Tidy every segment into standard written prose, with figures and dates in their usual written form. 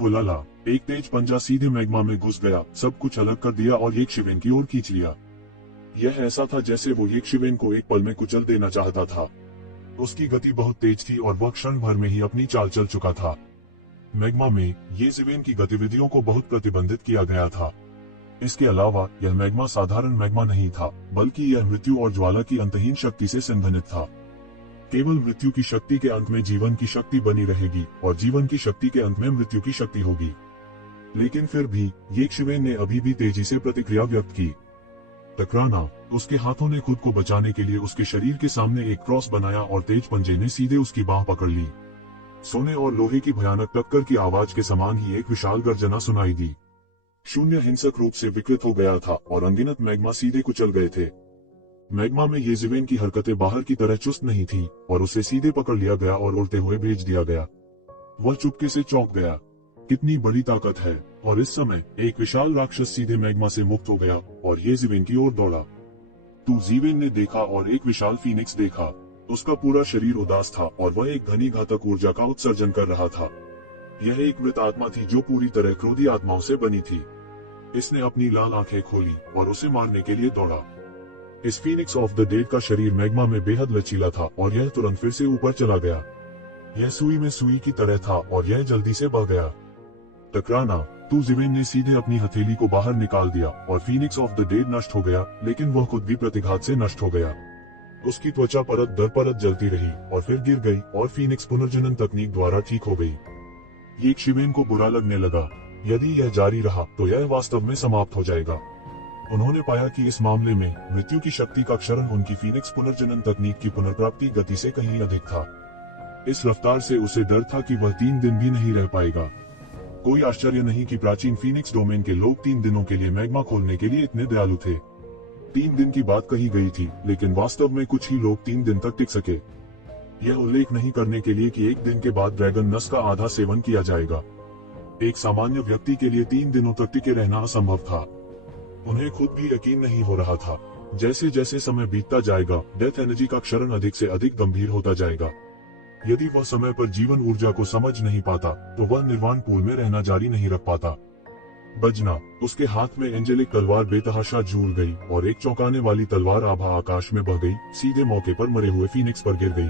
फुलाला, एक तेज पंजा सीधे मैग्मा में घुस गया, सब कुछ अलग कर दिया और येकशिवेन की ओर खींच लिया। यह ऐसा था जैसे वो येकशिवेन को एक पल में कुचल देना चाहता था। उसकी गति बहुत तेज थी और वह क्षण भर में ही अपनी चाल चल चुका था। मैग्मा में येकशिवेन की गतिविधियों को बहुत प्रतिबंधित किया गया था। इसके अलावा यह मैग्मा साधारण मैग्मा नहीं था, बल्कि यह मृत्यु और ज्वाला की अंतहीन शक्ति से संघनित था। केवल मृत्यु की शक्ति के अंत में जीवन की शक्ति बनी रहेगी और जीवन की शक्ति के अंत में मृत्यु की शक्ति होगी। लेकिन फिर भी येकशिवेन ने अभी भी तेजी से प्रतिक्रिया व्यक्त की। टकराना, उसके हाथों ने खुद को बचाने के लिए उसके शरीर के सामने एक क्रॉस बनाया और तेज पंजे ने सीधे उसकी बाह पकड़ ली। सोने और लोहे की भयानक टक्कर की आवाज के समान ही एक विशाल गर्जना सुनाई दी। शून्य हिंसक रूप से विकृत हो गया था और अनगिनत मैग्मा सीधे कुचल गए थे। मैग्मा में येकशिवेन की हरकतें बाहर की तरह चुस्त नहीं थी और उसे सीधे पकड़ लिया गया और उड़ते हुए भेज दिया गया। वह चुपके से चौंक गया। कितनी बड़ी ताकत है! और इस समय एक विशाल राक्षस सीधे मैग्मा से मुक्त हो गया और येकशिवेन की ओर दौड़ा। येकशिवेन ने देखा और एक विशाल फीनिक्स देखा। उसका पूरा शरीर उदास था और वह एक घनी घातक ऊर्जा का उत्सर्जन कर रहा था। यह एक मृत आत्मा थी जो पूरी तरह क्रोधी आत्माओं से बनी थी। इसने अपनी लाल आंखें खोली और उसे मारने के लिए दौड़ा। इस फीनिक्स ऑफ द डेड का शरीर मैग्मा में बेहद लचीला था और यह तुरंत फिर से ऊपर चला गया। यह सुई में सुई की तरह था और यह जल्दी से बह गया। टकराना, येकशिवेन ने सीधे अपनी हथेली को बाहर निकाल दिया और फीनिक्स ऑफ द डेड नष्ट हो गया, लेकिन वह खुद भी प्रतिघात से नष्ट हो गया। उसकी त्वचा परत दर परत जलती रही और फिर गिर गई और फीनिक्स पुनर्जनन तकनीक द्वारा ठीक हो गई। येकशिवेन को बुरा लगने लगा। यदि यह जारी रहा तो यह वास्तव में समाप्त हो जाएगा। उन्होंने पाया कि इस मामले में मृत्यु की शक्ति का क्षरण उनकी फीनिक्स पुनर्जनन तकनीक की पुनर्प्राप्ति गति से कहीं अधिक था। इस रफ्तार से उसे डर था कि वह 3 दिन भी नहीं रह पाएगा। कोई आश्चर्य नहीं कि प्राचीन फीनिक्स डोमेन के लोग 3 दिनों के लिए मैग्मा खोलने के लिए इतने दयालु थे। 3 दिन की बात कही गई थी, लेकिन वास्तव में कुछ ही लोग 3 दिन तक टिक सके। यह उल्लेख नहीं करने के लिए कि 1 दिन के बाद ड्रैगन नस का आधा सेवन किया जाएगा। एक सामान्य व्यक्ति के लिए 3 दिनों तक टिके रहना असंभव था। उन्हें खुद भी यकीन नहीं हो रहा था। जैसे जैसे समय बीतता जाएगा, डेथ एनर्जी का क्षरण अधिक से अधिक गंभीर होता जाएगा। यदि वह समय पर जीवन ऊर्जा को समझ नहीं पाता, तो वह निर्वाण पूल में रहना जारी नहीं रख पाता। बजना, उसके हाथ में एंजेलिक तलवार बेतहाशा झूल गई और एक चौंकाने वाली तलवार आभा आकाश में बह गई, सीधे मौके पर मरे हुए फीनिक्स पर गिर गई।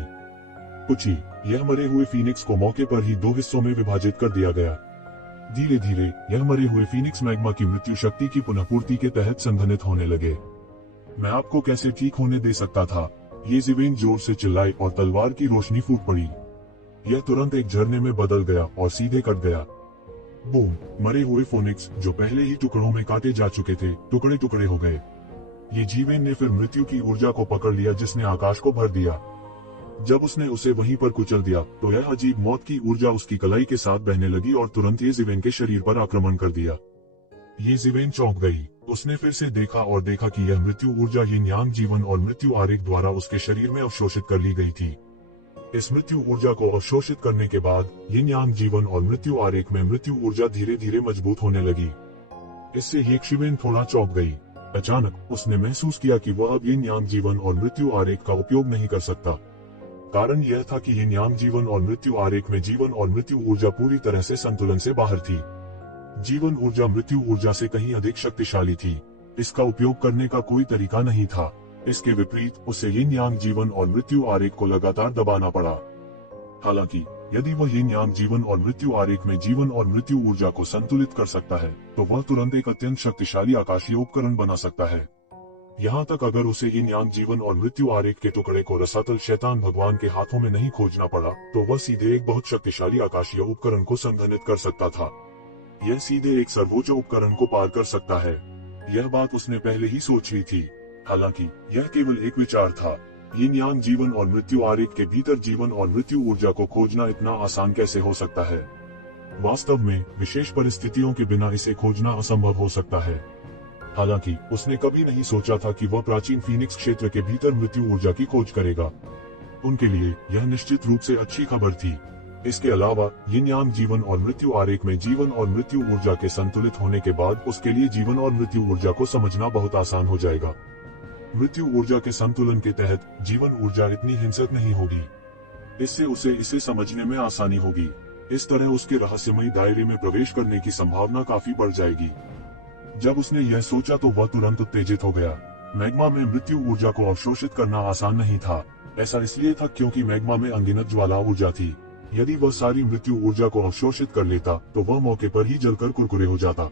कुची, यह मरे हुए फीनिक्स को मौके पर ही 2 हिस्सों में विभाजित कर दिया गया। धीरे धीरे यह मरे हुए फीनिक्स मैग्मा की मृत्यु शक्ति की पुनःपूर्ति के तहत संघनित होने लगे। मैं आपको कैसे ठीक होने दे सकता था? येकशिवेन जोर से चिल्लाई और तलवार की रोशनी फूट पड़ी। यह तुरंत एक झरने में बदल गया और सीधे कट गया। बूम! मरे हुए फोनिक्स, जो पहले ही टुकड़ों में काटे जा चुके थे, टुकड़े टुकड़े हो गए। येकशिवेन ने फिर मृत्यु की ऊर्जा को पकड़ लिया जिसने आकाश को भर दिया। जब उसने उसे वहीं पर कुचल दिया, तो यह अजीब मौत की ऊर्जा उसकी कलाई के साथ बहने लगी और तुरंत येकशिवेन के शरीर पर आक्रमण कर दिया। येकशिवेन चौंक गई। उसने फिर से देखा और देखा कि यह मृत्यु ऊर्जा यिन यांग जीवन और मृत्यु आरेख द्वारा उसके शरीर में अवशोषित कर ली गई थी। इस मृत्यु ऊर्जा को अवशोषित करने के बाद यिन यांग जीवन और मृत्यु आरेख में मृत्यु ऊर्जा धीरे धीरे मजबूत होने लगी। इससे येकशिवेन थोड़ा चौंक गई। अचानक उसने महसूस किया कि वह अब यिन यांग जीवन और मृत्यु आरेख का उपयोग नहीं कर सकता। कारण यह था कि यिन यांग जीवन और मृत्यु आरेख में जीवन और मृत्यु ऊर्जा पूरी तरह से संतुलन से बाहर थी। जीवन ऊर्जा मृत्यु ऊर्जा से कहीं अधिक शक्तिशाली थी। इसका उपयोग करने का कोई तरीका नहीं था। इसके विपरीत उसे यिन यांग जीवन और मृत्यु आरेख को लगातार दबाना पड़ा। हालांकि यदि वह यिन यांग जीवन और मृत्यु आरेख में जीवन और मृत्यु ऊर्जा को संतुलित कर सकता है, तो वह तुरंत एक अत्यंत शक्तिशाली आकाशीय उपकरण बना सकता है। यहाँ तक अगर उसे यिन यांग जीवन और मृत्यु आरेख के टुकड़े को रसातल शैतान भगवान के हाथों में नहीं खोजना पड़ा, तो वह सीधे एक बहुत शक्तिशाली आकाशीय उपकरण को संघनित कर सकता था। यह सीधे एक सर्वोच्च उपकरण को पार कर सकता है। यह बात उसने पहले ही सोच ली थी। हालांकि यह केवल एक विचार था। यिन यांग जीवन और मृत्यु आरेख के भीतर जीवन और मृत्यु ऊर्जा को खोजना इतना आसान कैसे हो सकता है? वास्तव में विशेष परिस्थितियों के बिना इसे खोजना असंभव हो सकता है। हालांकि उसने कभी नहीं सोचा था कि वह प्राचीन फीनिक्स क्षेत्र के भीतर मृत्यु ऊर्जा की खोज करेगा। उनके लिए यह निश्चित रूप से अच्छी खबर थी। इसके अलावा यिन यांग जीवन और मृत्यु आरेख में जीवन और मृत्यु ऊर्जा के संतुलित होने के बाद उसके लिए जीवन और मृत्यु ऊर्जा को समझना बहुत आसान हो जाएगा। मृत्यु ऊर्जा के संतुलन के तहत जीवन ऊर्जा इतनी हिंसक नहीं होगी। इससे उसे इसे समझने में आसानी होगी। इस तरह उसके रहस्यमयी दायरे में प्रवेश करने की संभावना काफी बढ़ जाएगी। जब उसने यह सोचा तो वह तुरंत उत्तेजित हो गया। मैग्मा में मृत्यु ऊर्जा को अवशोषित करना आसान नहीं था। ऐसा इसलिए था क्योंकि मैग्मा में अनगिनत ज्वाला ऊर्जा थी। यदि वह सारी मृत्यु ऊर्जा को अवशोषित कर लेता तो वह मौके पर ही जलकर कुरकुरे हो जाता।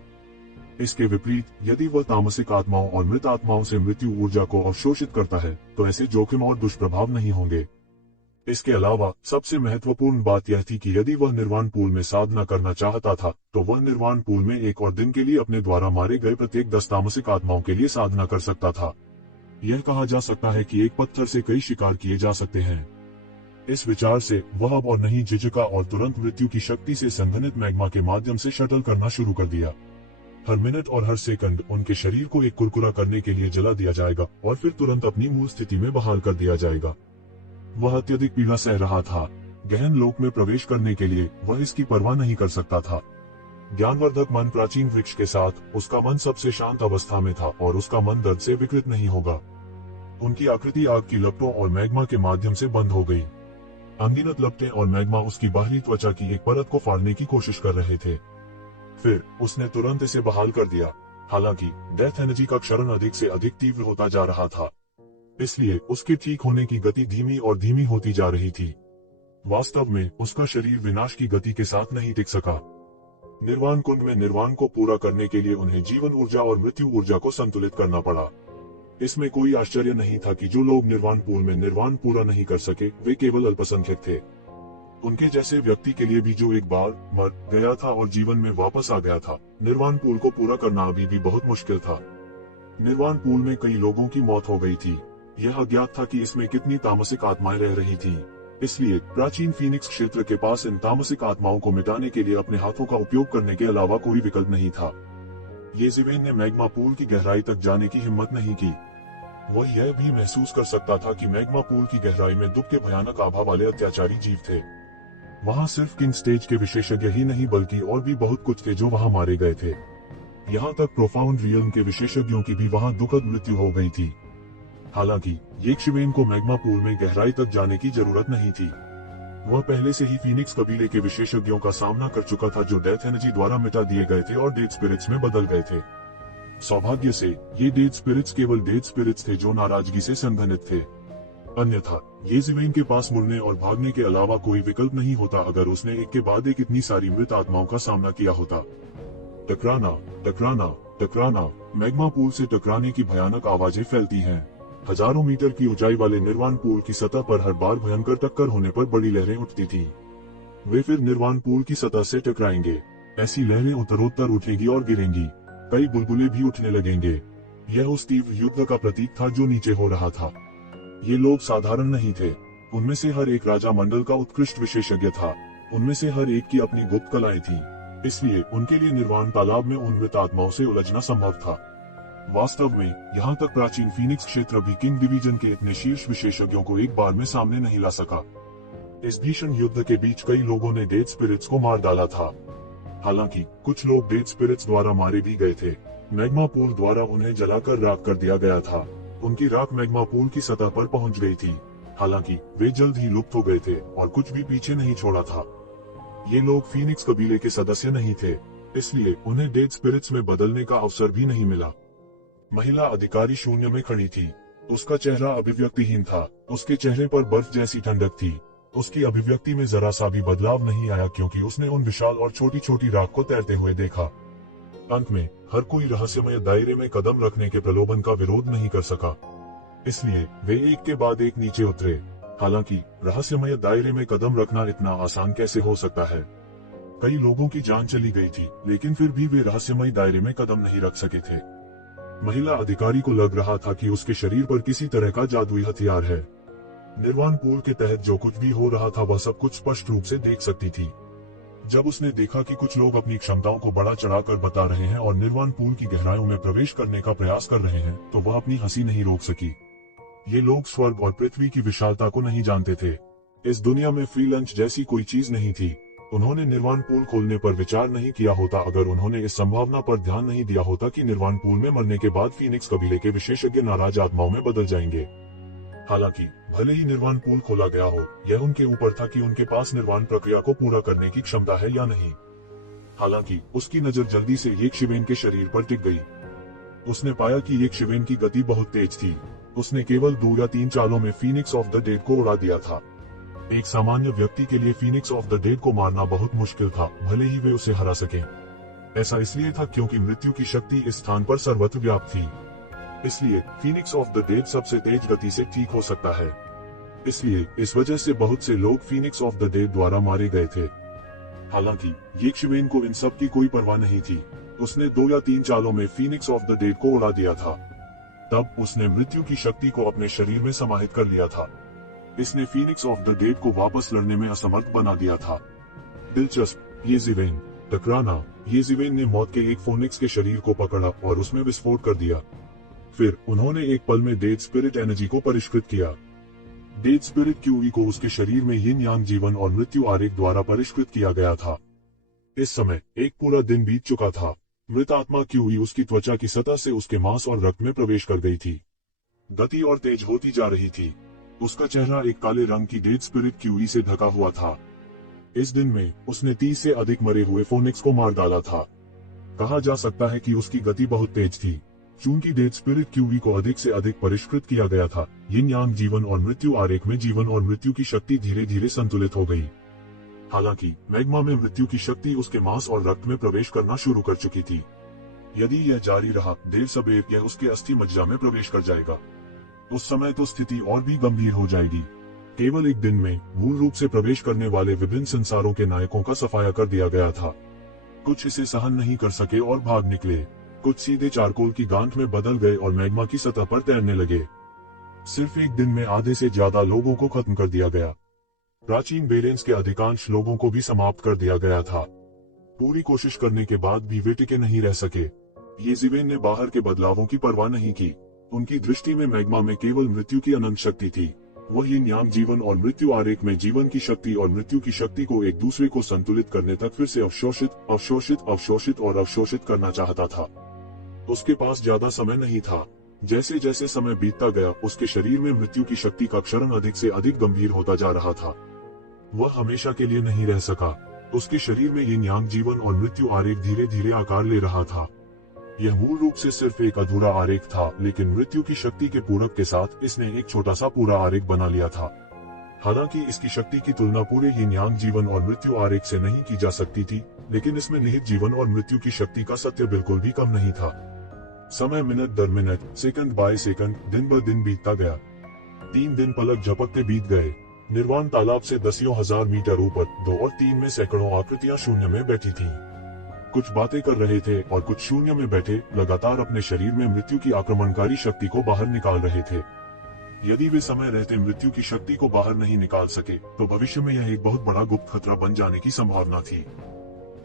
इसके विपरीत यदि वह तामसिक आत्माओं और मृत आत्माओं से मृत्यु ऊर्जा को अवशोषित करता है तो ऐसे जोखिम और दुष्प्रभाव नहीं होंगे। इसके अलावा सबसे महत्वपूर्ण बात यह थी कि यदि वह निर्वाण पूल में साधना करना चाहता था तो वह निर्वाण पूल में एक और दिन के लिए अपने द्वारा मारे गए प्रत्येक 10 तामसिक आत्माओं के लिए साधना कर सकता था। यह कहा जा सकता है कि एक पत्थर से कई शिकार किए जा सकते हैं। इस विचार से वह अब और नहीं झिझका और तुरंत मृत्यु की शक्ति से संघनित मैग्मा के माध्यम से शटल करना शुरू कर दिया। हर मिनट और हर सेकंड उनके शरीर को एक कुरकुरा करने के लिए जला दिया जाएगा और फिर तुरंत अपनी मूल स्थिति में बहाल कर दिया जाएगा। वह अत्यधिक पीड़ा सह रहा था। गहन लोक में प्रवेश करने के लिए वह इसकी परवाह नहीं कर सकता था। ज्ञानवर्धक मन प्राचीन वृक्ष के साथ उसका मन सबसे शांत अवस्था में था और उसका मन दर्द से विकृत नहीं होगा। उनकी आकृति आग की लपटों और मैग्मा के माध्यम से बंद हो गई। अनगिनत लपटें और मैग्मा उसकी बाहरी त्वचा की एक परत को फाड़ने की कोशिश कर रहे थे। फिर उसने तुरंत इसे बहाल कर दिया। हालांकि डेथ एनर्जी का क्षरण अधिक से अधिक तीव्र होता जा रहा था, इसलिए उसके ठीक होने की गति धीमी और धीमी होती जा रही थी। वास्तव में उसका शरीर विनाश की गति के साथ नहीं टिक सका। निर्वाण कुंड में निर्वाण को पूरा करने के लिए उन्हें जीवन ऊर्जा और मृत्यु ऊर्जा को संतुलित करना पड़ा। इसमें कोई आश्चर्य नहीं था कि जो लोग निर्वाण पूल में निर्वाण पूरा नहीं कर सके वे केवल अल्पसंख्यक थे। उनके जैसे व्यक्ति के लिए भी जो एक बार मर गया था और जीवन में वापस आ गया था, निर्वाण पूल को पूरा करना अभी भी बहुत मुश्किल था। निर्वाण पूल में कई लोगों की मौत हो गई थी। यह अज्ञात था कि इसमें कितनी तामसिक आत्माएं रह रही थीं। इसलिए प्राचीन फीनिक्स क्षेत्र के पास इन तामसिक आत्माओं को मिटाने के लिए अपने हाथों का उपयोग करने के अलावा कोई विकल्प नहीं था। येज़ेवेन ने मैग्मा पूल की गहराई तक जाने की हिम्मत नहीं की। वह यह भी महसूस कर सकता था कि मैग्मा पूल की गहराई में दुख के भयानक आभा वाले अत्याचारी जीव थे। वहाँ सिर्फ किंग स्टेज के विशेषज्ञ ही नहीं बल्कि और भी बहुत कुछ थे जो वहाँ मारे गए थे। यहाँ तक प्रोफाउंड रियल्म के विशेषज्ञों की भी वहाँ दुखद मृत्यु हो गई थी। हालांकि येज़ेवेन को मैग्मा पूल में गहराई तक जाने की जरूरत नहीं थी। वह पहले से ही फीनिक्स कबीले के विशेषज्ञों का सामना कर चुका था जो डेथ एनर्जी द्वारा मिटा दिए गए थे और डेड स्पिरिट्स में बदल गए थे। सौभाग्य से ये डेड स्पिरिट्स केवल डेड स्पिरिट्स थे जो नाराजगी से संघनित थे। अन्यथा येज़ेवेन के पास मुड़ने और भागने के अलावा कोई विकल्प नहीं होता अगर उसने एक के बाद एक इतनी सारी मृत आत्माओं का सामना किया होता। टकराना, टकराना, टकराना। मैग्मा पूल से टकराने की भयानक आवाजें फैलती हैं। हजारों मीटर की ऊंचाई वाले निर्वाण पूल की सतह पर हर बार भयंकर टक्कर होने पर बड़ी लहरें उठती थीं। वे फिर निर्वाण पूल की सतह से टकराएंगे। ऐसी लहरें उत्तरोत्तर उठेंगी और गिरेंगी। कई बुलबुले भी उठने लगेंगे। यह उस तीव्र युद्ध का प्रतीक था जो नीचे हो रहा था। ये लोग साधारण नहीं थे। उनमें से हर एक राजा मंडल का उत्कृष्ट विशेषज्ञ था। उनमें से हर एक की अपनी गुप्त कलाएं थीं। इसलिए उनके लिए निर्वाण तालाब में उन मृत आत्माओं से उलझना संभव था। वास्तव में यहाँ तक प्राचीन फीनिक्स क्षेत्र भी किंग डिवीजन के इतने शीर्ष विशेषज्ञों को एक बार में सामने नहीं ला सका। इस भीषण युद्ध के बीच कई लोगों ने डेड स्पिरिट्स को मार डाला था। हालांकि कुछ लोग डेड स्पिरिट्स द्वारा मारे भी गए थे। मैग्मा पूल द्वारा उन्हें जलाकर राख कर दिया गया था। उनकी राख मैग्मा पूल की सतह पर पहुंच गई थी। हालांकि वे जल्द ही लुप्त हो गए थे और कुछ भी पीछे नहीं छोड़ा था। ये लोग फीनिक्स कबीले के सदस्य नहीं थे, इसलिए उन्हें डेड स्पिरिट्स में बदलने का अवसर भी नहीं मिला। महिला अधिकारी शून्य में खड़ी थी। उसका चेहरा अभिव्यक्तिहीन था। उसके चेहरे पर बर्फ जैसी ठंडक थी। उसकी अभिव्यक्ति में जरा सा भी बदलाव नहीं आया क्योंकि उसने उन विशाल और छोटी छोटी राख को तैरते हुए देखा। अंत में हर कोई रहस्यमय दायरे में कदम रखने के प्रलोभन का विरोध नहीं कर सका, इसलिए वे एक के बाद एक नीचे उतरे। हालांकि रहस्यमय दायरे में कदम रखना इतना आसान कैसे हो सकता है। कई लोगों की जान चली गई थी, लेकिन फिर भी वे रहस्यमय दायरे में कदम नहीं रख सके थे। महिला अधिकारी को लग रहा था कि उसके शरीर पर किसी तरह का जादुई हथियार है। निर्वाण पूल के तहत जो कुछ भी हो रहा था वह सब कुछ स्पष्ट रूप से देख सकती थी। जब उसने देखा कि कुछ लोग अपनी क्षमताओं को बढ़ा चढ़ाकर बता रहे हैं और निर्वाण पूल की गहराइयों में प्रवेश करने का प्रयास कर रहे हैं, तो वह अपनी हंसी नहीं रोक सकी। ये लोग स्वर्ग और पृथ्वी की विशालता को नहीं जानते थे। इस दुनिया में फ्री लंच जैसी कोई चीज नहीं थी। उन्होंने निर्वाण पूल खोलने पर विचार नहीं किया होता अगर उन्होंने इस संभावना पर ध्यान नहीं दिया होता कि निर्वाण पूल में मरने के बाद फीनिक्स कबीले के विशेषज्ञ नाराज आत्माओं में बदल जाएंगे। हालांकि भले ही निर्वाण पूल खोला गया हो, यह उनके ऊपर था कि उनके पास निर्वाण प्रक्रिया को पूरा करने की क्षमता है या नहीं। हालांकि उसकी नजर जल्दी से यक्षवेन के शरीर पर टिक गई। उसने पाया कि यक्षवेन की गति बहुत तेज थी। उसने केवल 2 या 3 चालों में फीनिक्स ऑफ द डेड को उड़ा दिया था। एक सामान्य व्यक्ति के लिए फीनिक्स ऑफ द डेड को मारना बहुत मुश्किल था, भले ही वे उसे हरा सके। ऐसा इसलिए था क्योंकि मृत्यु की शक्ति इस स्थान पर सर्वत्र व्याप्त थी। इसलिए फीनिक्स ऑफ द डेड सबसे तेज गति से ठीक हो सकता है। इसलिए इस वजह से बहुत से लोग फीनिक्स ऑफ द डेड द्वारा मारे गए थे। हालांकि यक्षवेन को इन सब की कोई परवाह नहीं थी। उसने 2 या 3 चालों में फीनिक्स ऑफ द डेड को उड़ा दिया था। तब उसने मृत्यु की शक्ति को अपने शरीर में समाहित कर लिया था। इसने फीनिक्स ऑफ द डेड को वापस लड़ने में असमर्थ बना दिया था। दिलचस्प, येजिवेन टकराना। येजिवेन ने मौत के एक फोनिक्स के शरीर को पकड़ा और उसमें विस्फोट कर दिया। फिर उन्होंने एक पल में डेड स्पिरिट एनर्जी को परिष्कृत किया। डेड स्पिरिट क्यूई को उसके शरीर में यिन यांग जीवन और मृत्यु आरेख द्वारा परिष्कृत किया गया था। इस समय एक पूरा दिन बीत चुका था। मृत आत्मा क्यूई उसकी त्वचा की सतह से उसके मांस और रक्त में प्रवेश कर गई थी। गति और तेज होती जा रही थी। उसका चेहरा एक काले रंग की डेड स्पिरिट क्यूई से ढका हुआ था। इस दिन में उसने 30 से अधिक मरे हुए फोनिक्स को मार डाला था। कहा जा सकता है कि उसकी गति बहुत तेज थी। चूंकि डेड स्पिरिट क्यूई को अधिक से अधिक परिष्कृत किया गया था, यिन यांग जीवन और मृत्यु आरेख में जीवन और मृत्यु की शक्ति धीरे धीरे संतुलित हो गई। हालांकि मैग्मा में मृत्यु की शक्ति उसके मांस और रक्त में प्रवेश करना शुरू कर चुकी थी। यदि यह जारी रहा, देर सबेर यह उसके अस्थि मज्जा में प्रवेश कर जाएगा। उस समय तो स्थिति और भी गंभीर हो जाएगी। केवल एक दिन में मूल रूप से प्रवेश करने वाले विभिन्न संसारों के नायकों का सफाया कर दिया गया था। कुछ इसे सहन नहीं कर सके और भाग निकले। कुछ सीधे चारकोल की गांठ में बदल गए और मैग्मा की सतह पर तैरने लगे। सिर्फ एक दिन में आधे से ज्यादा लोगों को खत्म कर दिया गया। प्राचीन बेरेंस के अधिकांश लोगों को भी समाप्त कर दिया गया था। पूरी कोशिश करने के बाद भी वे टिके नहीं रह सके। येजिवेन ने बाहर के बदलावों की परवाह नहीं की। उनकी दृष्टि में मैग्मा में केवल मृत्यु की अनंत शक्ति थी। वह यिन यांग जीवन और मृत्यु आरेख में जीवन की शक्ति और मृत्यु की शक्ति को एक दूसरे को संतुलित करने तक फिर से अवशोषित अवशोषित अवशोषित और अवशोषित करना चाहता था। उसके पास ज्यादा समय नहीं था। जैसे जैसे समय बीतता गया, उसके शरीर में मृत्यु की शक्ति का क्षरण अधिक से अधिक गंभीर होता जा रहा था। वह हमेशा के लिए नहीं रह सका। उसके शरीर में यिन यांग जीवन और मृत्यु आरेख धीरे धीरे आकार ले रहा था। यह मूल रूप से सिर्फ एक अधूरा आरेख था, लेकिन मृत्यु की शक्ति के पूरक के साथ इसने एक छोटा सा पूरा आरेख बना लिया था। हालांकि इसकी शक्ति की तुलना पूरे यिन यांग जीवन और मृत्यु आरेख से नहीं की जा सकती थी, लेकिन इसमें निहित जीवन और मृत्यु की शक्ति का सत्य बिल्कुल भी कम नहीं था। समय मिनट दर मिनट, सेकंड बाय सेकंड, दिन ब दिन बीतता गया। 3 दिन पलक झपकते बीत गए। निर्वाण तालाब से दसियों हजार मीटर ऊपर 2 और 3 में सैकड़ों आकृतियां शून्य में बैठी थीं। कुछ बातें कर रहे थे और कुछ शून्य में बैठे लगातार अपने शरीर में मृत्यु की आक्रमणकारी शक्ति को बाहर निकाल रहे थे। यदि वे समय रहते मृत्यु की शक्ति को बाहर नहीं निकाल सके, तो भविष्य में यह एक बहुत बड़ा गुप्त खतरा बन जाने की संभावना थी।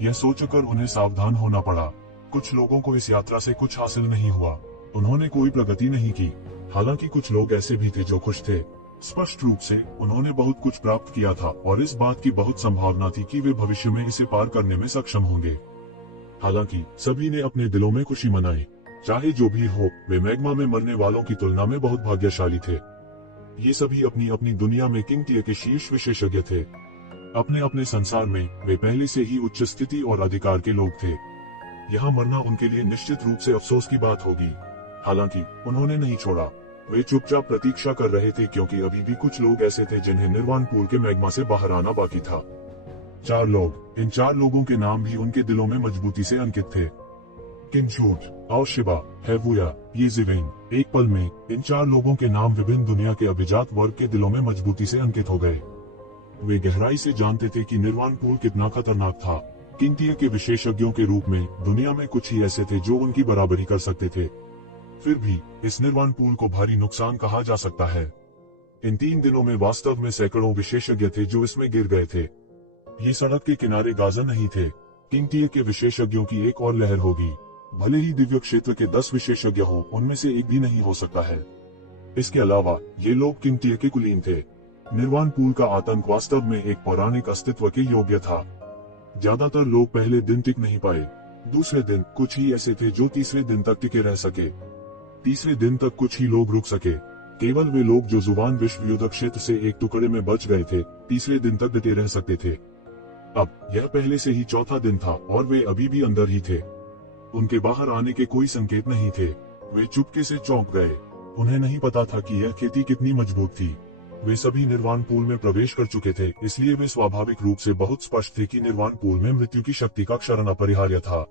यह सोचकर उन्हें सावधान होना पड़ा। कुछ लोगों को इस यात्रा से कुछ हासिल नहीं हुआ। उन्होंने कोई प्रगति नहीं की। हालांकि कुछ लोग ऐसे भी थे जो खुश थे। स्पष्ट रूप से उन्होंने बहुत कुछ प्राप्त किया था और इस बात की बहुत संभावना थी कि वे भविष्य में इसे पार करने में सक्षम होंगे। हालांकि सभी ने अपने दिलों में खुशी मनाई। चाहे जो भी हो, वे मैग्मा में मरने वालों की तुलना में बहुत भाग्यशाली थे। ये सभी अपनी अपनी दुनिया में किंग टियर के शीर्ष विशेषज्ञ थे। अपने अपने संसार में वे पहले से ही उच्च स्थिति और अधिकार के लोग थे। यहाँ मरना उनके लिए निश्चित रूप से अफसोस की बात होगी। हालांकि उन्होंने नहीं छोड़ा। वे चुपचाप प्रतीक्षा कर रहे थे, क्योंकि अभी भी कुछ लोग ऐसे थे जिन्हें निर्वाण पूल के मैग्मा से बाहर आना बाकी था। 4 लोग। इन 4 लोगों के नाम भी उनके दिलों में मजबूती से अंकित थे। किंगशूट, आओशिबा, हेवुया, येजिवेन। एक पल में इन 4 लोगों के नाम विभिन्न दुनिया के अभिजात वर्ग के दिलों में मजबूती से अंकित हो गए। वे गहराई से जानते थे कि निर्वाण पूल कितना खतरनाक था। किंग टियर के विशेषज्ञों के रूप में दुनिया में कुछ ही ऐसे थे जो उनकी बराबरी कर सकते थे। फिर भी इस निर्वाण पूल को भारी नुकसान कहा जा सकता है। इन 3 दिनों में वास्तव में सैकड़ों विशेषज्ञ थे जो इसमें गिर गए थे। ये सड़क के किनारे गाजा नहीं थे। किंग टियर के विशेषज्ञों की एक और लहर होगी। भले ही दिव्य क्षेत्र के 10 विशेषज्ञ हो, उनमें से एक भी नहीं हो सकता है। इसके अलावा ये लोग किंग टियर के कुलीन थे। निर्वाण पूल का आतंक वास्तव में एक पौराणिक अस्तित्व के योग्य था। ज्यादातर लोग पहले दिन टिक नहीं पाए। दूसरे दिन कुछ ही ऐसे थे जो तीसरे दिन तक टिके रह सके। तीसरे दिन तक कुछ ही लोग रुक सके। केवल वे लोग जो जुबान विश्व युद्ध क्षेत्र से एक टुकड़े में बच गए थे, तीसरे दिन तक डटे रह सकते थे। अब यह पहले से ही चौथा दिन था और वे अभी भी अंदर ही थे। उनके बाहर आने के कोई संकेत नहीं थे। वे चुपके से चौंक गए। उन्हें नहीं पता था कि यह खेती कितनी मजबूत थी। वे सभी निर्वाण पूल में प्रवेश कर चुके थे, इसलिए वे स्वाभाविक रूप से बहुत स्पष्ट थे कि निर्वाण पूल में मृत्यु की शक्ति का क्षरण अपरिहार्य था।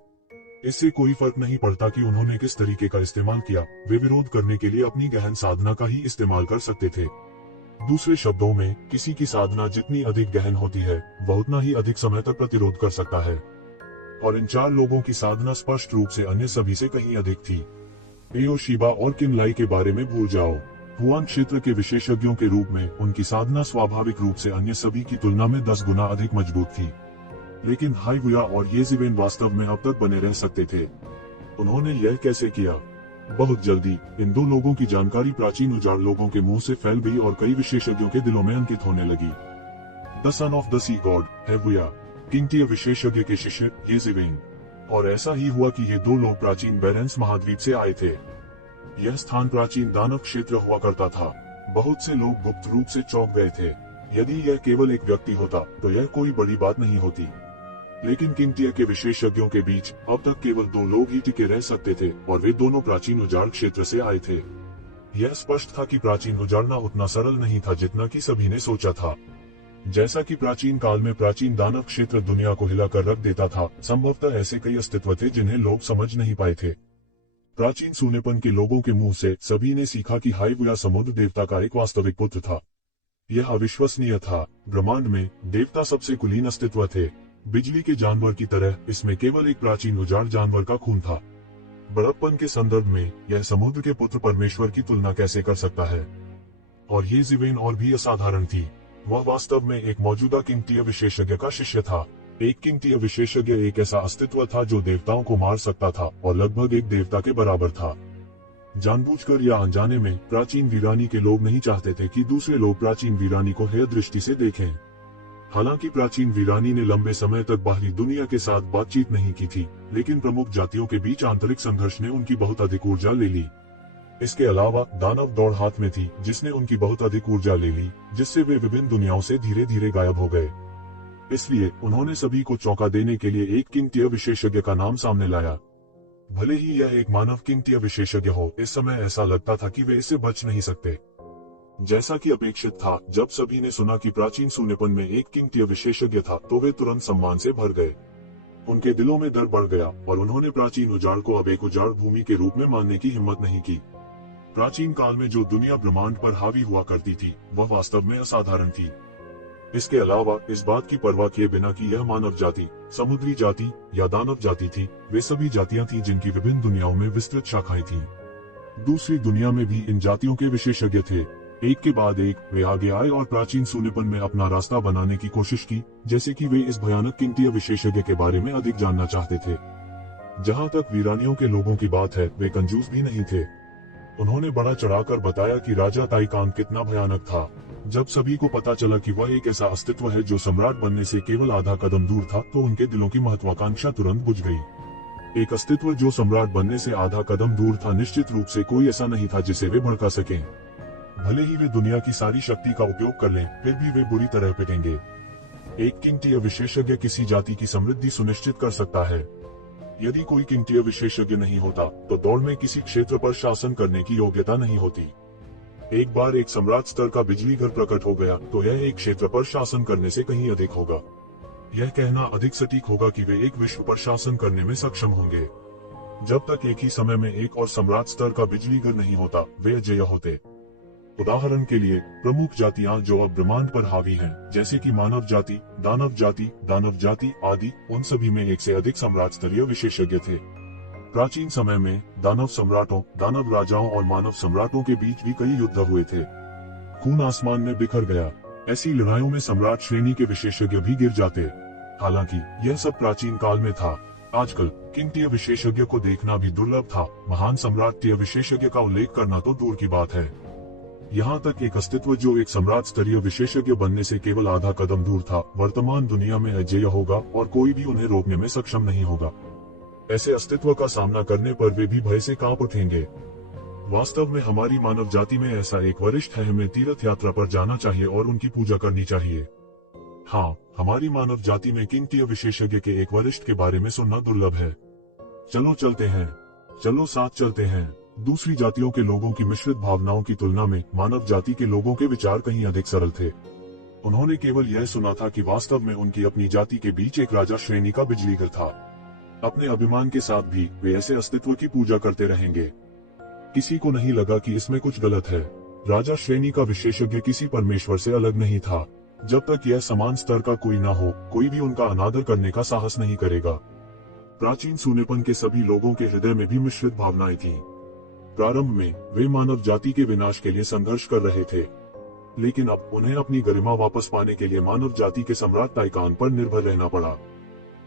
इससे कोई फर्क नहीं पड़ता कि उन्होंने किस तरीके का इस्तेमाल किया, वे विरोध करने के लिए अपनी गहन साधना का ही इस्तेमाल कर सकते थे। दूसरे शब्दों में, किसी की साधना जितनी अधिक गहन होती है, वह उतना ही अधिक समय तक प्रतिरोध कर सकता है। और इन 4 लोगों की साधना स्पष्ट रूप से अन्य सभी से कहीं अधिक थी। एओशिबा और किनलाई के बारे में भूल जाओ। हुआन क्षेत्र के विशेषज्ञों के रूप में उनकी साधना स्वाभाविक रूप से अन्य सभी की तुलना में 10 गुना अधिक मजबूत थी। लेकिन हाइवुया और येजिवेन वास्तव में अब तक बने रह सकते थे। उन्होंने यह कैसे किया? बहुत जल्दी इन 2 लोगों की जानकारी प्राचीन उजाड़ लोगों के मुंह से फैल गई और कई विशेषज्ञों के दिलों में अंकित होने लगी। The son of the sea god हाइवुया, किंगटिया विशेषज्ञ के शिष्य येजिवेन। और ऐसा ही हुआ कि ये 2 लोग प्राचीन बेरेंस महाद्वीप से आए थे। यह स्थान प्राचीन दानव क्षेत्र हुआ करता था। बहुत से लोग गुप्त रूप से चौंक गए थे। यदि यह केवल एक व्यक्ति होता तो यह कोई बड़ी बात नहीं होती, लेकिन किंगटिया के विशेषज्ञों के बीच अब तक केवल 2 लोग ही टिके रह सकते थे और वे दोनों प्राचीन उजाड़ क्षेत्र से आए थे। यह स्पष्ट था कि प्राचीन उजाड़ना उतना सरल नहीं था जितना कि सभी ने सोचा था। जैसा कि प्राचीन काल में प्राचीन दानव क्षेत्र दुनिया को हिलाकर रख देता था, संभवतः ऐसे कई अस्तित्व थे जिन्हें लोग समझ नहीं पाए थे। प्राचीन सूनेपन के लोगों के मुंह से सभी ने सीखा कि हाइवुया समुद्र देवता का एक वास्तविक पुत्र था। यह अविश्वसनीय था। ब्रह्मांड में देवता सबसे कुलीन अस्तित्व थे। बिजली के जानवर की तरह इसमें केवल एक प्राचीन उजाड़ जानवर का खून था। बड़प्पन के संदर्भ में यह समुद्र के पुत्र परमेश्वर की तुलना कैसे कर सकता है? और येजिवेन और भी असाधारण थी। वह वास्तव में एक मौजूदा किंगटिया विशेषज्ञ का शिष्य था। एक किंगटिया विशेषज्ञ एक ऐसा अस्तित्व था जो देवताओं को मार सकता था और लगभग एक देवता के बराबर था। जानबूझकर या अनजाने में प्राचीन वीरानी के लोग नहीं चाहते थे कि दूसरे लोग प्राचीन वीरानी को हेय दृष्टि से देखें। हालांकि प्राचीन वीरानी ने लंबे समय तक बाहरी दुनिया के साथ बातचीत नहीं की थी, लेकिन प्रमुख जातियों के बीच आंतरिक संघर्ष ने उनकी बहुत अधिक ऊर्जा ले ली। इसके अलावा दानव दौड़ हाथ में थी जिसने उनकी बहुत अधिक ऊर्जा ले ली, जिससे वे विभिन्न दुनियाओं से धीरे धीरे गायब हो गए। इसलिए उन्होंने सभी को चौंका देने के लिए एक किंगटिया विशेषज्ञ का नाम सामने लाया। भले ही यह एक मानव किंगटिया विशेषज्ञ हो, इस समय ऐसा लगता था कि वे इससे बच नहीं सकते। जैसा कि अपेक्षित था, जब सभी ने सुना कि प्राचीन सूनेपन में एक किंगटिया विशेषज्ञ था तो वे तुरंत सम्मान से भर गए। उनके दिलों में डर बढ़ गया और उन्होंने प्राचीन उजाड़ को अब एक उजाड़ भूमि के रूप में मानने की हिम्मत नहीं की। प्राचीन काल में जो दुनिया ब्रह्मांड पर हावी हुआ करती थी, वह वास्तव में असाधारण थी। इसके अलावा इस बात की परवाह किए बिना कि यह मानव जाति, समुद्री जाति या दानव जाति थी, वे सभी जातियां थीं जिनकी विभिन्न दुनियाओं में विस्तृत शाखाएं थीं। दूसरी दुनिया में भी इन जातियों के विशेषज्ञ थे। एक के बाद एक वे आगे आए और प्राचीन सूनेपन में अपना रास्ता बनाने की कोशिश की, जैसे कि वे इस भयानक किंगटिया विशेषज्ञ के बारे में अधिक जानना चाहते थे। जहाँ तक वीरानियों के लोगों की बात है, वे कंजूस भी नहीं थे। उन्होंने बड़ा चढ़ाकर बताया कि राजा ताइकांग कितना भयानक था। जब सभी को पता चला कि वह एक ऐसा अस्तित्व है जो सम्राट बनने से केवल आधा कदम दूर था, तो उनके दिलों की महत्वाकांक्षा तुरंत बुझ गई। एक अस्तित्व जो सम्राट बनने से आधा कदम दूर था, निश्चित रूप से कोई ऐसा नहीं था जिसे वे भड़का सकें। भले ही वे दुनिया की सारी शक्ति का उपयोग कर लें, फिर भी वे बुरी तरह पिटेंगे। एक किंगटिया विशेषज्ञ किसी जाति की समृद्धि सुनिश्चित कर सकता है। यदि कोई किंगटिया विशेषज्ञ नहीं होता, तो दौड़ में किसी क्षेत्र पर शासन करने की योग्यता नहीं होती। एक बार एक सम्राट स्तर का बिजली घर प्रकट हो गया, तो यह एक क्षेत्र पर शासन करने से कहीं अधिक होगा। यह कहना अधिक सटीक होगा कि वे एक विश्व पर शासन करने में सक्षम होंगे। जब तक एक ही समय में एक और सम्राट स्तर का बिजली घर नहीं होता, वे अजेय होते। उदाहरण के लिए, प्रमुख जातियां जो अब ब्रह्मांड पर हावी हैं, जैसे कि मानव जाति, दानव जाति आदि, उन सभी में एक से अधिक सम्राट स्तरीय विशेषज्ञ थे। प्राचीन समय में दानव सम्राटों, दानव राजाओं और मानव सम्राटों के बीच भी कई युद्ध हुए थे। खून आसमान में बिखर गया। ऐसी लड़ाइयों में सम्राट श्रेणी के विशेषज्ञ भी गिर जाते। हालांकि यह सब प्राचीन काल में था। आजकल किंगटिया विशेषज्ञ को देखना भी दुर्लभ था। महान सम्राटीय विशेषज्ञ का उल्लेख करना तो दूर की बात है। यहाँ तक एक अस्तित्व जो एक सम्राट स्तरीय विशेषज्ञ बनने से केवल आधा कदम दूर था, वर्तमान दुनिया में अजेय होगा और कोई भी उन्हें रोकने में सक्षम नहीं होगा। ऐसे अस्तित्व का सामना करने पर वे भी भय से कांप उठेंगे। वास्तव में हमारी मानव जाति में ऐसा एक वरिष्ठ है, हमें तीर्थ यात्रा पर जाना चाहिए और उनकी पूजा करनी चाहिए। हाँ, हमारी मानव जाति में किंगतीय विशेषज्ञ के एक वरिष्ठ के बारे में सुनना दुर्लभ है। चलो चलते हैं, चलो साथ चलते हैं। दूसरी जातियों के लोगों की मिश्रित भावनाओं की तुलना में मानव जाति के लोगों के विचार कहीं अधिक सरल थे। उन्होंने केवल यह सुना था कि वास्तव में उनकी अपनी जाति के बीच एक राजा श्रेणी का बिजली घर था। अपने अभिमान के साथ भी वे ऐसे अस्तित्व की पूजा करते रहेंगे। किसी को नहीं लगा कि इसमें कुछ गलत है। राजा श्रेणी का विशेषज्ञ किसी परमेश्वर से अलग नहीं था। जब तक यह समान स्तर का कोई न हो, कोई भी उनका अनादर करने का साहस नहीं करेगा। प्राचीन सूनेपन के सभी लोगों के हृदय में भी मिश्रित भावनाएं थीं। प्रारंभ में वे मानव जाति के विनाश के लिए संघर्ष कर रहे थे, लेकिन अब उन्हें अपनी गरिमा वापस पाने के लिए मानव जाति के सम्राट टाइकान पर निर्भर रहना पड़ा।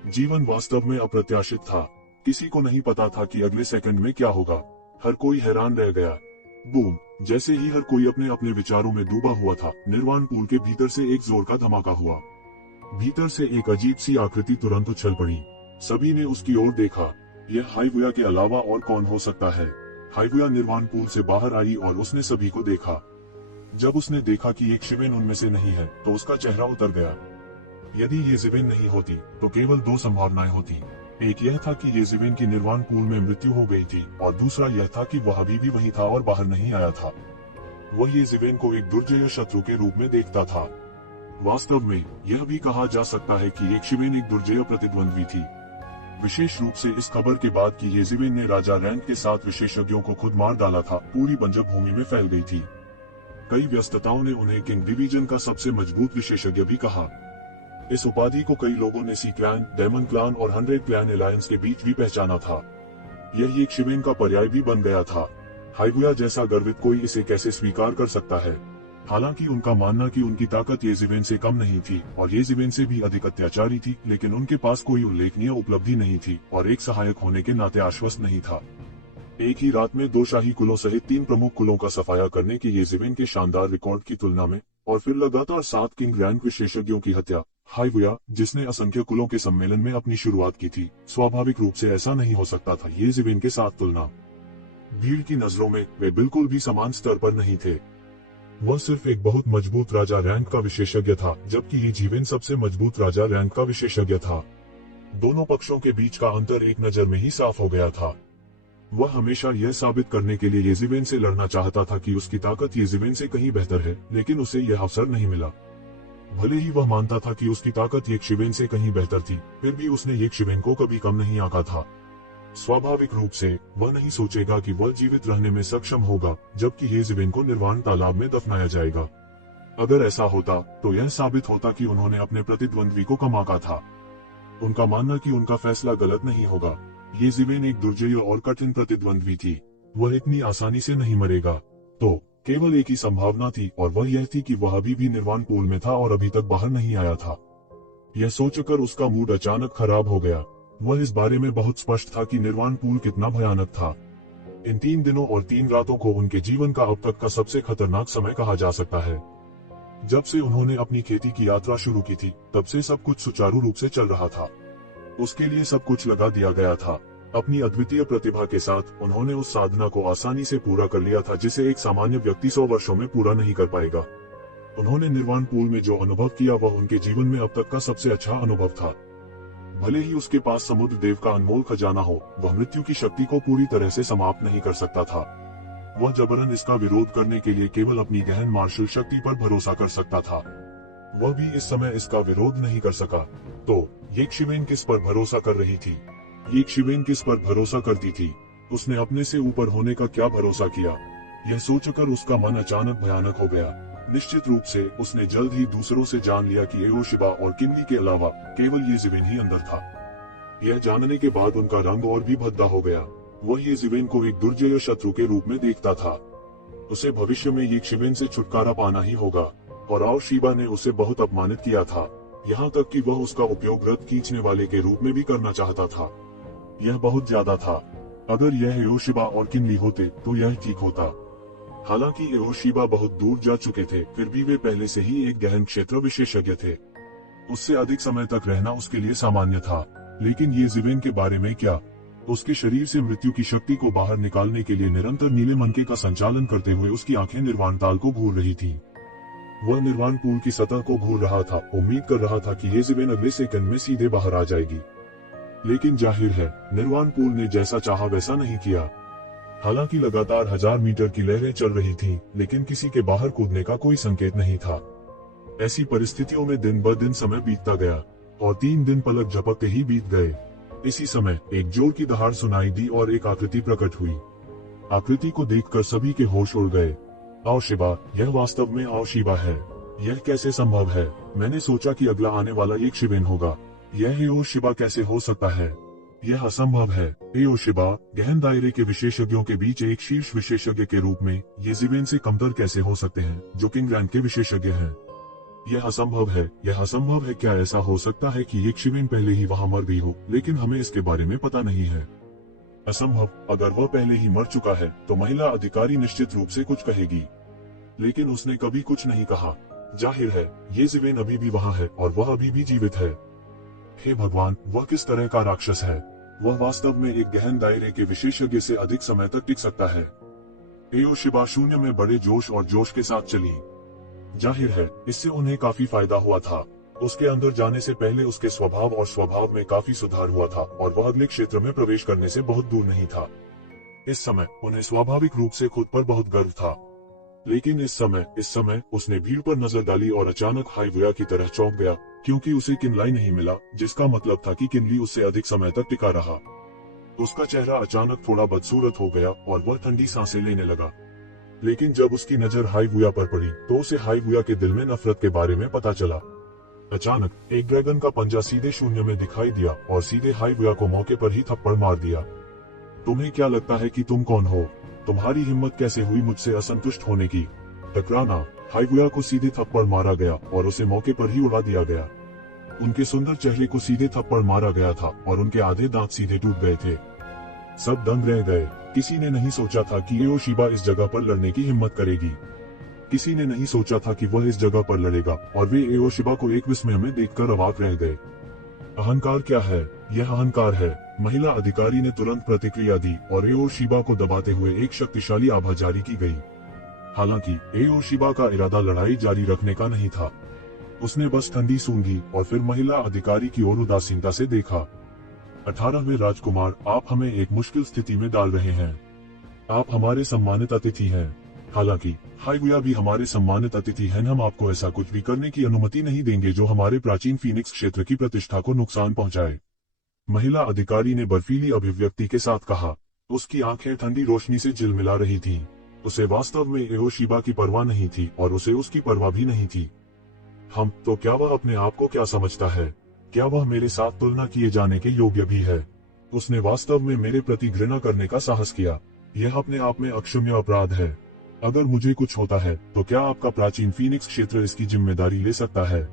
जीवन वास्तव में अप्रत्याशित था। किसी को नहीं पता था कि अगले सेकंड में क्या होगा। हर कोई हैरान रह गया। बूम! जैसे ही हर कोई अपने अपने विचारों में डूबा हुआ था, निर्वाण पूल के भीतर से एक जोर का धमाका हुआ। भीतर से एक अजीब सी आकृति तुरंत उछल पड़ी। सभी ने उसकी ओर देखा। यह हाइवुया के अलावा और कौन हो सकता है। हाइवुया निर्वाण पूल से बाहर आई और उसने सभी को देखा। जब उसने देखा कि एक शिवेन उनमें से नहीं है, तो उसका चेहरा उतर गया। यदि ये जिवेन नहीं होती, तो केवल दो संभावनाएं होती। एक यह था कि ये जिवेन की निर्वाण पूल में मृत्यु हो गई थी, और दूसरा यह था कि वह अभी भी वही था और बाहर नहीं आया था। वह ये जिवेन को एक दुर्जय शत्रु के रूप में देखता था। वास्तव में यह भी कहा जा सकता है कि एक शिवेन एक दुर्जय प्रतिद्वंद्वी थी, विशेष रूप से इस खबर के बाद कि ये जिवेन ने राजा रैंक के साथ विशेषज्ञों को खुद मार डाला था, पूरी बंजर भूमि में फैल गई थी। कई व्यस्तताओं ने उन्हें किंग डिवीजन का सबसे मजबूत विशेषज्ञ भी कहा। इस उपाधि को कई लोगों ने सी क्लैन, डेमन क्लैन और 100 क्लैन अलायंस के बीच भी पहचाना था। यह एक शिवेन का पर्याय भी बन गया था। हाइवुया जैसा गर्वित कोई इसे कैसे स्वीकार कर सकता है। हालांकि उनका मानना कि उनकी ताकत ये जिवेन से कम नहीं थी और ये जिवेन से भी अधिक अत्याचारी थी, लेकिन उनके पास कोई उल्लेखनीय उपलब्धि नहीं थी और एक सहायक होने के नाते आश्वस्त नहीं था। एक ही रात में 2 शाही कुलों सहित 3 प्रमुख कुलों का सफाया करने के ये जिवेन के शानदार रिकॉर्ड की तुलना में, और फिर लगातार 7 किंग रैंक विशेषज्ञों की हत्या। हाइवुया, जिसने असंख्य कुलों के सम्मेलन में अपनी शुरुआत की थी, स्वाभाविक रूप से ऐसा नहीं हो सकता था। ये जिवेन के साथ तुलना, भीड़ की नजरों में वे बिल्कुल भी समान स्तर पर नहीं थे। वह सिर्फ एक बहुत मजबूत राजा रैंक का विशेषज्ञ था, जबकि ये जिवेन सबसे मजबूत राजा रैंक का विशेषज्ञ था। दोनों पक्षों के बीच का अंतर एक नजर में ही साफ हो गया था। वह हमेशा यह साबित करने के लिए ये जिवेन से लड़ना चाहता था कि उसकी ताकत ये जिवेन से कहीं बेहतर है, लेकिन उसे यह अवसर नहीं मिला। भले ही वह मानता था कि उसकी ताकत एक शिवेन से कहीं बेहतर थी, फिर भी उसने एक शिवेन को कभी कम नहीं आंका था। स्वाभाविक रूप से वह नहीं सोचेगा कि वह जीवित रहने में सक्षम होगा, जबकि ये जिवेन को निर्वाण तालाब में दफनाया जाएगा। अगर ऐसा होता, तो यह साबित होता कि उन्होंने अपने प्रतिद्वंद्वी को कम आंका था। उनका मानना कि उनका फैसला गलत नहीं होगा। ये जिवेन एक दुर्जय और कठिन प्रतिद्वंद्वी थी। वह इतनी आसानी से नहीं मरेगा। तो केवल एक ही संभावना थी, और वह यह थी कि वह अभी भी निर्वाण पूल में था और अभी तक बाहर नहीं आया था। यह सोचकर उसका मूड अचानक खराब हो गया। वह इस बारे में बहुत स्पष्ट था कि निर्वाण पूल कितना भयानक था। इन 3 दिनों और 3 रातों को उनके जीवन का अब तक का सबसे खतरनाक समय कहा जा सकता है। जब से उन्होंने अपनी खेती की यात्रा शुरू की थी, तब से सब कुछ सुचारू रूप से चल रहा था। उसके लिए सब कुछ लगा दिया गया था। अपनी अद्वितीय प्रतिभा के साथ उन्होंने उस साधना को आसानी से पूरा कर लिया था जिसे एक सामान्य व्यक्ति 100 वर्षों में पूरा नहीं कर पाएगा। उन्होंने निर्वाण पूल में जो अनुभव किया वह उनके जीवन में अब तक का सबसे अच्छा अनुभव था। भले ही उसके पास समुद्र देव का अनमोल खजाना हो, वह मृत्यु की शक्ति को पूरी तरह से समाप्त नहीं कर सकता था। वह जबरन इसका विरोध करने के लिए केवल अपनी गहन मार्शल शक्ति पर भरोसा कर सकता था। वह भी इस समय इसका विरोध नहीं कर सका। तो ये शिवेन किस पर भरोसा कर रही थी? ये शिवेन किस पर भरोसा करती थी? उसने अपने से ऊपर होने का क्या भरोसा किया? यह सोचकर उसका मन अचानक भयानक हो गया। निश्चित रूप से उसने जल्द ही दूसरों से जान लिया कि एओशिबा और किन्ली के अलावा केवल ये जिवेन ही अंदर था। यह जानने के बाद उनका रंग और भी भद्दा हो गया। वह ये जिवेन को एक दुर्जय शत्रु के रूप में देखता था। उसे भविष्य में ये शिवेन से छुटकारा पाना ही होगा, और एओशिबा ने उसे बहुत अपमानित किया था, यहाँ तक कि वह उसका उपयोग रथ खींचने वाले के रूप में भी करना चाहता था। यह बहुत ज्यादा था। अगर यह एओशिबा और किन्ली होते तो यह ठीक होता। हालांकि एओशिबा बहुत दूर जा चुके थे, फिर भी वे पहले से ही एक गहन क्षेत्र विशेषज्ञ थे। उससे अधिक समय तक रहना उसके लिए सामान्य था। लेकिन ये जिवेन के बारे में क्या? उसके शरीर से मृत्यु की शक्ति को बाहर निकालने के लिए निरंतर नीले मनके का संचालन करते हुए उसकी आंखें निर्वाण ताल को घूर रही थीं। वह निर्वाण पूल की सतह को घूर रहा था, उम्मीद कर रहा था कि येज़ेबेल अगले सेकंड में सीधे बाहर आ जाएगी। लेकिन जाहिर है निर्वाण पूल ने जैसा चाहा वैसा नहीं किया। हालांकि लगातार 1000 मीटर की लहरें चल रही थीं, लेकिन किसी के बाहर कूदने का कोई संकेत नहीं था। ऐसी परिस्थितियों में दिन ब दिन समय बीतता गया और 3 दिन पलक झपकते ही बीत गए। इसी समय एक जोर की दहाड़ सुनाई दी और एक आकृति प्रकट हुई। आकृति को देखकर सभी के होश उड़ गए। आओ शिबा, यह वास्तव में आओ शिबा है। यह कैसे संभव है? मैंने सोचा कि अगला आने वाला एक शिवेन होगा। यह एओ शिबा कैसे हो सकता है? यह असंभव है। एओ शिबा गहन दायरे के विशेषज्ञों के बीच एक शीर्ष विशेषज्ञ के रूप में येज़ेबेल से कमतर कैसे हो सकते हैं, जो किंग रैंक के विशेषज्ञ हैं? यह असंभव है। यह असंभव है। क्या ऐसा हो सकता है कि एक शिवेन पहले ही वहां मर गई हो, लेकिन हमें इसके बारे में पता नहीं है? असंभव। अगर वह पहले ही मर चुका है तो महिला अधिकारी निश्चित रूप से कुछ कहेगी, लेकिन उसने कभी कुछ नहीं कहा। जाहिर है येज़ेबेल अभी भी वहां है और वह अभी भी जीवित है। हे भगवान, वह किस तरह का राक्षस है? वह वास्तव में एक गहन दायरे के विशेषज्ञ से अधिक समय तक टिक सकता है। एओ शिबा शून्य में बड़े जोश और जोश के साथ चली। जाहिर है इससे उन्हें काफी फायदा हुआ था। उसके अंदर जाने से पहले उसके स्वभाव और स्वभाव में काफी सुधार हुआ था और वह अगले क्षेत्र में प्रवेश करने से बहुत दूर नहीं था। इस समय उन्हें स्वाभाविक रूप से खुद पर बहुत गर्व था। लेकिन इस समय उसने भीड़ पर नजर डाली और अचानक हाइवुया की तरह चौंक गया, क्योंकि उसे किनलाई नहीं मिला, जिसका मतलब था कि किनली उससे अधिक समय तक टिका रहा। उसका चेहरा अचानक थोड़ा बदसूरत हो गया और वह ठंडी सांसें लेने लगा। लेकिन जब उसकी नजर हाइवुया पर पड़ी तो उसे हाइवुया के दिल में नफरत के बारे में पता चला। अचानक एक ड्रैगन का पंजा सीधे शून्य में दिखाई दिया और सीधे हाइवुया को मौके पर ही थप्पड़ मार दिया। तुम्हें क्या लगता है कि तुम कौन हो? तुम्हारी हिम्मत कैसे हुई मुझसे असंतुष्ट होने की? टकराना। हाइवुया को सीधे थप्पड़ मारा गया और उसे मौके पर ही उड़ा दिया गया। उनके सुंदर चेहरे को सीधे थप्पड़ मारा गया था और उनके आधे दांत सीधे टूट गए थे। सब दंग रह गए। किसी ने नहीं सोचा था कि एओ शिबा इस जगह पर लड़ने की हिम्मत करेगी। किसी ने नहीं सोचा था कि वह इस जगह पर लड़ेगा और वे एओ शिबा को एक विस्मय में देखकर अवाक रह गए। अहंकार क्या है? यह अहंकार है। महिला अधिकारी ने तुरंत प्रतिक्रिया दी और एओ शिबा को दबाते हुए एक शक्तिशाली आभा जारी की गई। हालांकि एओ शिबा का इरादा लड़ाई जारी रखने का नहीं था। उसने बस ठंडी सूंघी और फिर महिला अधिकारी की ओर उदासीनता से देखा। 18वें राजकुमार, आप हमें एक मुश्किल स्थिति में डाल रहे हैं। आप हमारे सम्मानित अतिथि हैं। हालांकि हाइवुया भी हमारे सम्मानित अतिथि हैं। हम आपको ऐसा कुछ भी करने की अनुमति नहीं देंगे जो हमारे प्राचीन फीनिक्स क्षेत्र की प्रतिष्ठा को नुकसान पहुंचाए। महिला अधिकारी ने बर्फीली अभिव्यक्ति के साथ कहा। उसकी आंखें ठंडी रोशनी से झिलमिला रही थीं। उसे वास्तव में एओ शिबा की परवाह नहीं थी और उसे उसकी परवाह भी नहीं थी। हम तो क्या वह अपने आप को क्या समझता है? क्या वह मेरे साथ तुलना किए जाने के योग्य भी है? उसने वास्तव में मेरे प्रति घृणा करने का साहस किया। यह अपने आप में अक्षम्य अपराध है। अगर मुझे कुछ होता है तो क्या आपका प्राचीन फीनिक्स क्षेत्र इसकी जिम्मेदारी ले सकता है?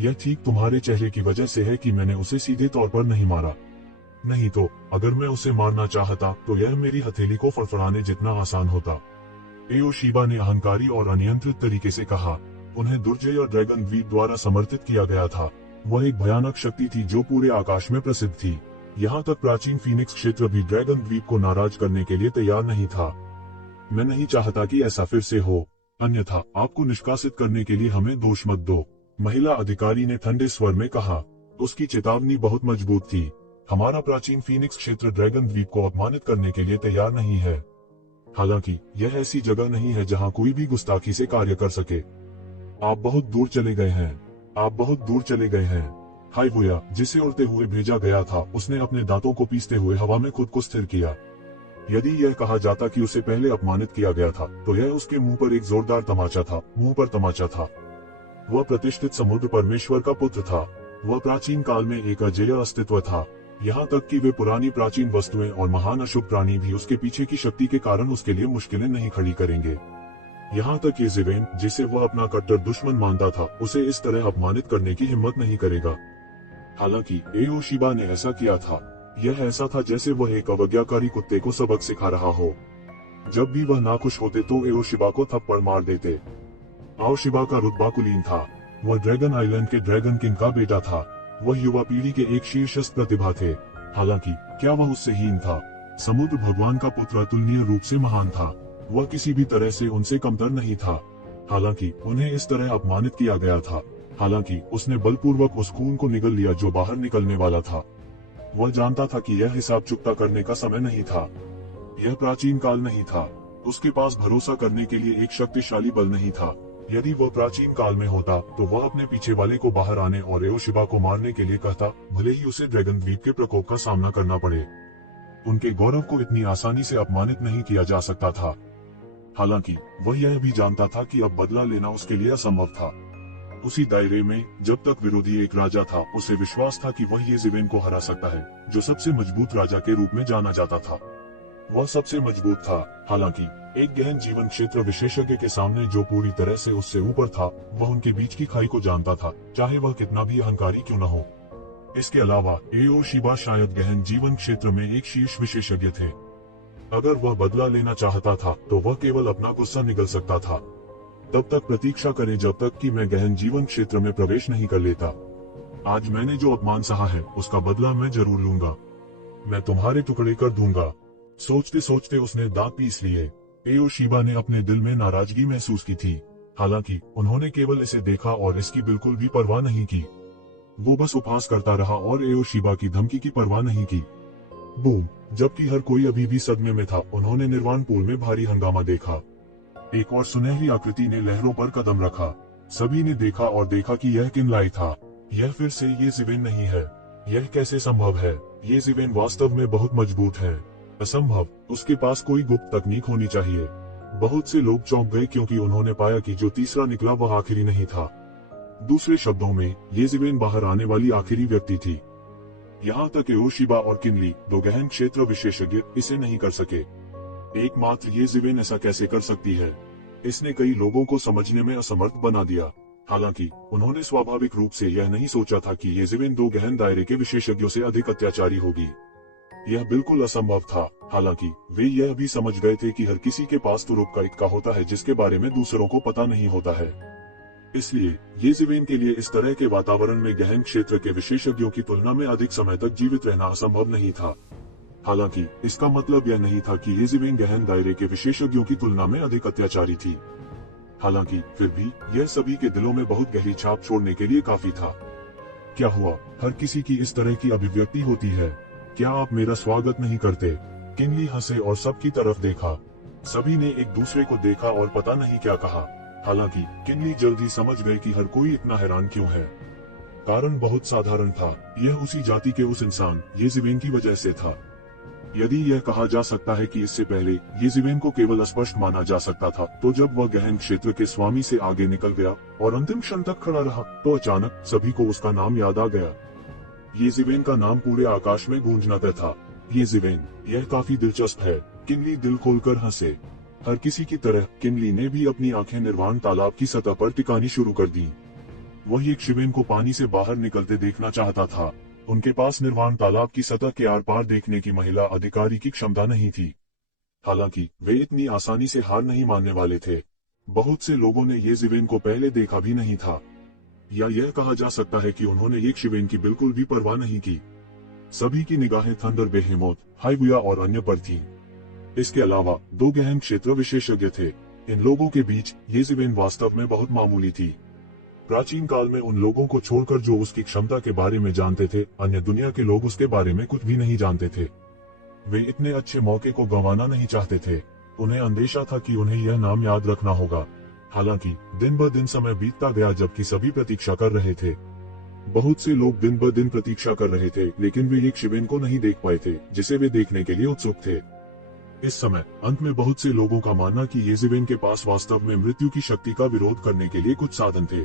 यह ठीक तुम्हारे चेहरे की वजह से है कि मैंने उसे सीधे तौर पर नहीं मारा। नहीं तो अगर मैं उसे मारना चाहता तो यह मेरी हथेली को फड़फड़ाने जितना आसान होता। एओ शिबा ने अहंकारी और अनियंत्रित तरीके से कहा। उन्हें दुर्जय ड्रैगन द्वीप द्वारा समर्थित किया गया था। वह एक भयानक शक्ति थी जो पूरे आकाश में प्रसिद्ध थी। यहाँ तक प्राचीन फीनिक्स क्षेत्र भी ड्रैगन द्वीप को नाराज करने के लिए तैयार नहीं था। मैं नहीं चाहता कि ऐसा फिर से हो, अन्यथा आपको निष्कासित करने के लिए हमें दोष मत दो। महिला अधिकारी ने ठंडे स्वर में कहा। उसकी चेतावनी बहुत मजबूत थी। हमारा प्राचीन फीनिक्स क्षेत्र ड्रैगन द्वीप को अपमानित करने के लिए तैयार नहीं है। हालांकि यह ऐसी जगह नहीं है जहां कोई भी गुस्ताखी से कार्य कर सके। आप बहुत दूर चले गए हैं। आप बहुत दूर चले गए हैं। हाइवुया, जिसे उड़ते हुए भेजा गया था, उसने अपने दांतों को पीसते हुए हवा में खुद को स्थिर किया। यदि यह कहा जाता कि उसे पहले अपमानित किया गया था तो यह उसके मुंह पर एक जोरदार तमाचा था। मुंह पर तमाचा था। वह प्रतिष्ठित समुद्र परमेश्वर का पुत्र था। वह प्राचीन काल में एक अजेय अस्तित्व था। यहाँ तक कि वे पुरानी प्राचीन वस्तुएं और महान अशुभ प्राणी भी उसके पीछे की शक्ति के कारण उसके लिए मुश्किलें नहीं खड़ी करेंगे। यहाँ तक येज़ेबेल, जिसे वह अपना कट्टर दुश्मन मानता था, उसे इस तरह अपमानित करने की हिम्मत नहीं करेगा। हालांकि एओ शिबा ने ऐसा किया था। यह ऐसा था जैसे वह एक अवज्ञाकारी कुत्ते को सबक सिखा रहा हो। जब भी वह नाखुश होते तो एओ शिबा को थप्पड़ मार देते। आओ शिबा का रुतबा कुलीन था। वह ड्रैगन आइलैंड के ड्रैगन किंग का बेटा था। वह युवा पीढ़ी के एक शीर्षस्थ प्रतिभा थे। हालांकि क्या वह उससे हीन था? समुद्र भगवान का पुत्र अतुलनीय रूप से महान था। वह किसी भी तरह से उनसे कमतर नहीं था। हालांकि उन्हें इस तरह अपमानित किया गया था। हालांकि उसने बलपूर्वक उस खून को निगल लिया जो बाहर निकलने वाला था। वह जानता था कि यह हिसाब चुकता करने का समय नहीं था। यह प्राचीन काल नहीं था। उसके पास भरोसा करने के लिए एक शक्तिशाली बल नहीं था। यदि वह प्राचीन काल में होता तो वह अपने पीछे वाले को बाहर आने और एओशिबा को मारने के लिए कहता, भले ही उसे ड्रैगन द्वीप के प्रकोप का सामना करना पड़े। उनके गौरव को इतनी आसानी से अपमानित नहीं किया जा सकता था। हालांकि वह यह भी जानता था कि अब बदला लेना उसके लिए असंभव था। उसी दायरे में जब तक विरोधी एक राजा था, उसे विश्वास था कि वह येज़ेबेल को हरा सकता है, जो सबसे मजबूत राजा के रूप में जाना जाता था। वह सबसे मजबूत था। हालांकि एक गहन जीवन क्षेत्र विशेषज्ञ के सामने जो पूरी तरह से उससे ऊपर था, वह उनके बीच की खाई को जानता था, चाहे वह कितना भी अहंकारी क्यों न हो। इसके अलावा एओशिबा शायद गहन जीवन क्षेत्र में एक शीर्ष विशेषज्ञ थे। अगर वह बदला लेना चाहता था तो वह केवल अपना गुस्सा निगल सकता था। तब तक प्रतीक्षा करें जब तक कि मैं गहन जीवन क्षेत्र में प्रवेश नहीं कर लेता। आज मैंने जो अपमान सहा है उसका बदला मैं जरूर लूंगा। मैं तुम्हारे टुकड़े कर दूंगा। सोचते सोचते उसने दांत पीस लिए। एओशिबा ने अपने दिल में नाराजगी महसूस की थी। हालांकि उन्होंने केवल इसे देखा और इसकी बिल्कुल भी परवाह नहीं की। वो बस उपहास करता रहा और एओशिबा की धमकी की परवाह नहीं की। बूम! जबकि हर कोई अभी भी सदमे में था, उन्होंने निर्वाण पूल में भारी हंगामा देखा। एक और सुनहरी आकृति ने लहरों पर कदम रखा। सभी ने देखा और देखा कि यह किनलाई था। यह फिर से येज़ेबेल नहीं है। यह कैसे संभव है? येज़ेबेल वास्तव में बहुत मजबूत है। असंभव। उसके पास कोई गुप्त तकनीक होनी चाहिए। बहुत से लोग चौंक गए क्योंकि उन्होंने पाया कि जो तीसरा निकला वह आखिरी नहीं था। दूसरे शब्दों में, येज़ेबेल बाहर आने वाली आखिरी व्यक्ति थी। यहाँ तक एओशिबा और किनली, दो गहन क्षेत्र विशेषज्ञ, इसे नहीं कर सके। एकमात्र येज़ेबेल ऐसा कैसे कर सकती है? इसने कई लोगों को समझने में असमर्थ बना दिया। हालांकि उन्होंने स्वाभाविक रूप से यह नहीं सोचा था कि येज़ेबेल दो गहन दायरे के विशेषज्ञों से अधिक अत्याचारी होगी। यह बिल्कुल असंभव था। हालांकि वे यह भी समझ गए थे कि हर किसी के पास तुरुप का इक्का होता है जिसके बारे में दूसरों को पता नहीं होता है। इसलिए येज़ेबेल के लिए इस तरह के वातावरण में गहन क्षेत्र के विशेषज्ञों की तुलना में अधिक समय तक जीवित रहना असंभव नहीं था। हालांकि इसका मतलब यह नहीं था कि येज़ेबेल गहन दायरे के विशेषज्ञों की तुलना में अधिक अत्याचारी थी। हालांकि फिर भी यह सभी के दिलों में बहुत गहरी छाप छोड़ने के लिए काफी था। क्या हुआ? हर किसी की इस तरह की अभिव्यक्ति होती है। क्या आप मेरा स्वागत नहीं करते? किनली हंसे और सबकी तरफ देखा। सभी ने एक दूसरे को देखा और पता नहीं क्या कहा। हालांकि किनली जल्दी समझ गए कि हर कोई इतना हैरान क्यों है। कारण बहुत साधारण था। यह उसी जाति के उस इंसान येज़ेबेल की वजह से था। यदि यह कहा जा सकता है कि इससे पहले येज़ेबेल को केवल अस्पष्ट माना जा सकता था, तो जब वह गहन क्षेत्र के स्वामी से आगे निकल गया और अंतिम क्षण तक खड़ा रहा, तो अचानक सभी को उसका नाम याद आ गया। येज़ेबेल का नाम पूरे आकाश में गूंजना तय था। येज़ेबेल, यह काफी दिलचस्प है। किनली दिल खोलकर हंसे। हर किसी की तरह किनली ने भी अपनी आंखें निर्वाण तालाब की सतह पर टिकानी शुरू कर दी। वह येज़ेबेल को पानी से बाहर निकलते देखना चाहता था। उनके पास निर्वाण तालाब की सतह के आर पार देखने की महिला अधिकारी की क्षमता नहीं थी। हालांकि वे इतनी आसानी से हार नहीं मानने वाले थे। बहुत से लोगों ने येज़ेबेल को पहले देखा भी नहीं था, या यह कहा जा सकता है कि उन्होंने येज़ेबेल की बिल्कुल भी परवाह नहीं की। सभी की निगाहें थंडर बेहेमोथ, हाइबुया और अन्य पर थी। इसके अलावा दो गहन क्षेत्र विशेषज्ञ थे। इन लोगों के बीच येज़ेबेल वास्तव में बहुत मामूली थी। प्राचीन काल में उन लोगों को छोड़कर जो उसकी क्षमता के बारे में जानते थे, अन्य दुनिया के लोग उसके बारे में कुछ भी नहीं जानते थे। वे इतने अच्छे मौके को गंवाना नहीं चाहते थे। उन्हें अंदेशा था कि उन्हें यह नाम याद रखना होगा। हालांकि दिन ब दिन समय बीतता गया जबकि सभी प्रतीक्षा कर रहे थे। बहुत से लोग दिन ब दिन प्रतीक्षा कर रहे थे, लेकिन वे येज़ेबेल को नहीं देख पाए थे जिसे वे देखने के लिए उत्सुक थे। इस समय अंत में बहुत से लोगों का मानना कि येज़ेबेल के पास वास्तव में मृत्यु की शक्ति का विरोध करने के लिए कुछ साधन थे।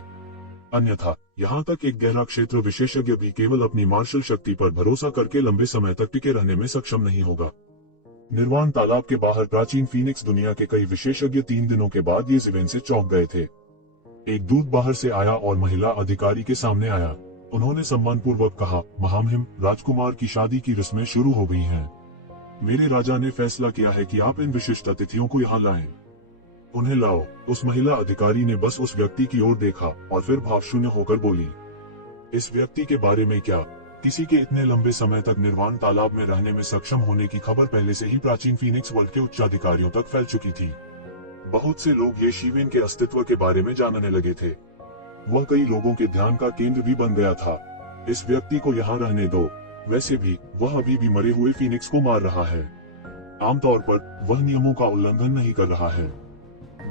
अन्यथा यहाँ तक एक गहरा क्षेत्र विशेषज्ञ भी केवल अपनी मार्शल शक्ति पर भरोसा करके लंबे समय तक टिके रहने में सक्षम नहीं होगा। निर्वाण तालाब के बाहर प्राचीन फीनिक्स दुनिया के कई विशेषज्ञ 3 दिनों के बाद येज़ेबेल से चौंक गए थे। एक दूत बाहर से आया और महिला अधिकारी के सामने आया। उन्होंने सम्मानपूर्वक कहा, महामहिम, राजकुमार की शादी की रस्में शुरू हो गई हैं। मेरे राजा ने फैसला किया है कि आप इन विशिष्ट अतिथियों को यहाँ लाएं। उन्हें लाओ। उस महिला अधिकारी ने बस उस व्यक्ति की ओर देखा और फिर भावशून्य होकर बोली, इस व्यक्ति के बारे में क्या? किसी के इतने लंबे समय तक निर्वाण तालाब में रहने में सक्षम होने की खबर पहले से ही प्राचीन फीनिक्स वर्ल्ड के उच्चाधिकारियों तक फैल चुकी थी। बहुत से लोग ये शिवेन के अस्तित्व के बारे में जानने लगे थे। वह कई लोगों के ध्यान का केंद्र भी बन गया था। इस व्यक्ति को यहाँ रहने दो, वैसे भी वह अभी भी मरे हुए फीनिक्स को मार रहा है। आमतौर पर वह नियमों का उल्लंघन नहीं कर रहा है।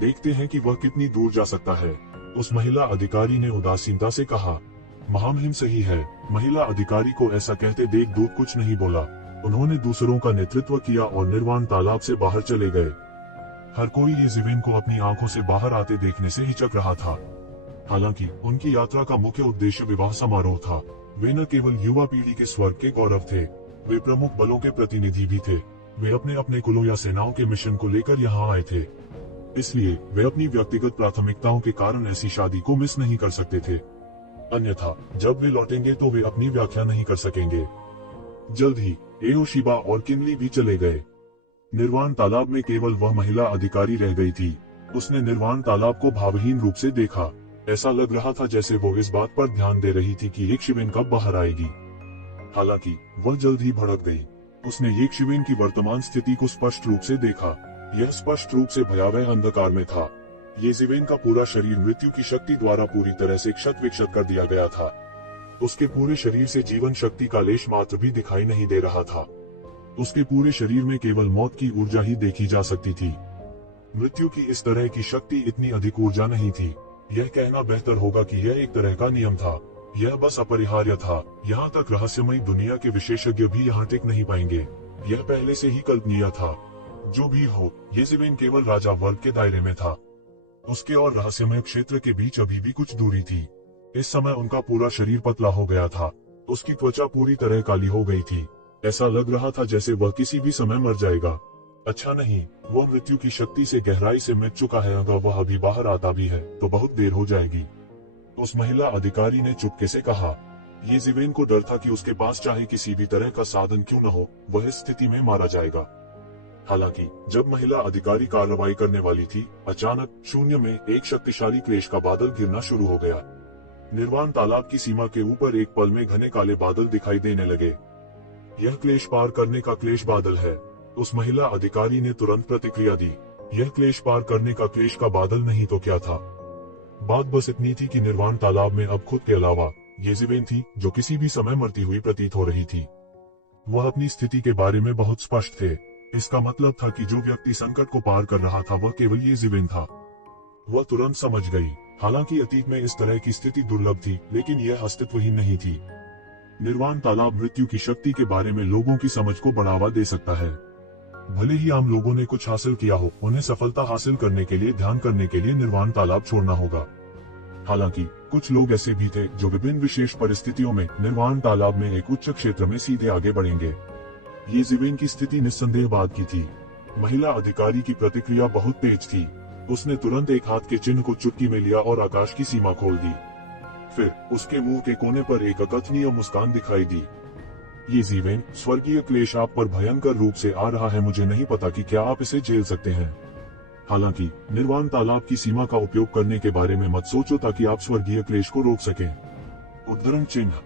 देखते हैं कि वह कितनी दूर जा सकता है, उस महिला अधिकारी ने उदासीनता से कहा। महामहिम सही है। महिला अधिकारी को ऐसा कहते देख दूत कुछ नहीं बोला। उन्होंने दूसरों का नेतृत्व किया और निर्वाण तालाब से बाहर चले गए। हर कोई ये जीवेन को अपनी आंखों से बाहर आते देखने से हिचक रहा था। हालांकि उनकी यात्रा का मुख्य उद्देश्य विवाह समारोह था। वे न केवल युवा पीढ़ी के स्वर्ग के गौरव थे, वे प्रमुख बलों के प्रतिनिधि भी थे। वे अपने अपने कुलों या सेनाओं के मिशन को लेकर यहाँ आए थे, इसलिए वे अपनी व्यक्तिगत प्राथमिकताओं के कारण ऐसी शादी को मिस नहीं कर सकते थे। अन्यथा जब वे लौटेंगे तो वे अपनी व्याख्या नहीं कर सकेंगे। जल्द ही एओशिबा और किनली भी चले गए। निर्वाण तालाब में केवल वह महिला अधिकारी रह गई थी। उसने निर्वाण तालाब को भावहीन रूप से देखा। ऐसा लग रहा था जैसे वो इस बात पर ध्यान दे रही थी कि यक्षविन कब बाहर आएगी। हालांकि वह जल्द ही भड़क गई। उसने यक्षविन की वर्तमान स्थिति को स्पष्ट रूप से देखा। यह स्पष्ट रूप से भयावह अंधकार में था। येजिवेन का पूरा शरीर मृत्यु की शक्ति द्वारा पूरी तरह से क्षत विक्षत कर दिया गया था। उसके पूरे शरीर से जीवन शक्ति का लेश मात्र भी दिखाई नहीं दे रहा था। उसके पूरे शरीर में केवल मौत की ऊर्जा ही देखी जा सकती थी। मृत्यु की इस तरह की शक्ति इतनी अधिक ऊर्जा नहीं थी। यह कहना बेहतर होगा कि यह एक तरह का नियम था। यह बस अपरिहार्य था। यहाँ तक रहस्यमयी दुनिया के विशेषज्ञ भी यहाँ टिक नहीं पाएंगे। यह पहले से ही कल्पनीय था। जो भी हो, येजिवेन केवल राजा वर्ग के दायरे में था। उसके और रहस्यमय क्षेत्र के बीच अभी भी कुछ दूरी थी। इस समय उनका पूरा शरीर पतला हो गया था। उसकी त्वचा पूरी तरह काली हो गई थी। ऐसा लग रहा था जैसे वह किसी भी समय मर जाएगा। अच्छा नहीं, वह मृत्यु की शक्ति से गहराई से मिट चुका है। अगर वह अभी बाहर आता भी है तो बहुत देर हो जाएगी। उस महिला अधिकारी ने चुपके से कहा। येजिवेन को डर था कि उसके पास चाहे किसी भी तरह का साधन क्यों न हो, वह इस स्थिति में मारा जाएगा। हालांकि जब महिला अधिकारी कार्रवाई करने वाली थी, अचानक शून्य में एक शक्तिशाली क्लेश का बादल गिरना शुरू हो गया। निर्वाण तालाब की सीमा के ऊपर एक पल में घने काले बादल दिखाई देने लगे। यह क्लेश पार करने का क्लेश बादल है। उस महिला अधिकारी ने तुरंत प्रतिक्रिया दी। यह क्लेश पार करने का क्लेश का बादल नहीं तो क्या था। बात बस इतनी थी कि निर्वाण तालाब में अब खुद के अलावा येजिवेन थी, जो किसी भी समय मरती हुई प्रतीत हो रही थी। वह अपनी स्थिति के बारे में बहुत स्पष्ट थे। इसका मतलब था कि जो व्यक्ति संकट को पार कर रहा था वह केवल येजिवेन था। वह तुरंत समझ गई। हालांकि अतीत में इस तरह की स्थिति दुर्लभ थी, लेकिन यह अस्तित्वहीन नहीं थी। निर्वाण तालाब मृत्यु की शक्ति के बारे में लोगों की समझ को बढ़ावा दे सकता है। भले ही आम लोगों ने कुछ हासिल किया हो, उन्हें सफलता हासिल करने के लिए ध्यान करने के लिए निर्वाण तालाब छोड़ना होगा। हालांकि कुछ लोग ऐसे भी थे जो विभिन्न विशेष परिस्थितियों में निर्वाण तालाब में एक उच्च क्षेत्र में सीधे आगे बढ़ेंगे। येजिवेन की स्थिति निस्संदेह बाद की थी। महिला अधिकारी की प्रतिक्रिया बहुत तेज थी। उसने तुरंत एक हाथ के चिन्ह को चुटकी में लिया और आकाश की सीमा खोल दी। फिर उसके मुंह के कोने पर एक अकथनीय मुस्कान दिखाई दी। येजिवेन, स्वर्गीय क्लेश आप पर भयंकर रूप से आ रहा है। मुझे नहीं पता कि क्या आप इसे झेल सकते हैं। हालांकि निर्वाण तालाब की सीमा का उपयोग करने के बारे में मत सोचो ताकि आप स्वर्गीय क्लेश को रोक सकें। उद्धरण चिन्ह।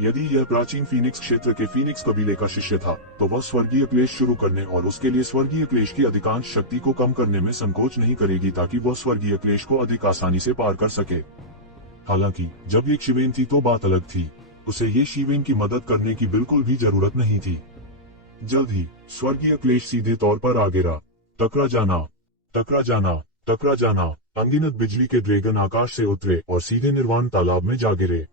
यदि यह प्राचीन फीनिक्स क्षेत्र के फीनिक्स कबीले का शिष्य था, तो वह स्वर्गीय क्लेश शुरू करने और उसके लिए स्वर्गीय क्लेश की अधिकांश शक्ति को कम करने में संकोच नहीं करेगी ताकि वह स्वर्गीय क्लेश को अधिक आसानी से पार कर सके। हालांकि जब ये शिवेन थी तो बात अलग थी। उसे ये शिवेन की मदद करने की बिल्कुल भी जरूरत नहीं थी। जल्द ही स्वर्गीय क्लेश सीधे तौर पर आ गिरा। टकरा जाना, टकरा जाना, टकरा जाना। अनगिनत बिजली के ड्रैगन आकाश से उतरे और सीधे निर्वाण तालाब में जा गिरे।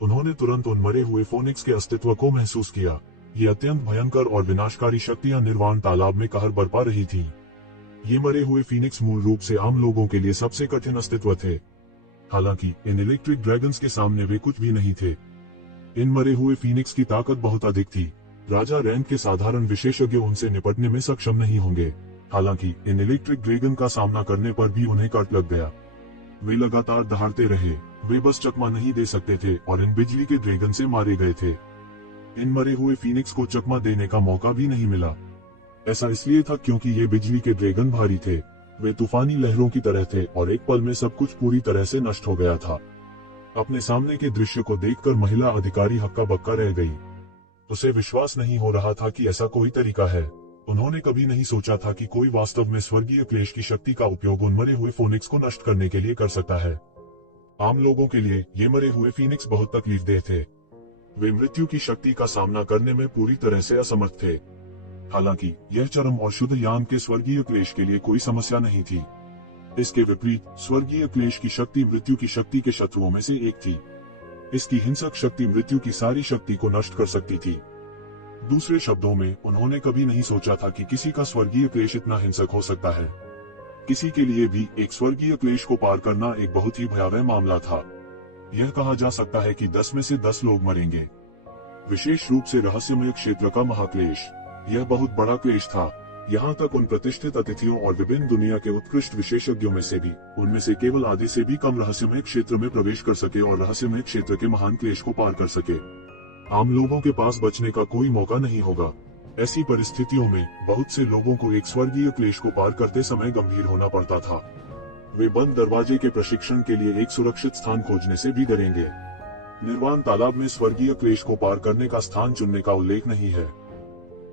उन्होंने तुरंत उन मरे हुए फोनिक्स के अस्तित्व को महसूस किया। ये अत्यंत भयंकर और विनाशकारी शक्तियां निर्वाण तालाब में कहर बरपा रही थीं। ये मरे हुए फीनिक्स मूल रूप से आम लोगों के लिए सबसे कठिन अस्तित्व थे। हालांकि इन इलेक्ट्रिक ड्रैगन्स के सामने वे कुछ भी नहीं थे। इन मरे हुए फीनिक्स की ताकत बहुत अधिक थी। राजा रैंड के साधारण विशेषज्ञ उनसे निपटने में सक्षम नहीं होंगे। हालांकि इन इलेक्ट्रिक ड्रैगन का सामना करने पर भी उन्हें कट लग गया। वे लगातार दहाड़ते रहे। वे बस चकमा नहीं दे सकते थे और इन बिजली के ड्रैगन से मारे गए थे। इन मरे हुए फीनिक्स को चकमा देने का मौका भी नहीं मिला। ऐसा इसलिए था क्योंकि ये बिजली के ड्रैगन भारी थे। वे तूफानी लहरों की तरह थे और एक पल में सब कुछ पूरी तरह से नष्ट हो गया था। अपने सामने के दृश्य को देखकर महिला अधिकारी हक्का बक्का रह गई। उसे विश्वास नहीं हो रहा था कि ऐसा कोई तरीका है। उन्होंने कभी नहीं सोचा था कि कोई वास्तव में स्वर्गीय क्लेश की शक्ति का उपयोग उन मरे हुए फोनिक्स को नष्ट करने के लिए कर सकता है। आम लोगों के लिए ये मरे हुए फीनिक्स बहुत तकलीफदेह थे। वे मृत्यु की शक्ति का सामना करने में पूरी तरह से असमर्थ थे। हालांकि यह चरम और शुद्ध यान के स्वर्गीय क्लेश के लिए कोई समस्या नहीं थी। इसके विपरीत स्वर्गीय क्लेश की शक्ति मृत्यु की शक्ति के शत्रुओं में से एक थी। इसकी हिंसक शक्ति मृत्यु की सारी शक्ति को नष्ट कर सकती थी। दूसरे शब्दों में, उन्होंने कभी नहीं सोचा था कि किसी का स्वर्गीय क्लेश इतना हिंसक हो सकता है। किसी के लिए भी एक स्वर्गीय क्लेश को पार करना एक बहुत ही भयावह मामला था। यह कहा जा सकता है कि 10 में से 10 लोग मरेंगे। विशेष रूप से रहस्यमय क्षेत्र का महाक्लेश, यह बहुत बड़ा क्लेश था। यहाँ तक उन प्रतिष्ठित अतिथियों और विभिन्न दुनिया के उत्कृष्ट विशेषज्ञों में से भी उनमें से केवल आधे से भी कम रहस्यमय क्षेत्र में प्रवेश कर सके और रहस्यमय क्षेत्र के महान क्लेश को पार कर सके। आम लोगों के पास बचने का कोई मौका नहीं होगा। ऐसी परिस्थितियों में बहुत से लोगों को एक स्वर्गीय क्लेश को पार करते समय गंभीर होना पड़ता था। वे बंद दरवाजे के प्रशिक्षण के लिए एक सुरक्षित स्थान खोजने से भी डरेंगे। निर्वाण तालाब में स्वर्गीय क्लेश को पार करने का स्थान चुनने का उल्लेख नहीं है।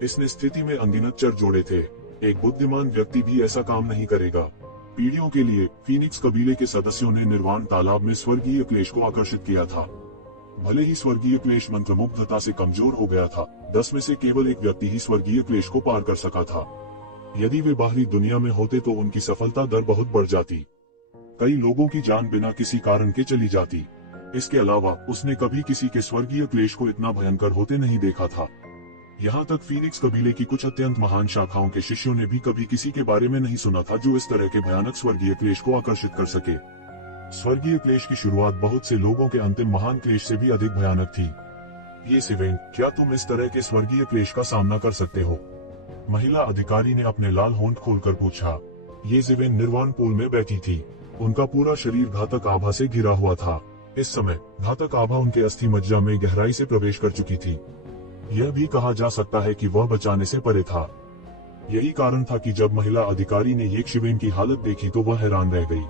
इस स्थिति में अनगिनत चर जोड़े थे। एक बुद्धिमान व्यक्ति भी ऐसा काम नहीं करेगा। पीढ़ियों के लिए फीनिक्स कबीले के सदस्यों ने निर्वाण तालाब में स्वर्गीय क्लेश को आकर्षित किया था। भले ही स्वर्गीय क्लेश मंत्रमुग्धता से कमजोर हो गया था, 10 में से केवल एक व्यक्ति ही स्वर्गीय क्लेश को पार कर सका था। यदि वे बाहरी दुनिया में होते तो उनकी सफलता दर बहुत बढ़ जाती। कई लोगों की जान बिना किसी कारण के चली जाती। इसके अलावा उसने कभी किसी के स्वर्गीय क्लेश को इतना भयंकर होते नहीं देखा था। यहाँ तक फीनिक्स कबीले की कुछ अत्यंत महान शाखाओं के शिष्यों ने भी कभी किसी के बारे में नहीं सुना था जो इस तरह के भयानक स्वर्गीय क्लेश को आकर्षित कर सके। स्वर्गीय क्लेश की शुरुआत बहुत से लोगों के अंतिम महान क्लेश से भी अधिक भयानक थी। ये सिवेन, क्या तुम इस तरह के स्वर्गीय क्लेश का सामना कर सकते हो? महिला अधिकारी ने अपने लाल होंठ खोलकर पूछा। ये सिवेन निर्वाण पूल में बैठी थी। उनका पूरा शरीर घातक आभा से घिरा हुआ था। इस समय घातक आभा उनके अस्थि मज्जा में गहराई से प्रवेश कर चुकी थी। यह भी कहा जा सकता है कि वह बचाने से परे था। यही कारण था कि जब महिला अधिकारी ने येक्षिवेन की हालत देखी तो वह हैरान रह गई।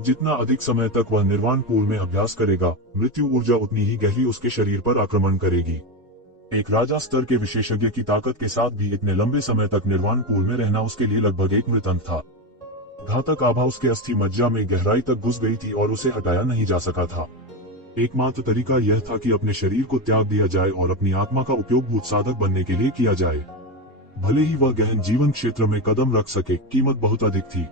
जितना अधिक समय तक वह निर्वाण पूल में अभ्यास करेगा, मृत्यु ऊर्जा उतनी ही गहरी उसके शरीर पर आक्रमण करेगी। एक राजा स्तर के विशेषज्ञ की ताकत के साथ भी इतने लंबे समय तक निर्वाण पूल में रहना उसके लिए लगभग एक मृतंत था। घातक आभा उसके अस्थि मज्जा में गहराई तक घुस गई थी और उसे हटाया नहीं जा सका था। एकमात्र तरीका यह था कि अपने शरीर को त्याग दिया जाए और अपनी आत्मा का उपयोग भूत साधक बनने के लिए किया जाए। भले ही वह गहन जीवन क्षेत्र में कदम रख सके, कीमत बहुत अधिक थी।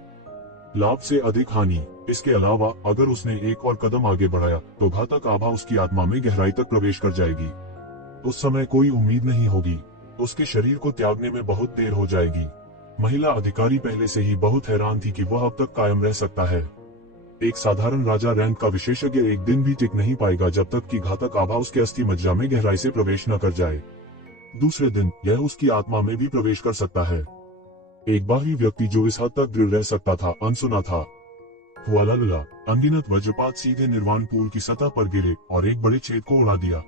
लाभ से अधिक हानि। इसके अलावा अगर उसने एक और कदम आगे बढ़ाया तो घातक आभा उसकी आत्मा में गहराई तक प्रवेश कर जाएगी। उस समय कोई उम्मीद नहीं होगी। उसके शरीर को त्यागने में बहुत देर हो जाएगी। महिला अधिकारी पहले से ही बहुत हैरान थी कि वह अब तक कायम रह सकता है। एक साधारण राजा रैंक का विशेषज्ञ एक दिन भी टिक नहीं पाएगा जब तक कि घातक आभा उसके अस्थि मज्जा में गहराई से प्रवेश न कर जाए। दूसरे दिन यह उसकी आत्मा में भी प्रवेश कर सकता है। एक बाहरी व्यक्ति जो इस हद तक दृढ़ रह सकता था, अनसुना था। हुआ लला, अनगिनत वज्रपात सीधे निर्वाण पूल की सतह पर गिरे और एक बड़े छेद को उड़ा दिया।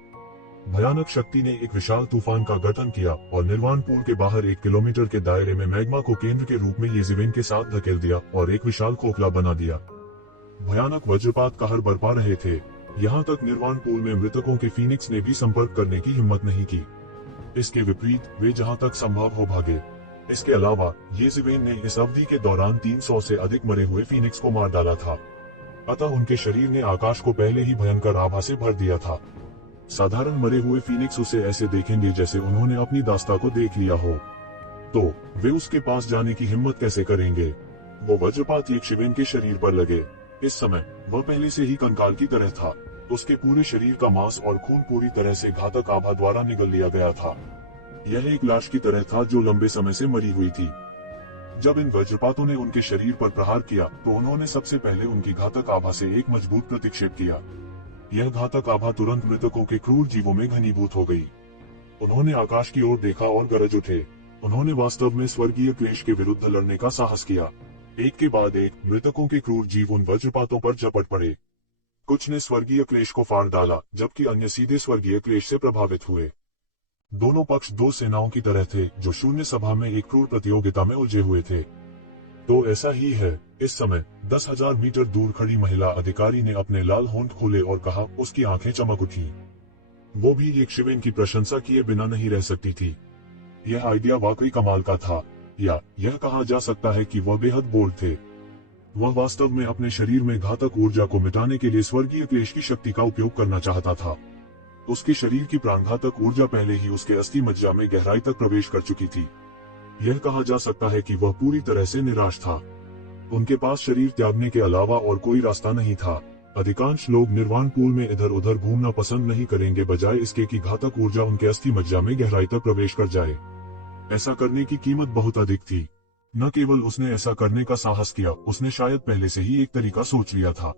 भयानक शक्ति ने एक विशाल तूफान का गठन किया और निर्वाण पूल के बाहर 1 किलोमीटर के दायरे में मैग्मा को केंद्र के रूप में येज़िवेन के साथ धकेल दिया और एक विशाल खोखला बना दिया। भयानक वज्रपात कहर बरपा रहे थे। यहाँ तक निर्वाण पूल में मृतकों के फीनिक्स ने भी संपर्क करने की हिम्मत नहीं की। इसके विपरीत वे जहाँ तक संभव हो भागे। इसके अलावा येज़िवेन ने इस अवधि के दौरान 300 से अधिक मरे हुए फीनिक्स को मार डाला था। अतः उनके शरीर ने आकाश को पहले ही भयंकर आभा से भर दिया था। साधारण मरे हुए फीनिक्स उसे ऐसे देखेंगे जैसे उन्होंने अपनी दास्ता को देख लिया हो। तो वे उसके पास जाने की हिम्मत कैसे करेंगे? वो वज्रपात येक्षिवेन के शरीर पर लगे। इस समय वह पहले से ही कंकाल की तरह था। उसके पूरे शरीर का मांस और खून पूरी तरह से घातक आभा द्वारा निगल लिया गया था। यह एक लाश की तरह था जो लंबे समय से मरी हुई थी। जब इन वज्रपातों ने उनके शरीर पर प्रहार किया तो उन्होंने सबसे पहले उनकी घातक आभा से एक मजबूत प्रतिक्षेप किया। यह घातक आभा तुरंत मृतकों के क्रूर जीवों में घनीभूत हो गई। उन्होंने आकाश की ओर देखा और गरज उठे। उन्होंने वास्तव में स्वर्गीय क्लेश के विरुद्ध लड़ने का साहस किया। एक के बाद एक मृतकों के क्रूर जीव उन वज्रपातों पर झपट पड़े। कुछ ने स्वर्गीय क्लेश को फाड़ डाला, जबकि अन्य सीधे स्वर्गीय क्लेश से प्रभावित हुए। दोनों पक्ष दो सेनाओं की तरह थे जो शून्य सभा में एक क्रूर प्रतियोगिता में उलझे हुए थे। तो ऐसा ही है। इस समय 10,000 मीटर दूर खड़ी महिला अधिकारी ने अपने लाल होंठ खोले और कहा, उसकी आंखें चमक उठी। वो भी एक शिवेन की प्रशंसा किए बिना नहीं रह सकती थी। यह आइडिया वाकई कमाल का था, या यह कहा जा सकता है कि वह बेहद बोल्ड थे। वह वास्तव में अपने शरीर में घातक ऊर्जा को मिटाने के लिए स्वर्गीय क्लेश की शक्ति का उपयोग करना चाहता था। उसके शरीर की प्राणघातक ऊर्जा पहले ही उसके अस्थि मज्जा में गहराई तक प्रवेश कर चुकी थी। यह कहा जा सकता है कि वह पूरी तरह से निराश था। उनके पास शरीर त्यागने के अलावा और कोई रास्ता नहीं था। अधिकांश लोग निर्वाण पूल में इधर उधर घूमना पसंद नहीं करेंगे, बजाय इसके कि घातक ऊर्जा उनके अस्थि मज्जा में गहराई तक प्रवेश कर जाए। ऐसा करने की कीमत बहुत अधिक थी। न केवल उसने ऐसा करने का साहस किया, उसने शायद पहले से ही एक तरीका सोच लिया था।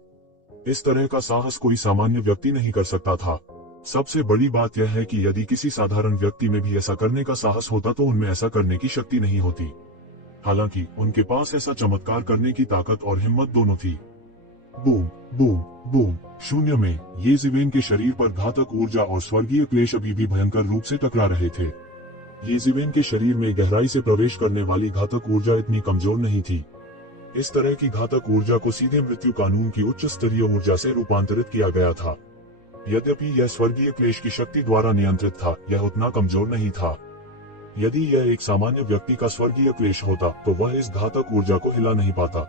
इस तरह का साहस कोई सामान्य व्यक्ति नहीं कर सकता था। सबसे बड़ी बात यह है कि यदि किसी साधारण व्यक्ति में भी ऐसा करने का साहस होता तो उनमें ऐसा करने की शक्ति नहीं होती। हालांकि उनके पास ऐसा चमत्कार करने की ताकत और हिम्मत दोनों थी। Boom boom boom. शून्य में येज़िवेन के शरीर पर घातक ऊर्जा और स्वर्गीय क्लेश अभी भी भयंकर रूप से टकरा रहे थे। येज़िवेन के शरीर में गहराई से प्रवेश करने वाली घातक ऊर्जा इतनी कमजोर नहीं थी। इस तरह की घातक ऊर्जा को सीधे मृत्यु कानून की उच्च स्तरीय ऊर्जा से रूपांतरित किया गया था। यद्यपि यह स्वर्गीय क्लेश की शक्ति द्वारा नियंत्रित था, यह उतना कमजोर नहीं था। यदि यह एक सामान्य व्यक्ति का स्वर्गीय क्लेश होता तो वह इस घातक ऊर्जा को हिला नहीं पाता।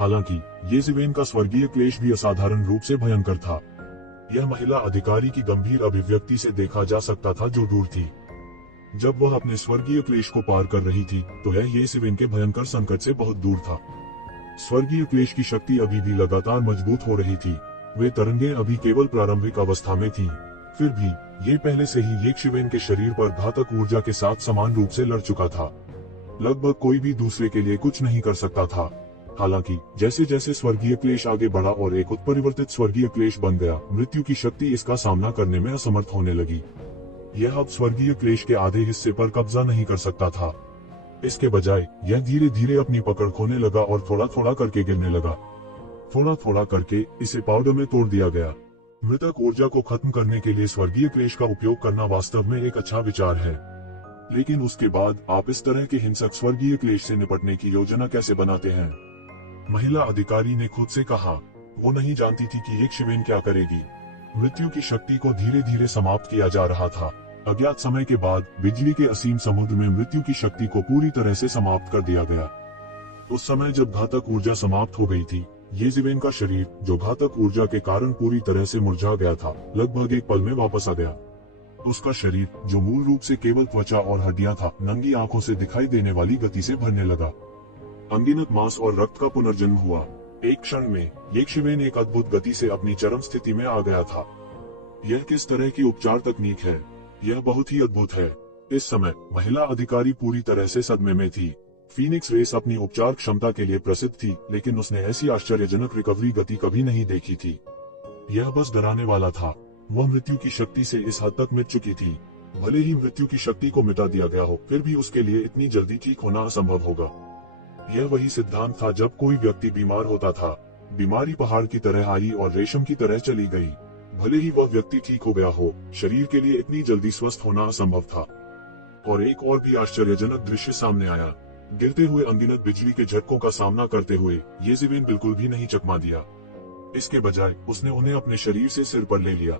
हालांकि येज़िवेन का स्वर्गीय क्लेश भी असाधारण रूप से भयंकर था। यह महिला अधिकारी की गंभीर अभिव्यक्ति से देखा जा सकता था, जो दूर थी। जब वह अपने स्वर्गीय क्लेश को पार कर रही थी तो यह येज़िवेन के भयंकर संकट से बहुत दूर था। स्वर्गीय क्लेश की शक्ति अभी भी लगातार मजबूत हो रही थी। वे तरंगे अभी केवल प्रारंभिक अवस्था में थीं। फिर भी ये पहले से ही येज़िवेन के शरीर पर घातक ऊर्जा के साथ समान रूप से लड़ चुका था। लगभग कोई भी दूसरे के लिए कुछ नहीं कर सकता था। हालांकि जैसे जैसे स्वर्गीय क्लेश आगे बढ़ा और एक उत्परिवर्तित स्वर्गीय क्लेश बन गया, मृत्यु की शक्ति इसका सामना करने में असमर्थ होने लगी। यह अब स्वर्गीय क्लेश के आधे हिस्से पर कब्जा नहीं कर सकता था। इसके बजाय यह धीरे धीरे अपनी पकड़ खोने लगा और थोड़ा थोड़ा करके गिरने लगा। थोड़ा थोड़ा करके इसे पाउडर में तोड़ दिया गया। मृतक ऊर्जा को खत्म करने के लिए स्वर्गीय क्लेश का उपयोग करना वास्तव में एक अच्छा विचार है, लेकिन उसके बाद आप इस तरह के हिंसक स्वर्गीय क्लेश से निपटने की योजना कैसे बनाते हैं? महिला अधिकारी ने खुद से कहा। वो नहीं जानती थी कि येज़िवेन क्या करेगी। मृत्यु की शक्ति को धीरे धीरे समाप्त किया जा रहा था। अज्ञात समय के बाद बिजली के असीम समुद्र में मृत्यु की शक्ति को पूरी तरह से समाप्त कर दिया गया। उस समय जब घातक ऊर्जा समाप्त हो गई थी, येज़िवेन का शरीर, जो घातक ऊर्जा के कारण पूरी तरह से मुरझा गया था, लगभग एक पल में वापस आ गया। उसका शरीर, जो मूल रूप से केवल त्वचा और हड्डियां था, नंगी आंखों से दिखाई देने वाली गति से भरने लगा। अनगिनत मांस और रक्त का पुनर्जन्म हुआ। एक क्षण में येज़िवेन एक अद्भुत गति से अपनी चरम स्थिति में आ गया था। यह किस तरह की उपचार तकनीक है? यह बहुत ही अद्भुत है। इस समय महिला अधिकारी पूरी तरह से सदमे में थी। फीनिक्स रेस अपनी उपचार क्षमता के लिए प्रसिद्ध थी, लेकिन उसने ऐसी आश्चर्यजनक रिकवरी गति कभी नहीं देखी थी। यह बस डराने वाला था। वह मृत्यु की शक्ति से इस हद तक मिट चुकी थी। भले ही मृत्यु की शक्ति को मिटा दिया गया हो, फिर भी उसके लिए इतनी जल्दी ठीक होना असंभव होगा। यह वही सिद्धांत था जब कोई व्यक्ति बीमार होता था। बीमारी पहाड़ की तरह आई और रेशम की तरह चली गई। भले ही वह व्यक्ति ठीक हो गया हो, शरीर के लिए इतनी जल्दी स्वस्थ होना असंभव था। और एक और भी आश्चर्यजनक दृश्य सामने आया। गिरते हुए अनगिनत बिजली के झटकों का सामना करते हुए येज़िवेन बिल्कुल भी नहीं चकमा दिया। इसके बजाय उसने उन्हें अपने शरीर से सिर पर ले लिया।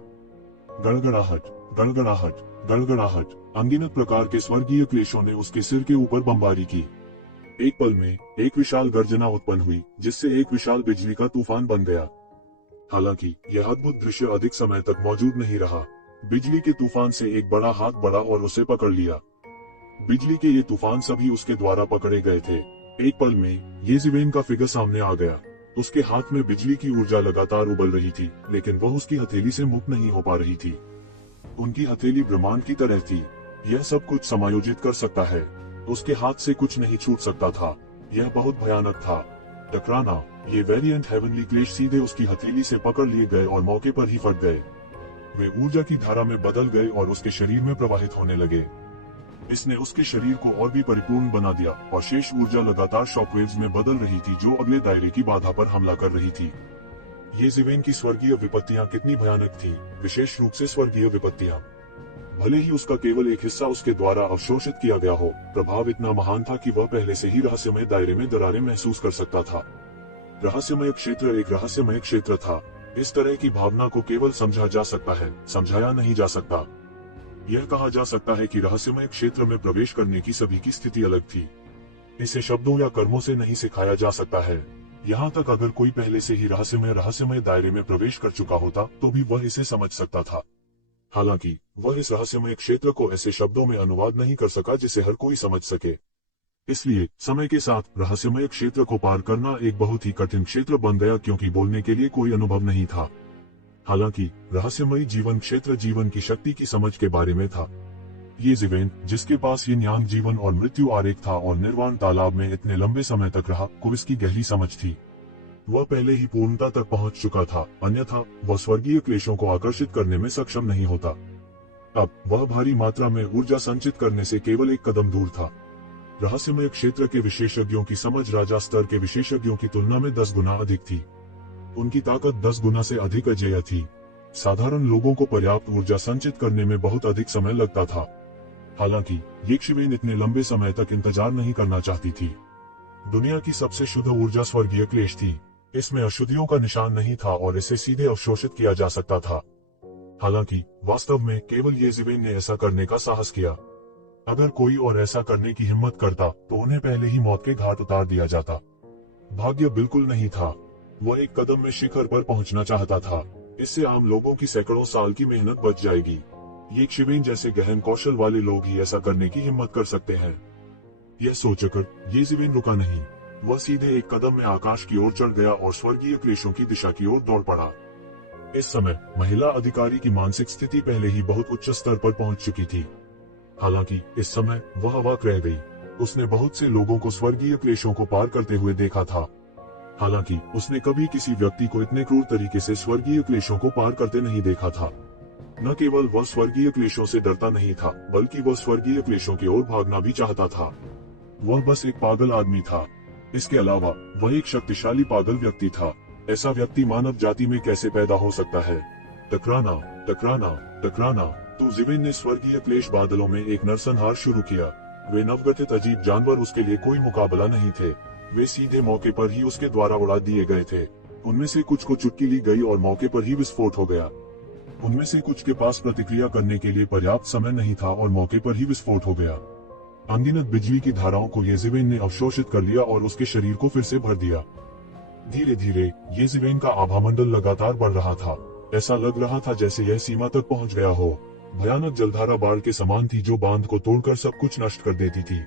गड़गड़ाहट, गड़गड़ाहट, गड़गड़ाहट। अनगिनत प्रकार के स्वर्गीय क्लेशों ने उसके सिर के ऊपर बमबारी की। एक पल में एक विशाल गर्जना उत्पन्न हुई, जिससे एक विशाल बिजली का तूफान बन गया। हालांकि यह अद्भुत दृश्य अधिक समय तक मौजूद नहीं रहा। बिजली के तूफान से एक बड़ा हाथ बढ़ा और उसे पकड़ लिया। बिजली के ये तूफान सभी उसके द्वारा पकड़े गए थे। एक पल में येज़िवेन का फिगर सामने आ गया। उसके हाथ में बिजली की ऊर्जा लगातार उबल रही थी, लेकिन वह उसकी हथेली से मुक्त नहीं हो पा रही थी। उनकी हथेली ब्रह्मांड की तरह थी। यह सब कुछ समायोजित कर सकता है। उसके हाथ से कुछ नहीं छूट सकता था। यह बहुत भयानक था। टकराना। ये वेरिएंट हेवनली क्लेश सीधे उसकी हथेली से पकड़ लिए गए और मौके पर ही फट गए। वे ऊर्जा की धारा में बदल गए और उसके शरीर में प्रवाहित होने लगे। इसने उसके शरीर को और भी परिपूर्ण बना दिया और शेष ऊर्जा लगातार शॉकवेव्स में बदल रही थी, जो अगले दायरे की बाधा पर हमला कर रही थी। येज़िवेन की स्वर्गीय विपत्तियां कितनी भयानक थी, विशेष रूप से स्वर्गीय विपत्तियां। भले ही उसका केवल एक हिस्सा उसके द्वारा अवशोषित किया गया हो, प्रभाव इतना महान था कि वह पहले से ही रहस्यमय दायरे में दरारें महसूस कर सकता था। रहस्यमय क्षेत्र एक रहस्यमय क्षेत्र था। इस तरह की भावना को केवल समझा जा सकता है, समझाया नहीं जा सकता। यह कहा जा सकता है कि रहस्यमय क्षेत्र में प्रवेश करने की सभी की स्थिति अलग थी। इसे शब्दों या कर्मों से नहीं सिखाया जा सकता है। यहाँ तक अगर कोई पहले से ही रहस्यमय दायरे में प्रवेश कर चुका होता तो भी वह इसे समझ सकता था। हालांकि वह इस रहस्यमय क्षेत्र को ऐसे शब्दों में अनुवाद नहीं कर सका जिसे हर कोई समझ सके। इसलिए समय के साथ रहस्यमय क्षेत्र को पार करना एक बहुत ही कठिन क्षेत्र बन गया, क्योंकि बोलने के लिए कोई अनुभव नहीं था। हालांकि रहस्यमयी जीवन क्षेत्र जीवन की शक्ति की समझ के बारे में था। ये जीवेन, जिसके पास ये न्यांग जीवन और मृत्यु आरेख था और निर्वाण तालाब में इतने लंबे समय तक रहा, को इसकी गहरी समझ थी। वह पहले ही पूर्णता तक पहुंच चुका था, अन्यथा वह स्वर्गीय क्लेशों को आकर्षित करने में सक्षम नहीं होता। अब वह भारी मात्रा में ऊर्जा संचित करने से केवल एक कदम दूर था। रहस्यमय क्षेत्र के विशेषज्ञों की समझ राजा स्तर के विशेषज्ञों की तुलना में 10 गुना अधिक थी। उनकी ताकत 10 गुना से अधिक अजेय थी। साधारण लोगों को पर्याप्त ऊर्जा संचित करने में बहुत अधिक समय लगता था। हालांकि येक्षिवेन इतने लंबे समय तक इंतजार नहीं करना चाहती थी। दुनिया की सबसे शुद्ध ऊर्जा स्वर्गीय क्लेश थी। इसमें अशुद्धियों का निशान नहीं था और इसे सीधे अवशोषित किया जा सकता था। हालांकि वास्तव में केवल येजीवेन ने ऐसा करने का साहस किया। अगर कोई और ऐसा करने की हिम्मत करता तो उन्हें पहले ही मौत के घाट उतार दिया जाता। भाग्य बिल्कुल नहीं था। वह एक कदम में शिखर पर पहुंचना चाहता था। इससे आम लोगों की सैकड़ों साल की मेहनत बच जाएगी। येक्षिवेन जैसे गहन कौशल वाले लोग ही ऐसा करने की हिम्मत कर सकते हैं। यह सोचकर येजीवेन रुका नहीं। वह सीधे एक कदम में आकाश की ओर चढ़ गया और स्वर्गीय क्लेशों की दिशा की ओर दौड़ पड़ा। इस समय महिला अधिकारी की मानसिक स्थिति पहले ही बहुत उच्च स्तर पर पहुंच चुकी थी। हालांकि इस समय वह अवाक रह गई। उसने बहुत से लोगों को स्वर्गीय क्लेशों को पार करते हुए देखा था। हालांकि उसने कभी किसी व्यक्ति को इतने क्रूर तरीके से स्वर्गीय क्लेशों को पार करते नहीं देखा था। न केवल वह स्वर्गीय क्लेशों से डरता नहीं था, बल्कि वह स्वर्गीय क्लेशों की ओर भागना भी चाहता था। वह बस एक पागल आदमी था। इसके अलावा वह एक शक्तिशाली पागल व्यक्ति था। ऐसा व्यक्ति मानव जाति में कैसे पैदा हो सकता है? टकराना, टकराना, टकराना। तो जीवेन ने स्वर्गीय क्लेश बादलों में एक नरसंहार शुरू किया। वे नवगठित अजीब जानवर उसके लिए कोई मुकाबला नहीं थे। वे सीधे मौके पर ही उसके द्वारा उड़ा दिए गए थे। उनमें से कुछ को चुटकी ली गई और मौके पर ही विस्फोट हो गया। उनमें से कुछ के पास प्रतिक्रिया करने के लिए पर्याप्त समय नहीं था और मौके पर ही विस्फोट हो गया। अनगिनत बिजली की धाराओं को येजीवेन ने अवशोषित कर लिया और उसके शरीर को फिर से भर दिया। धीरे धीरे येजीवेन का आभामंडल लगातार बढ़ रहा था। ऐसा लग रहा था जैसे यह सीमा तक पहुंच गया हो। भयानक जलधारा बाढ़ के समान थी जो बांध को तोड़कर सब कुछ नष्ट कर देती थी।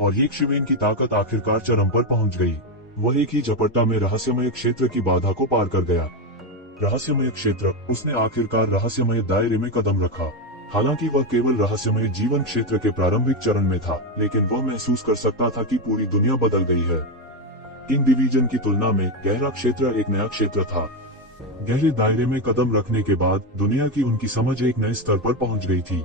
और येक्षिवेन की ताकत आखिरकार चरम पर पहुंच गई। वह एक ही झपट्टा में रहस्यमय क्षेत्र की बाधा को पार कर गया। रहस्यमय क्षेत्र, उसने आखिरकार रहस्यमय दायरे में कदम रखा। हालांकि वह केवल रहस्यमय जीवन क्षेत्र के प्रारंभिक चरण में था, लेकिन वह महसूस कर सकता था कि पूरी दुनिया बदल गई है। किंग डिवीजन की तुलना में गहरा क्षेत्र एक नया क्षेत्र था। गहरे दायरे में कदम रखने के बाद दुनिया की उनकी समझ एक नए स्तर पर पहुंच गई थी।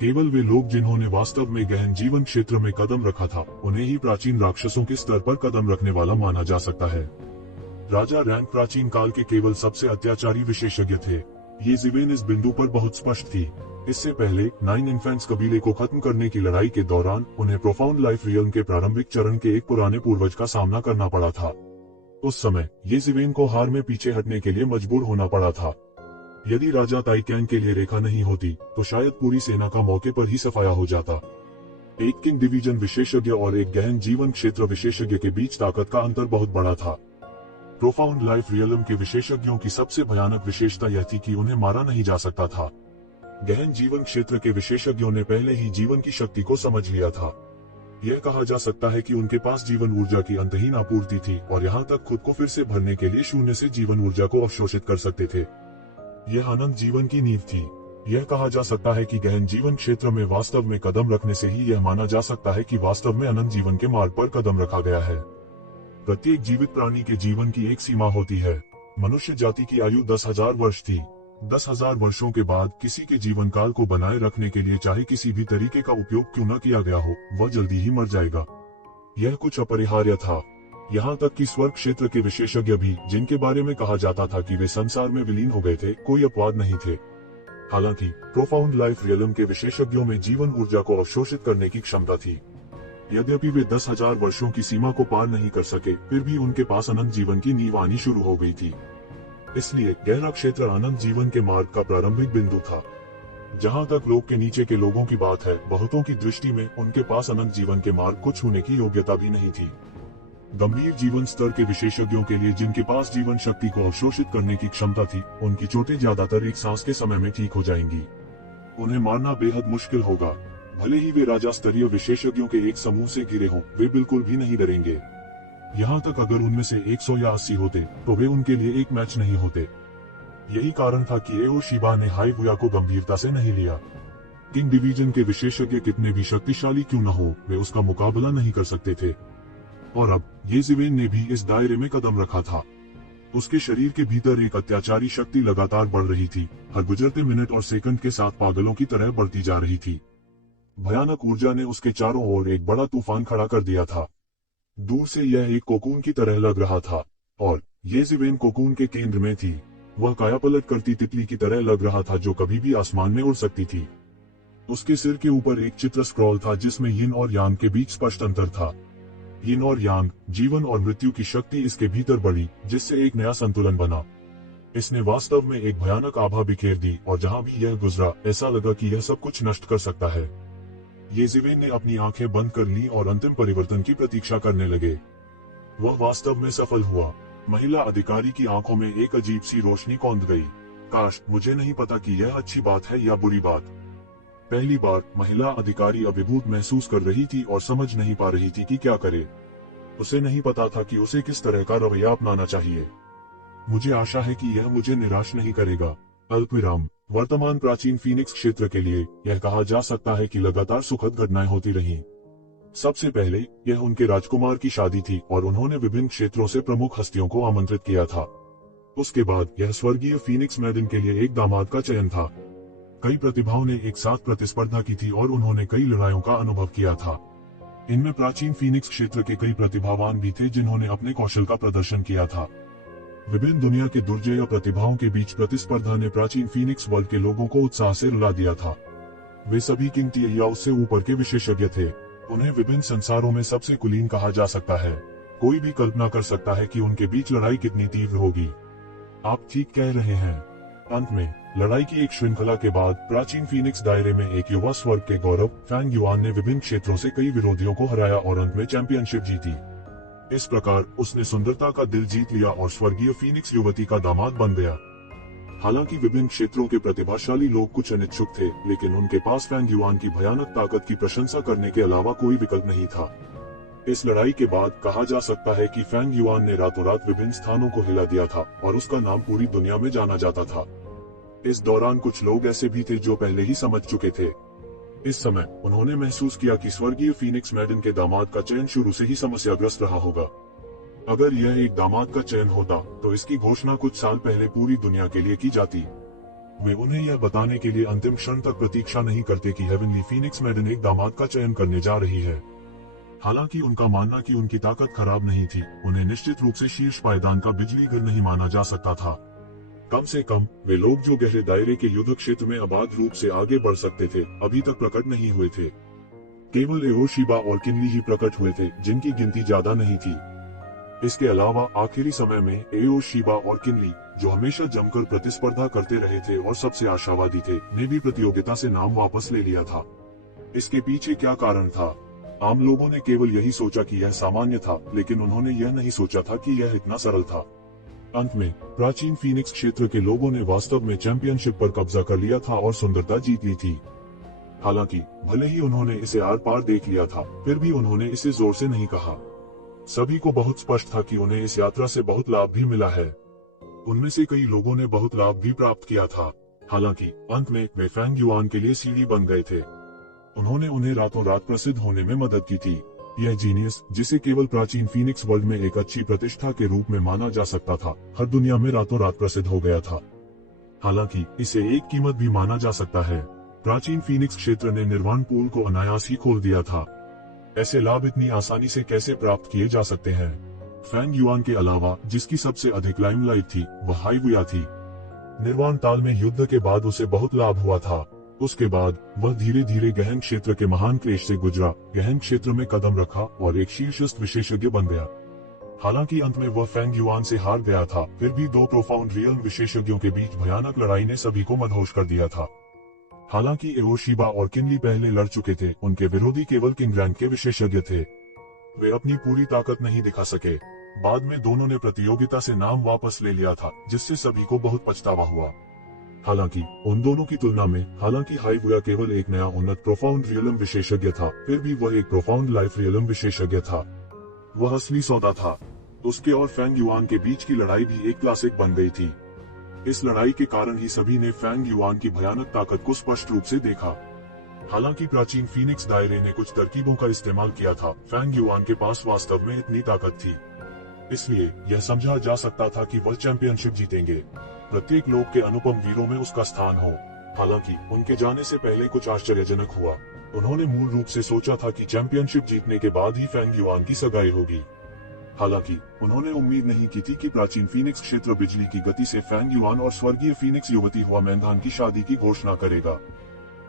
केवल वे लोग जिन्होंने वास्तव में गहन जीवन क्षेत्र में कदम रखा था, उन्हें ही प्राचीन राक्षसों के स्तर पर कदम रखने वाला माना जा सकता है। राजा रैंक प्राचीन काल के केवल सबसे अत्याचारी विशेषज्ञ थे। येजीवेन इस बिंदु पर बहुत स्पष्ट थी। इससे पहले 9 इन्फेंट्स कबीले को खत्म करने की लड़ाई के दौरान उन्हें प्रोफाउंड लाइफ रियल्म के प्रारंभिक चरण के एक पुराने पूर्वज का सामना करना पड़ा था। उस समय येजीवेन को हार में पीछे हटने के लिए मजबूर होना पड़ा था। यदि राजा ताइक्यांग के लिए रेखा नहीं होती तो शायद पूरी सेना का मौके पर ही सफाया हो जाता। एक किंग डिवीजन विशेषज्ञ और एक गहन जीवन क्षेत्र विशेषज्ञ के बीच ताकत का अंतर बहुत बड़ा था। प्रोफाउंड लाइफ रियल्म के विशेषज्ञों की सबसे भयानक विशेषता यह थी कि उन्हें मारा नहीं जा सकता था। गहन जीवन क्षेत्र के विशेषज्ञों ने पहले ही जीवन की शक्ति को समझ लिया था। यह कहा जा सकता है कि उनके पास जीवन ऊर्जा की अंतहीन आपूर्ति थी और यहाँ तक खुद को फिर से भरने के लिए शून्य से जीवन ऊर्जा को अवशोषित कर सकते थे। यह अनंत जीवन की नींव थी। यह कहा जा सकता है कि गहन जीवन क्षेत्र में वास्तव में कदम रखने से ही यह माना जा सकता है कि वास्तव में अनंत जीवन के मार्ग पर कदम रखा गया है। प्रत्येक जीवित प्राणी के जीवन की एक सीमा होती है। मनुष्य जाति की आयु 10,000 वर्ष थी। 10,000 वर्षों के बाद किसी के जीवन काल को बनाए रखने के लिए चाहे किसी भी तरीके का उपयोग क्यों न किया गया हो, वह जल्दी ही मर जाएगा। यह कुछ अपरिहार्य था। यहाँ तक कि स्वर्ग क्षेत्र के विशेषज्ञ भी, जिनके बारे में कहा जाता था कि वे संसार में विलीन हो गए थे, कोई अपवाद नहीं थे। हालांकि प्रोफाउंड लाइफ रियलम के विशेषज्ञों में जीवन ऊर्जा को अवशोषित करने की क्षमता थी। यद्यपि वे 10,000 वर्षों की सीमा को पार नहीं कर सके, फिर भी उनके पास अनंत जीवन की नींव आनी शुरू हो गई थी। इसलिए गहरा क्षेत्र अनंत जीवन के मार्ग का प्रारंभिक बिंदु था। जहां तक लोक के नीचे के लोगों की बात है, बहुतों की दृष्टि में उनके पास अनंत जीवन के मार्ग को छूने की योग्यता भी नहीं थी। गंभीर जीवन स्तर के विशेषज्ञों के लिए, जिनके पास जीवन शक्ति को अवशोषित करने की क्षमता थी, उनकी चोटें ज्यादातर एक सांस के समय में ठीक हो जाएंगी। उन्हें मारना बेहद मुश्किल होगा। भले ही वे राजा स्तरीय विशेषज्ञों के एक समूह से घिरे हों, वे बिल्कुल भी नहीं डरेंगे। यहाँ तक अगर उनमें से 100 या 80 होते, तो वे उनके लिए एक मैच नहीं होते। यही कारण था कि एओ शिबा ने हाई वुया को गंभीरता से नहीं लिया। किंग डिवीजन के विशेषज्ञ कितने भी शक्तिशाली क्यों न हो, वे उसका मुकाबला नहीं कर सकते थे। और अब ये जिवेन ने भी इस दायरे में कदम रखा था। उसके शरीर के भीतर एक अत्याचारी शक्ति लगातार बढ़ रही थी, हर गुजरते मिनट और सेकंड के साथ पागलों की तरह बढ़ती जा रही थी। भयानक ऊर्जा ने उसके चारों ओर एक बड़ा तूफान खड़ा कर दिया था। दूर से यह एक कोकून की तरह लग रहा था, और ये जिवेन कोकून के केंद्र में थी। वह कायापलट करती तितली की तरह लग रहा था, जो कभी भी आसमान में उड़ सकती थी। उसके सिर के ऊपर एक चित्र स्क्रॉल था, जिसमें यिन और यांग के बीच स्पष्ट अंतर था। यिन और यांग, जीवन और मृत्यु की शक्ति इसके भीतर बढ़ी, जिससे एक नया संतुलन बना। इसने वास्तव में एक भयानक आभा बिखेर दी, और जहां भी यह गुजरा, ऐसा लगा कि यह सब कुछ नष्ट कर सकता है। ये जिवेन ने अपनी आंखें बंद कर ली और अंतिम परिवर्तन की प्रतीक्षा करने लगे। वह वास्तव में सफल हुआ। महिला अधिकारी की आंखों में एक अजीब सी रोशनी कौंध गई। काश, मुझे नहीं पता कि यह अच्छी बात है या बुरी बात। पहली बार महिला अधिकारी अभिभूत महसूस कर रही थी और समझ नहीं पा रही थी कि क्या करे। उसे नहीं पता था कि उसे किस तरह का रवैया अपनाना चाहिए। मुझे आशा है कि यह मुझे निराश नहीं करेगा। अल्पविराम। वर्तमान प्राचीन फीनिक्स क्षेत्र के लिए यह कहा जा सकता है कि लगातार सुखद घटनाएं होती रहीं। सबसे पहले यह उनके राजकुमार की शादी थी, और उन्होंने विभिन्न क्षेत्रों से प्रमुख हस्तियों को आमंत्रित किया था। उसके बाद यह स्वर्गीय फीनिक्स मैडन के लिए एक दामाद का चयन था। कई प्रतिभाओं ने एक साथ प्रतिस्पर्धा की थी और उन्होंने कई लड़ाइयों का अनुभव किया था। इनमें प्राचीन फीनिक्स क्षेत्र के कई प्रतिभावान भी थे, जिन्होंने अपने कौशल का प्रदर्शन किया था। विभिन्न दुनिया के दुर्जय प्रतिभाओं के बीच प्रतिस्पर्धा ने प्राचीन फीनिक्स वर्ल्ड के लोगों को उत्साह से रुला दिया था। वे सभी कीमती या उससे ऊपर के विशेषज्ञ थे। उन्हें विभिन्न संसारों में सबसे कुलीन कहा जा सकता है। कोई भी कल्पना कर सकता है कि उनके बीच लड़ाई कितनी तीव्र होगी। आप ठीक कह रहे हैं। अंत में लड़ाई की एक श्रृंखला के बाद प्राचीन फीनिक्स दायरे में एक युवा स्वर्ग के गौरव फैंग युआन ने विभिन्न क्षेत्रों से कई विरोधियों को हराया और अंत में चैंपियनशिप जीती। इस प्रकार उसने सुंदरता का दिल जीत लिया और स्वर्गीय फीनिक्स युवती का दामाद बन गया। हालांकि विभिन्न क्षेत्रों के प्रतिभाशाली लोग कुछ अनिच्छुक थे, लेकिन उनके पास फैंग युआन की भयानक ताकत की प्रशंसा करने के अलावा कोई विकल्प नहीं था। इस लड़ाई के बाद कहा जा सकता है कि फैंग युआन ने रातों रात विभिन्न स्थानों को हिला दिया था और उसका नाम पूरी दुनिया में जाना जाता था। इस दौरान कुछ लोग ऐसे भी थे जो पहले ही समझ चुके थे। इस समय उन्होंने महसूस किया कि स्वर्गीय फीनिक्स मैडन के दामाद का चयन शुरू से ही समस्याग्रस्त रहा होगा। अगर यह एक दामाद का चयन होता, तो इसकी घोषणा कुछ साल पहले पूरी दुनिया के लिए की जाती। वे उन्हें यह बताने के लिए अंतिम क्षण तक प्रतीक्षा नहीं करते कि हेवनली फीनिक्स मैडन एक दामाद का चयन करने जा रही है। हालांकि उनका मानना कि उनकी ताकत खराब नहीं थी, उन्हें निश्चित रूप से शीर्ष पायदान का बिजली घर नहीं माना जा सकता था। कम से कम वे लोग जो गहरे दायरे के युद्ध क्षेत्र में अबाध रूप से आगे बढ़ सकते थे, अभी तक प्रकट नहीं हुए थे। केवल एओ शिबा और किनली ही प्रकट हुए थे, जिनकी गिनती ज्यादा नहीं थी। इसके अलावा आखिरी समय में एओ शिबा और किनली, जो हमेशा जमकर प्रतिस्पर्धा करते रहे थे और सबसे आशावादी थे, ने भी प्रतियोगिता से नाम वापस ले लिया था। इसके पीछे क्या कारण था? आम लोगों ने केवल यही सोचा कि यह सामान्य था, लेकिन उन्होंने यह नहीं सोचा था कि यह इतना सरल था। अंत में प्राचीन फीनिक्स क्षेत्र के लोगों ने वास्तव में चैंपियनशिप पर कब्जा कर लिया था और सुंदरता जीत ली थी। हालांकि भले ही उन्होंने इसे आर पार देख लिया था, फिर भी उन्होंने इसे जोर से नहीं कहा। सभी को बहुत स्पष्ट था कि उन्हें इस यात्रा से बहुत लाभ भी मिला है। उनमें से कई लोगों ने बहुत लाभ भी प्राप्त किया था। हालांकि अंत में वे फैंग युआन के लिए सीढ़ी बन गए थे। उन्होंने उन्हें रातों रात प्रसिद्ध होने में मदद की थी। यह जीनियस, जिसे केवल प्राचीन फीनिक्स वर्ल्ड में एक अच्छी प्रतिष्ठा के रूप में माना जा सकता था, हर दुनिया में रातों रात प्रसिद्ध हो गया था। हालांकि इसे एक कीमत भी माना जा सकता है। प्राचीन फीनिक्स क्षेत्र ने निर्वाण पूल को अनायास ही खोल दिया था। ऐसे लाभ इतनी आसानी से कैसे प्राप्त किए जा सकते हैं? फैंग युआन के अलावा जिसकी सबसे अधिक लाइमलाइट थी, वह हाई वुया थी। निर्वाण ताल में युद्ध के बाद उसे बहुत लाभ हुआ था। उसके बाद वह धीरे धीरे गहन क्षेत्र के महान क्लेश से गुजरा, गहन क्षेत्र में कदम रखा और एक शीर्षस्थ विशेषज्ञ बन गया। हालांकि अंत में वह फेंग युआन से हार गया था, फिर भी दो प्रोफाउंड रियल्म विशेषज्ञों के बीच भयानक लड़ाई ने सभी को मदहोश कर दिया था। हालांकि एओशिबा और किनली पहले लड़ चुके थे, उनके विरोधी केवल किंग रैंक के विशेषज्ञ थे। वे अपनी पूरी ताकत नहीं दिखा सके। बाद में दोनों ने प्रतियोगिता से नाम वापस ले लिया था, जिससे सभी को बहुत पछतावा हुआ। हालांकि उन दोनों की तुलना में हाईवुया केवल एक नया उन्नत प्रोफाउंड रियलम विशेषज्ञ था, फिर भी वह एक प्रोफाउंड लाइफ रियलम विशेषज्ञ था। वह असली सौदा था। उसके और फेंग युआन के बीच की लड़ाई भी एक क्लासिक बन गई थी। इस लड़ाई के कारण ही सभी ने फेंग युआन की भयानक ताकत को स्पष्ट रूप से देखा। हालांकि प्राचीन फीनिक्स दायरे ने कुछ तरकीबों का इस्तेमाल किया था, फेंग युआन के पास वास्तव में इतनी ताकत थी, इसलिए यह समझा जा सकता था कि वह चैंपियनशिप जीतेंगे। प्रत्येक लोक के अनुपम वीरों में उसका स्थान हो। हालांकि उनके जाने से पहले कुछ आश्चर्यजनक हुआ। उन्होंने मूल रूप से सोचा था कि चैंपियनशिप जीतने के बाद ही फेंग युआन की सगाई होगी। हालांकि उन्होंने उम्मीद नहीं की थी कि प्राचीन फीनिक्स क्षेत्र बिजली की गति से फेंग युआन और स्वर्गीय फीनिक्स युवती हुआ मैंधान की शादी की घोषणा करेगा।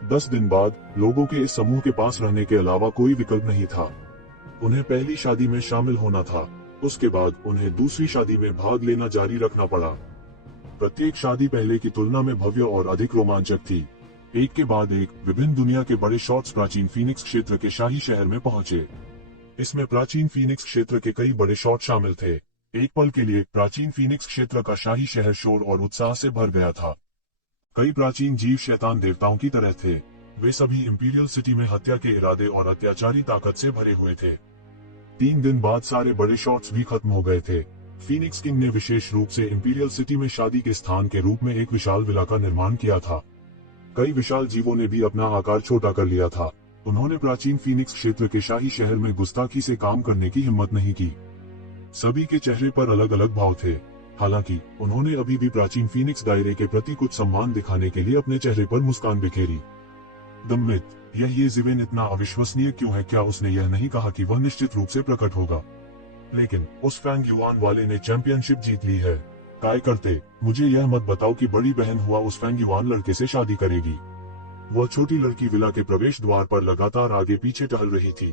10 दिन बाद लोगों के इस समूह के पास रहने के अलावा कोई विकल्प नहीं था। उन्हें पहली शादी में शामिल होना था, उसके बाद उन्हें दूसरी शादी में भाग लेना जारी रखना पड़ा। प्रत्येक शादी पहले की तुलना में भव्य और अधिक रोमांचक थी। एक के बाद एक विभिन्न दुनिया के बड़े शॉट्स प्राचीन फीनिक्स क्षेत्र के शाही शहर में पहुंचे। इसमें प्राचीन फीनिक्स क्षेत्र के कई बड़े शॉट शामिल थे। एक पल के लिए प्राचीन फीनिक्स क्षेत्र का शाही शहर शोर और उत्साह से भर गया था। कई प्राचीन जीव शैतान देवताओं की तरह थे। वे सभी इंपीरियल सिटी में हत्या के इरादे और अत्याचारी ताकत से भरे हुए थे। 3 दिन बाद सारे बड़े शॉट्स भी खत्म हो गए थे। फीनिक्स किंग ने विशेष रूप से इंपीरियल सिटी में शादी के स्थान के रूप में एक विशाल विला का निर्माण किया था। कई विशाल जीवों ने भी अपना आकार छोटा कर लिया था। उन्होंने प्राचीन फीनिक्स क्षेत्र के शाही शहर में गुस्ताखी से काम करने की हिम्मत नहीं की। सभी के चेहरे पर अलग अलग भाव थे। हालांकि उन्होंने अभी भी प्राचीन फीनिक्स दायरे के प्रति कुछ सम्मान दिखाने के लिए अपने चेहरे पर मुस्कान बिखेरी। द मिथ, ये ज़िवेन इतना अविश्वसनीय क्यों है? क्या उसने यह नहीं कहा कि वह निश्चित रूप से प्रकट होगा? लेकिन उस फेंग युआन वाले ने चैंपियनशिप जीत ली है। काय करते, मुझे यह मत बताओ कि बड़ी बहन हुआ उस फेंग युआन लड़के से शादी करेगी। वह छोटी लड़की विला के प्रवेश द्वार पर लगातार आगे पीछे टहल रही थी।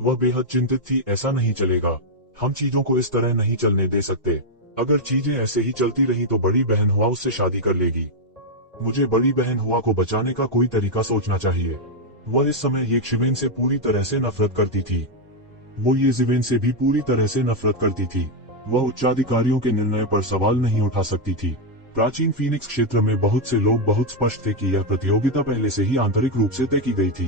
वह बेहद चिंतित थी। ऐसा नहीं चलेगा। हम चीजों को इस तरह नहीं चलने दे सकते। अगर चीजें ऐसे ही चलती रही तो बड़ी बहन हुआ उससे शादी कर लेगी। मुझे बड़ी बहन हुआ को बचाने का कोई तरीका सोचना चाहिए। वह इस समय ये शिवेन से पूरी तरह से नफरत करती थी। वो ये ज़िवेन से भी पूरी तरह से नफरत करती थी। वह उच्चाधिकारियों के निर्णय पर सवाल नहीं उठा सकती थी। प्राचीन फीनिक्स क्षेत्र में बहुत से लोग बहुत स्पष्ट थे कि यह प्रतियोगिता पहले से ही आंतरिक रूप से तय की गई थी।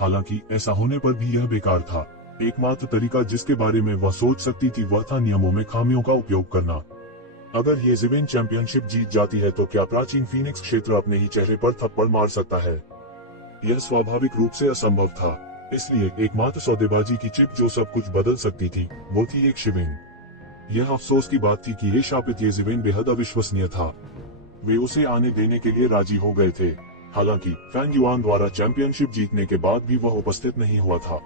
हालांकि ऐसा होने पर भी यह बेकार था। एकमात्र तरीका जिसके बारे में वह सोच सकती थी वह था नियमों में खामियों का उपयोग करना। अगर ये ज़िवेन चैंपियनशिप जीत जाती है तो क्या प्राचीन फीनिक्स क्षेत्र अपने ही चेहरे पर थप्पड़ मार सकता है? यह स्वाभाविक रूप से असंभव था। इसलिए एकमात्र सौदेबाजी की चिप जो सब कुछ बदल सकती थी वो थी एक शिवेन। यह अफसोस की बात थी कि ये शापित ये ज़िवेन बेहद अविश्वसनीय था। वे उसे आने देने के लिए राजी हो गए थे। हालांकि फेंग युआन द्वारा चैंपियनशिप जीतने के बाद भी वह उपस्थित नहीं हुआ था।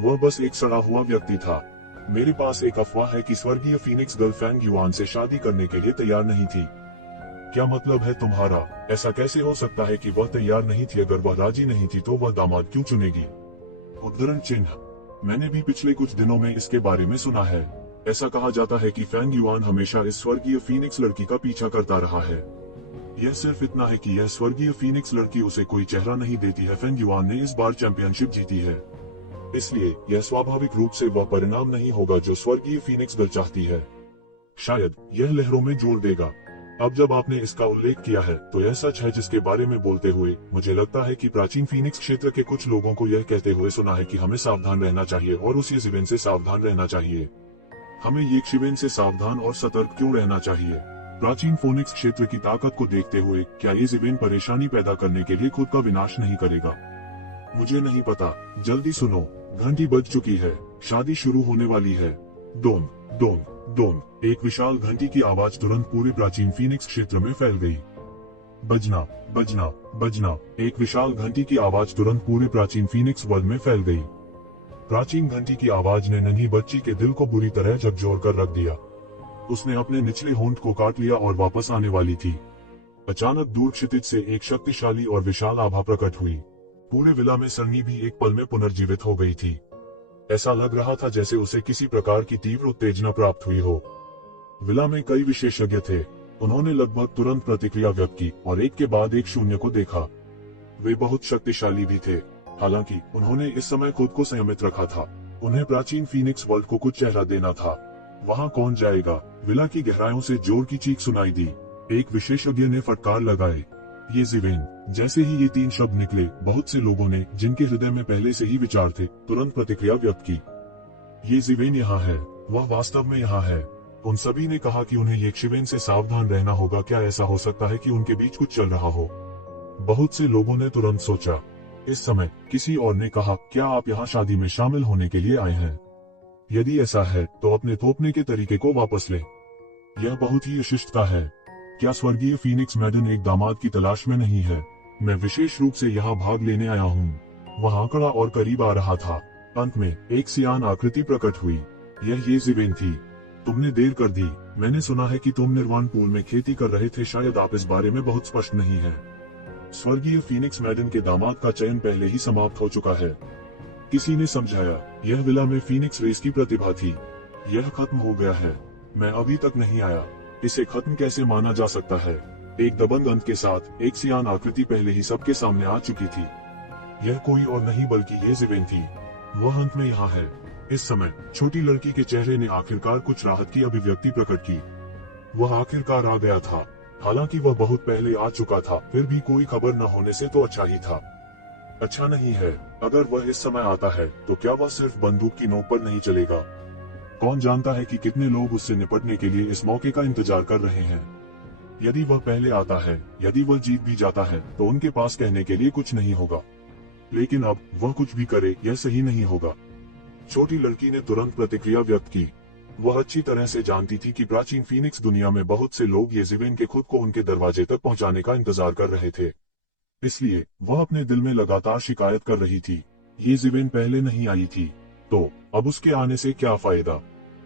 वह बस एक सड़ा हुआ व्यक्ति था। मेरे पास एक अफवाह है कि स्वर्गीय फीनिक्स गर्ल फेंग युआन से शादी करने के लिए तैयार नहीं थी। क्या मतलब है तुम्हारा? ऐसा कैसे हो सकता है कि वह तैयार नहीं थी? अगर वह राजी नहीं थी तो वह दामाद क्यों चुनेगी? उद्धरण चिन्ह। मैंने भी पिछले कुछ दिनों में इसके बारे में सुना है। ऐसा कहा जाता है कि फेंग युआन हमेशा इस स्वर्गीय फीनिक्स लड़की का पीछा करता रहा है। यह सिर्फ इतना है कि यह स्वर्गीय फीनिक्स लड़की उसे कोई चेहरा नहीं देती है। फेंग युआन ने इस बार चैंपियनशिप जीती है, इसलिए यह स्वाभाविक रूप से वह परिणाम नहीं होगा जो स्वर्गीय फीनिक्स गर्ल चाहती है। शायद यह लहरों में जोड़ देगा। अब जब आपने इसका उल्लेख किया है तो यह सच है जिसके बारे में बोलते हुए मुझे लगता है कि प्राचीन फीनिक्स क्षेत्र के कुछ लोगों को यह कहते हुए सुना है कि हमें सावधान रहना चाहिए और उस ज़िवेन से सावधान रहना चाहिए। हमें ये शिवेन से सावधान और सतर्क क्यों रहना चाहिए? प्राचीन फोनिक्स क्षेत्र की ताकत को देखते हुए क्या ये ज़िवेन परेशानी पैदा करने के लिए खुद का विनाश नहीं करेगा? मुझे नहीं पता। जल्दी सुनो, घंटी बज चुकी है। शादी शुरू होने वाली है। Dong Dong Dong. एक विशाल घंटी की आवाज तुरंत पूरे प्राचीन फीनिक्स क्षेत्र में फैल गई। बजना बजना बजना। एक विशाल घंटी की आवाज तुरंत पूरे प्राचीन फीनिक्स वर्ल्ड में फैल गई। प्राचीन घंटी की आवाज ने नन्ही बच्ची के दिल को बुरी तरह झकझोर कर रख दिया। उसने अपने निचले होंठ को काट लिया और वापस आने वाली थी। अचानक दूर क्षितिज से एक शक्तिशाली और विशाल आभा प्रकट हुई। पूरे विला में सन्नी भी एक पल में पुनर्जीवित हो गई थी। ऐसा लग रहा था जैसे उसे किसी प्रकार की तीव्र उत्तेजना प्राप्त हुई हो। विला में कई विशेषज्ञ थे। उन्होंने लगभग तुरंत प्रतिक्रिया व्यक्त की और एक के बाद एक शून्य को देखा। वे बहुत शक्तिशाली भी थे, हालांकि उन्होंने इस समय खुद को संयमित रखा था। उन्हें प्राचीन फीनिक्स वर्ल्ड को कुछ चेहरा देना था। वहां कौन जाएगा? विला की गहराइयों से जोर की चीख सुनाई दी। एक विशेषज्ञ ने फटकार लगाए, ये ज़िवेन। जैसे ही ये 3 शब्द निकले, बहुत से लोगों ने, जिनके हृदय में पहले से ही विचार थे, तुरंत प्रतिक्रिया व्यक्त की। ये ज़िवेन यहाँ है, वह वास्तव में यहाँ है। उन सभी ने कहा कि उन्हें यक्षिवेन से सावधान रहना होगा। क्या ऐसा हो सकता है कि उनके बीच कुछ चल रहा हो? बहुत से लोगों ने तुरंत सोचा। इस समय किसी और ने कहा, क्या आप यहाँ शादी में शामिल होने के लिए आए हैं? यदि ऐसा है तो अपने थोपने के तरीके को वापस लें। यह बहुत ही अशिष्टता है। क्या स्वर्गीय फीनिक्स मैडन एक दामाद की तलाश में नहीं है? मैं विशेष रूप से यहाँ भाग लेने आया हूँ। वह आंकड़ा और करीब आ रहा था। अंत में एक सियान आकृति प्रकट हुई। यह ये ज़िवेन थी। तुमने देर कर दी। मैंने सुना है कि तुम निर्वाण पूल में खेती कर रहे थे। शायद आप इस बारे में बहुत स्पष्ट नहीं है। स्वर्गीय फीनिक्स मैडन के दामाद का चयन पहले ही समाप्त हो चुका है। किसी ने समझाया, यह विला में फीनिक्स रेस की प्रतिभा थी। यह खत्म हो गया है। मैं अभी तक नहीं आया। इसे खत्म कैसे माना जा सकता है? एक दबंग अंत के साथ एक सियान आकृति पहले ही सबके सामने आ चुकी थी। यह कोई और नहीं बल्कि ये ज़िवेन थी। वह अंत में यहाँ है। इस समय छोटी लड़की के चेहरे ने आखिरकार कुछ राहत की अभिव्यक्ति प्रकट की। वह आखिरकार आ गया था। हालांकि वह बहुत पहले आ चुका था, फिर भी कोई खबर न होने से तो अच्छा ही था। अच्छा नहीं है। अगर वह इस समय आता है तो क्या वह सिर्फ बंदूक की नोक पर नहीं चलेगा? कौन जानता है कि कितने लोग उससे निपटने के लिए इस मौके का इंतजार कर रहे हैं। यदि वह पहले आता है, यदि वह जीत भी जाता है, तो उनके पास कहने के लिए कुछ नहीं होगा। लेकिन अब वह कुछ भी करे, यह सही नहीं होगा। छोटी लड़की ने तुरंत प्रतिक्रिया व्यक्त की। वह अच्छी तरह से जानती थी कि प्राचीन फीनिक्स दुनिया में बहुत से लोग ये ज़िवेन के खुद को उनके दरवाजे तक पहुंचाने का इंतजार कर रहे थे। इसलिए वह अपने दिल में लगातार शिकायत कर रही थी। ये ज़िवेन पहले नहीं आई थी, तो अब उसके आने से क्या फायदा?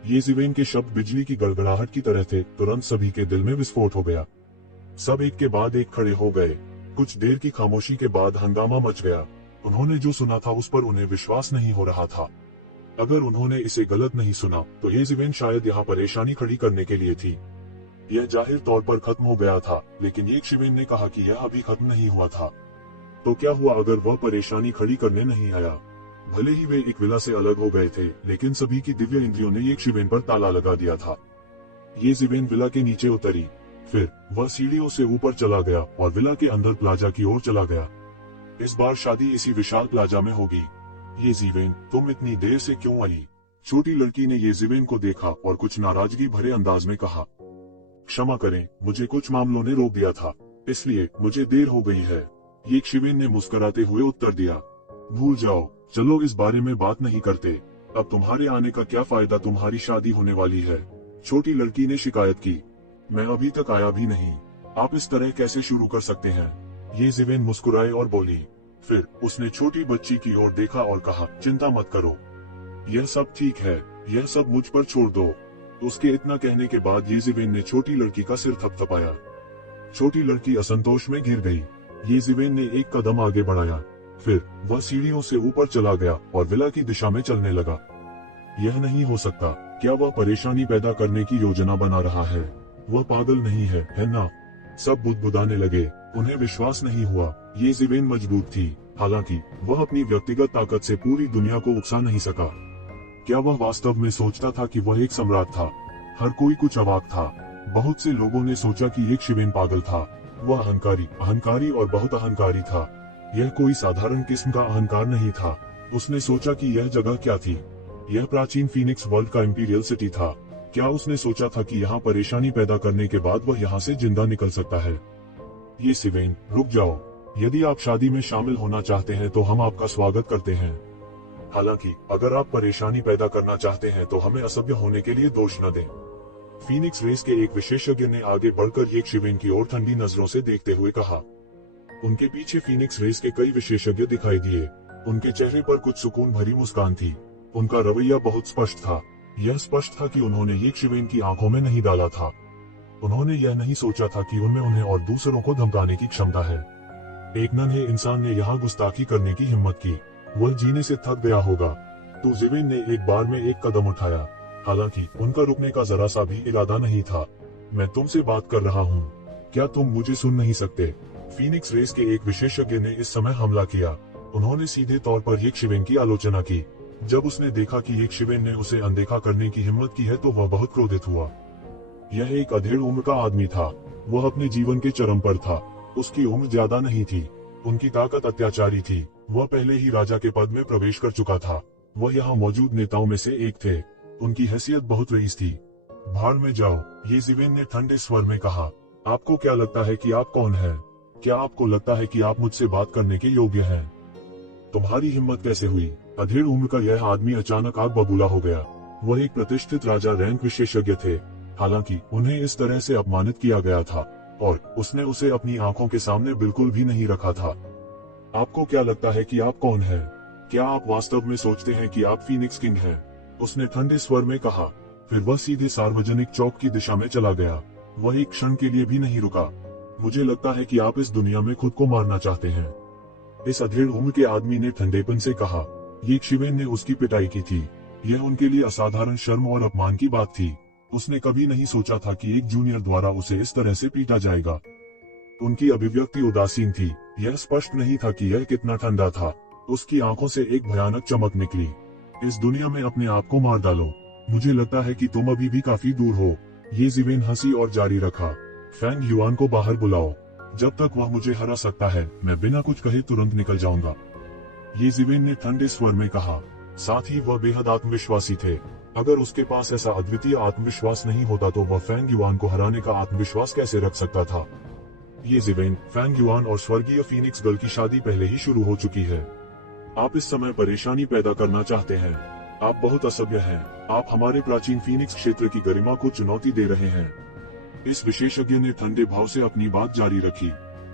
ये ज़िवेन के शब्द बिजली की गड़गड़ाहट की तरह थे। तुरंत सभी के दिल में विस्फोट हो गया। सब एक के बाद एक खड़े हो गए। कुछ देर की खामोशी के बाद हंगामा मच गया। उन्होंने जो सुना था उस पर उन्हें विश्वास नहीं हो रहा था। अगर उन्होंने इसे गलत नहीं सुना तो ये ज़िवेन शायद यहाँ परेशानी खड़ी करने के लिए थी। यह जाहिर तौर पर खत्म हो गया था, लेकिन यक्षिवेन ने कहा कि यह अभी खत्म नहीं हुआ था। तो क्या हुआ अगर वह परेशानी खड़ी करने नहीं आया? भले ही वे एक विला से अलग हो गए थे, लेकिन सभी की दिव्य इंद्रियों ने यक्षिवेन पर ताला लगा दिया था। ये ज़िवेन विला के नीचे उतरी। फिर वह सीढ़ियों से ऊपर चला गया और विला के अंदर प्लाजा की ओर चला गया। इस बार शादी इसी विशाल प्लाजा में होगी। ये ज़िवेन, तुम इतनी देर से क्यों आई? छोटी लड़की ने ये ज़िवेन को देखा और कुछ नाराजगी भरे अंदाज में कहा, क्षमा करें, मुझे कुछ मामलों ने रोक दिया था, इसलिए मुझे देर हो गई है। यक्षिवेन ने मुस्कुराते हुए उत्तर दिया, भूल जाओ, चलो इस बारे में बात नहीं करते। अब तुम्हारे आने का क्या फायदा? तुम्हारी शादी होने वाली है। छोटी लड़की ने शिकायत की, मैं अभी तक आया भी नहीं। आप इस तरह कैसे शुरू कर सकते हैं? ये ज़िवेन मुस्कुराए और बोली। फिर उसने छोटी बच्ची की ओर देखा और कहा, चिंता मत करो, यह सब ठीक है, यह सब मुझ पर छोड़ दो। उसके इतना कहने के बाद ये ज़िवेन ने छोटी लड़की का सिर थपथपाया। छोटी लड़की असंतोष में घिर गई। ये ज़िवेन ने एक कदम आगे बढ़ाया। फिर वह सीढ़ियों से ऊपर चला गया और विला की दिशा में चलने लगा। यह नहीं हो सकता। क्या वह परेशानी पैदा करने की योजना बना रहा है? वह पागल नहीं है ना? सब बुदबुदाने लगे। उन्हें विश्वास नहीं हुआ। ये ज़िवेन मजबूत थी, हालांकि वह अपनी व्यक्तिगत ताकत से पूरी दुनिया को उकसा नहीं सका। क्या वह वास्तव में सोचता था कि वह एक सम्राट था? हर कोई कुछ अवाक था। बहुत से लोगों ने सोचा कि यक्षिवेन पागल था। वह अहंकारी और बहुत अहंकारी था। यह कोई साधारण किस्म का अहंकार नहीं था। उसने सोचा कि यह जगह क्या थी? यह प्राचीन फीनिक्स वर्ल्ड का इंपीरियल सिटी था। क्या उसने सोचा था कि यहाँ परेशानी पैदा करने के बाद वह यहाँ से जिंदा निकल सकता है? ये ज़िवेन, रुक जाओ। यदि आप शादी में शामिल होना चाहते हैं तो हम आपका स्वागत करते हैं। हालांकि अगर आप परेशानी पैदा करना चाहते हैं तो हमें असभ्य होने के लिए दोष न दें। फीनिक्स रेस के एक विशेषज्ञ ने आगे बढ़कर यक्षिवेन की ओर ठंडी नजरों से देखते हुए कहा। उनके पीछे फीनिक्स रेस के कई विशेषज्ञ दिखाई दिए। उनके चेहरे पर कुछ सुकून भरी मुस्कान थी। उनका रवैया बहुत स्पष्ट था। यह स्पष्ट था कि उन्होंने येशिवेन की आंखों में नहीं डाला था। उन्होंने यह नहीं सोचा था कि उनमें उन्हें और दूसरों को धमकाने की क्षमता है। एक नन्हे इंसान ने यहाँ गुस्ताखी करने की हिम्मत की। वह जीने से थक गया होगा। तो ज़िवेन ने एक बार में एक कदम उठाया। हालांकि उनका रुकने का जरा सा भी इरादा नहीं था। मैं तुमसे बात कर रहा हूँ, क्या तुम मुझे सुन नहीं सकते? फीनिक्स रेस के एक विशेषज्ञ ने इस समय हमला किया। उन्होंने सीधे तौर पर येशिवेन की आलोचना की। जब उसने देखा कि येशिवेन ने उसे अनदेखा करने की हिम्मत की है तो वह बहुत क्रोधित हुआ। यह एक अधेड़ उम्र का आदमी था। वह अपने जीवन के चरम पर था। उसकी उम्र ज्यादा नहीं थी। उनकी ताकत अत्याचारी थी। वह पहले ही राजा के पद में प्रवेश कर चुका था। वह यहाँ मौजूद नेताओं में से एक थे। उनकी हैसियत बहुत रईस थी। भाड़ में जाओ, ये ज़िवेन ने ठंडे स्वर में कहा। आपको क्या लगता है कि आप कौन हैं? क्या आपको लगता है कि आप मुझसे बात करने के योग्य हैं? तुम्हारी हिम्मत कैसे हुई? अधेड़ उम्र का यह आदमी अचानक आग बबूला हो गया। वह एक प्रतिष्ठित राजा रैंक विशेषज्ञ थे। हालांकि उन्हें इस तरह से अपमानित किया गया था और उसने उसे अपनी आंखों के सामने बिल्कुल भी नहीं रखा था। आपको क्या लगता है कि आप कौन हैं? क्या आप वास्तव में सोचते हैं कि आप फीनिक्स किंग हैं? उसने ठंडे स्वर में कहा। फिर वह सीधे सार्वजनिक चौक की दिशा में चला गया। वह एक क्षण के लिए भी नहीं रुका। मुझे लगता है कि आप इस दुनिया में खुद को मारना चाहते हैं, इस अधेड़ उम्र के आदमी ने ठंडेपन से कहा। येशिवेन ने उसकी पिटाई की थी। यह उनके लिए असाधारण शर्म और अपमान की बात थी। उसने कभी नहीं सोचा था कि एक जूनियर द्वारा उसे इस तरह से पीटा जाएगा। उनकी अभिव्यक्ति उदासीन थी। यह स्पष्ट नहीं था कि यह कितना ठंडा था। उसकी आंखों से एक भयानक चमक निकली। इस दुनिया में अपने आप को मार डालो। मुझे लगता है कि तुम अभी भी काफी दूर हो। ये ज़िवेन हंसी और जारी रखा। फैंग युआन को बाहर बुलाओ। जब तक वह मुझे हरा सकता है, मैं बिना कुछ कहे तुरंत निकल जाऊंगा। ये ज़िवेन ने ठंडे स्वर में कहा। साथ ही वह बेहद आत्मविश्वासी थे। अगर उसके पास ऐसा अद्वितीय आत्मविश्वास नहीं होता तो वह फैंग युआन को हराने का आत्मविश्वास कैसे रख सकता था? ये ज़िवेन, फैंग युआन और स्वर्गीय फीनिक्स गर्ल की शादी पहले ही शुरू हो चुकी है। आप इस समय परेशानी पैदा करना चाहते हैं। आप बहुत असभ्य हैं। आप हमारे प्राचीन फीनिक्स क्षेत्र की गरिमा को चुनौती दे रहे हैं। इस विशेषज्ञ ने ठंडे भाव से अपनी बात जारी रखी।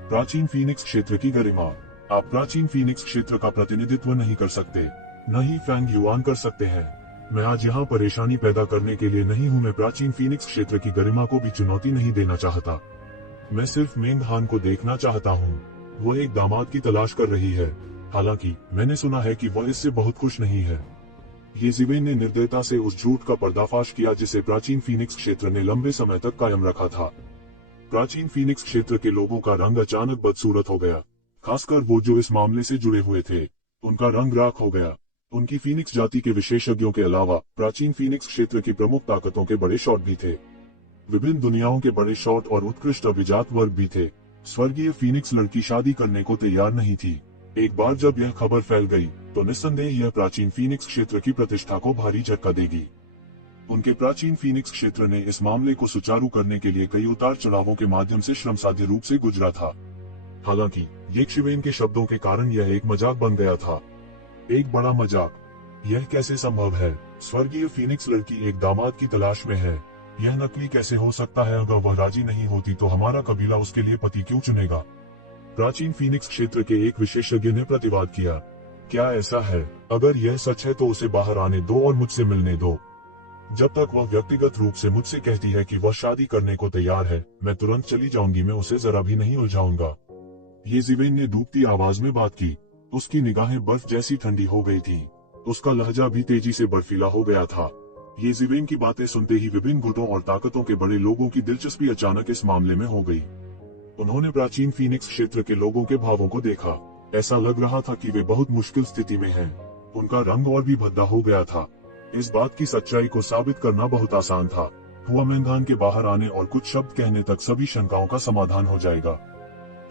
प्राचीन फीनिक्स क्षेत्र की गरिमा? आप प्राचीन फीनिक्स क्षेत्र का प्रतिनिधित्व नहीं कर सकते, न ही फैंग युआन कर सकते हैं। मैं आज यहाँ परेशानी पैदा करने के लिए नहीं हूँ। मैं प्राचीन फीनिक्स क्षेत्र की गरिमा को भी चुनौती नहीं देना चाहता। मैं सिर्फ मेंग हान को देखना चाहता हूँ। वह एक दामाद की तलाश कर रही है। हालांकि मैंने सुना है कि वह इससे बहुत खुश नहीं है। ये ज़िवेन ने निर्दयता से उस झूठ का पर्दाफाश किया जिसे प्राचीन फीनिक्स क्षेत्र ने लंबे समय तक कायम रखा था। प्राचीन फीनिक्स क्षेत्र के लोगों का रंग अचानक बदसूरत हो गया। खासकर वो जो इस मामले से जुड़े हुए थे। उनका रंग राख हो गया। उनकी फीनिक्स जाति के विशेषज्ञों के अलावा प्राचीन फीनिक्स क्षेत्र की प्रमुख ताकतों के बड़े शॉट भी थे। विभिन्न दुनियाओं के बड़े शॉट और उत्कृष्ट अभिजात वर्ग भी थे। स्वर्गीय फीनिक्स लड़की शादी करने को तैयार नहीं थी। एक बार जब यह खबर फैल गई तो निस्संदेह यह प्राचीन फीनिक्स क्षेत्र की प्रतिष्ठा को भारी झटका देगी। उनके प्राचीन फीनिक्स क्षेत्र ने इस मामले को सुचारू करने के लिए कई उतार चढ़ावों के माध्यम से श्रमसाध्य रूप से गुजरा था। हालांकि येशिवेन के शब्दों के कारण यह एक मजाक बन गया था। एक बड़ा मजाक। यह कैसे संभव है? स्वर्गीय फीनिक्स लड़की एक दामाद की तलाश में है। यह नकली कैसे हो सकता है? अगर वह राजी नहीं होती तो हमारा कबीला उसके लिए पति क्यों चुनेगा? प्राचीन फीनिक्स क्षेत्र के एक विशेषज्ञ ने प्रतिवाद किया। क्या ऐसा है? अगर यह सच है तो उसे बाहर आने दो और मुझसे मिलने दो। जब तक वह व्यक्तिगत रूप से मुझसे कहती है कि वह शादी करने को तैयार है, मैं तुरंत चली जाऊंगी। मैं उसे जरा भी नहीं उलझाऊंगा। ये ज़िवेन ने डूबती आवाज में बात की। उसकी निगाहें बर्फ जैसी ठंडी हो गई थी। उसका लहजा भी तेजी से बर्फीला हो गया था। ये ज़िवेन की बातें सुनते ही विभिन्न गुटों और ताकतों के बड़े लोगों की दिलचस्पी अचानक इस मामले में हो गई। उन्होंने प्राचीन फीनिक्स क्षेत्र के लोगों के भावों को देखा। ऐसा लग रहा था कि वे बहुत मुश्किल स्थिति में हैं। उनका रंग और भी भद्दा हो गया था। इस बात की सच्चाई को साबित करना बहुत आसान था। हुआमेंगान के बाहर आने और कुछ शब्द कहने तक सभी शंकाओं का समाधान हो जाएगा।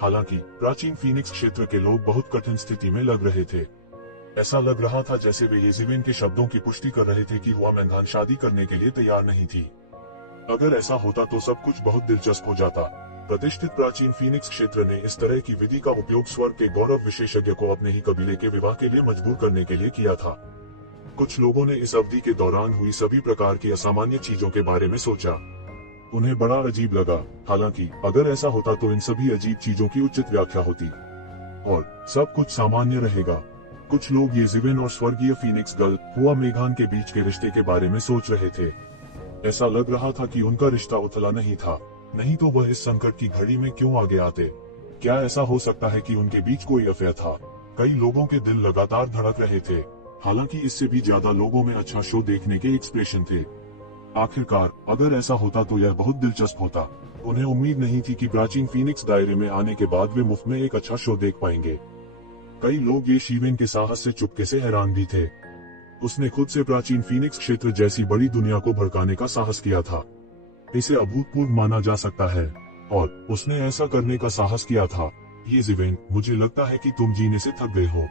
हालांकि प्राचीन फीनिक्स क्षेत्र के लोग बहुत कठिन स्थिति में लग रहे थे। ऐसा लग रहा था जैसे वे ये ज़िवेन के शब्दों की पुष्टि कर रहे थे कि हुआमेंगान शादी करने के लिए तैयार नहीं थी। अगर ऐसा होता तो सब कुछ बहुत दिलचस्प हो जाता। प्रतिष्ठित प्राचीन फीनिक्स क्षेत्र ने इस तरह की विधि का उपयोग स्वर्ग के गौरव विशेषज्ञ को अपने ही कबीले के विवाह के लिए मजबूर करने के लिए किया था। कुछ लोगों ने इस अवधि के दौरान हुई सभी प्रकार की असामान्य चीजों के बारे में सोचा। उन्हें बड़ा अजीब लगा। हालांकि अगर ऐसा होता तो इन सभी अजीब चीजों की उचित व्याख्या होती और सब कुछ सामान्य रहेगा। कुछ लोग येज़िवेन और स्वर्गीय फीनिक्स गर्ल हुआ मेघान के बीच के रिश्ते के बारे में सोच रहे थे। ऐसा लग रहा था कि उनका रिश्ता उथला नहीं था, नहीं तो वह इस संकट की घड़ी में क्यों आगे आते। क्या ऐसा हो सकता है कि उनके बीच कोई अफेयर था? कई लोगों के दिल लगातार धड़क रहे थे। हालांकि इससे भी ज्यादा लोगों में अच्छा शो देखने के एक्सप्रेशन थे। आखिरकार अगर ऐसा होता तो यह बहुत दिलचस्प होता। उन्हें उम्मीद नहीं थी कि प्राचीन फीनिक्स दायरे में आने के बाद वे मुफ्त में एक अच्छा शो देख पाएंगे। कई लोग ये शिवेन के साहस से चुपके से हैरान भी थे। उसने खुद से प्राचीन फीनिक्स क्षेत्र जैसी बड़ी दुनिया को भड़काने का साहस किया था। इसे अभूतपूर्व माना जा सकता है, और उसने ऐसा करने का साहस किया था। येज़िवेन, मुझे लगता है कि तुम जीने से थक गए हो।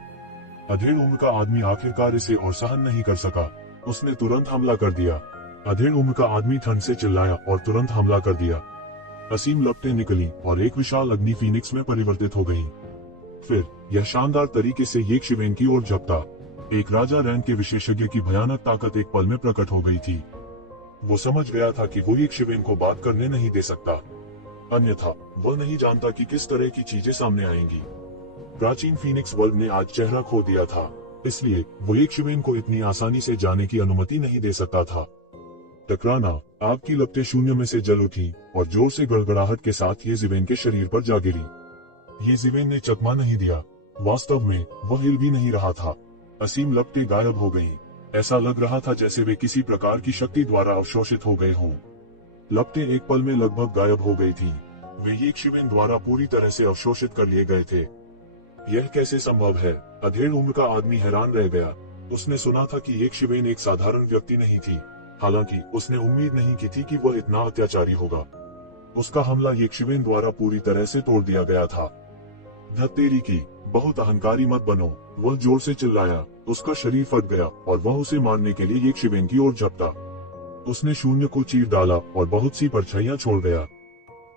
अधेड़ उम्र का आदमी आखिरकार इसे और सहन नहीं कर सका। उसने तुरंत हमला कर दिया। अधेड़ उम्र का आदमी ठंड से चिल्लाया और तुरंत हमला कर दिया। असीम लपटें निकली और एक विशाल अग्नि फीनिक्स में परिवर्तित हो गई। फिर यह शानदार तरीके से येशिवेन की ओर झपटा। एक राजा रैंक के विशेषज्ञ की भयानक ताकत एक पल में प्रकट हो गई थी। वो समझ गया था कि वो येशिवेन को बात करने नहीं दे सकता, अन्यथा वह नहीं जानता कि किस तरह की चीजें सामने आएंगी। प्राचीन फीनिक्स वर्ल्ड ने आज चेहरा खो दिया था, इसलिए वो येशिवेन को इतनी आसानी से जाने की अनुमति नहीं दे सकता था। टकराना, आग की लपटें शून्य में से जल उठी और जोर से गड़गड़ाहट के साथ येज़िवेन के शरीर पर जा गिरी। येज़िवेन ने चकमा नहीं दिया। वास्तव में वह हिल भी नहीं रहा था। असीम लपटें गायब हो गईं। ऐसा लग रहा था जैसे वे किसी प्रकार की शक्ति द्वारा अवशोषित हो गए हों। लपटें एक पल में लगभग गायब हो गई थी। वे येशिवेन द्वारा पूरी तरह से अवशोषित कर लिए गए थे। यह कैसे संभव है? अधेड़ उम्र का आदमी हैरान रह गया। उसने सुना था कि येशिवेन एक साधारण व्यक्ति नहीं थी, हालांकि उसने उम्मीद नहीं की थी कि वह इतना अत्याचारी होगा। उसका हमला येशिवेन द्वारा पूरी तरह से तोड़ दिया गया था। धत्तेरी की, बहुत अहंकारी मत बनो, वह जोर से चिल्लाया। उसका शरीर फट गया और वह उसे मारने के लिए येशिवेन की ओर झपटा। उसने शून्य को चीर डाला और बहुत सी परछाइयां छोड़ गया।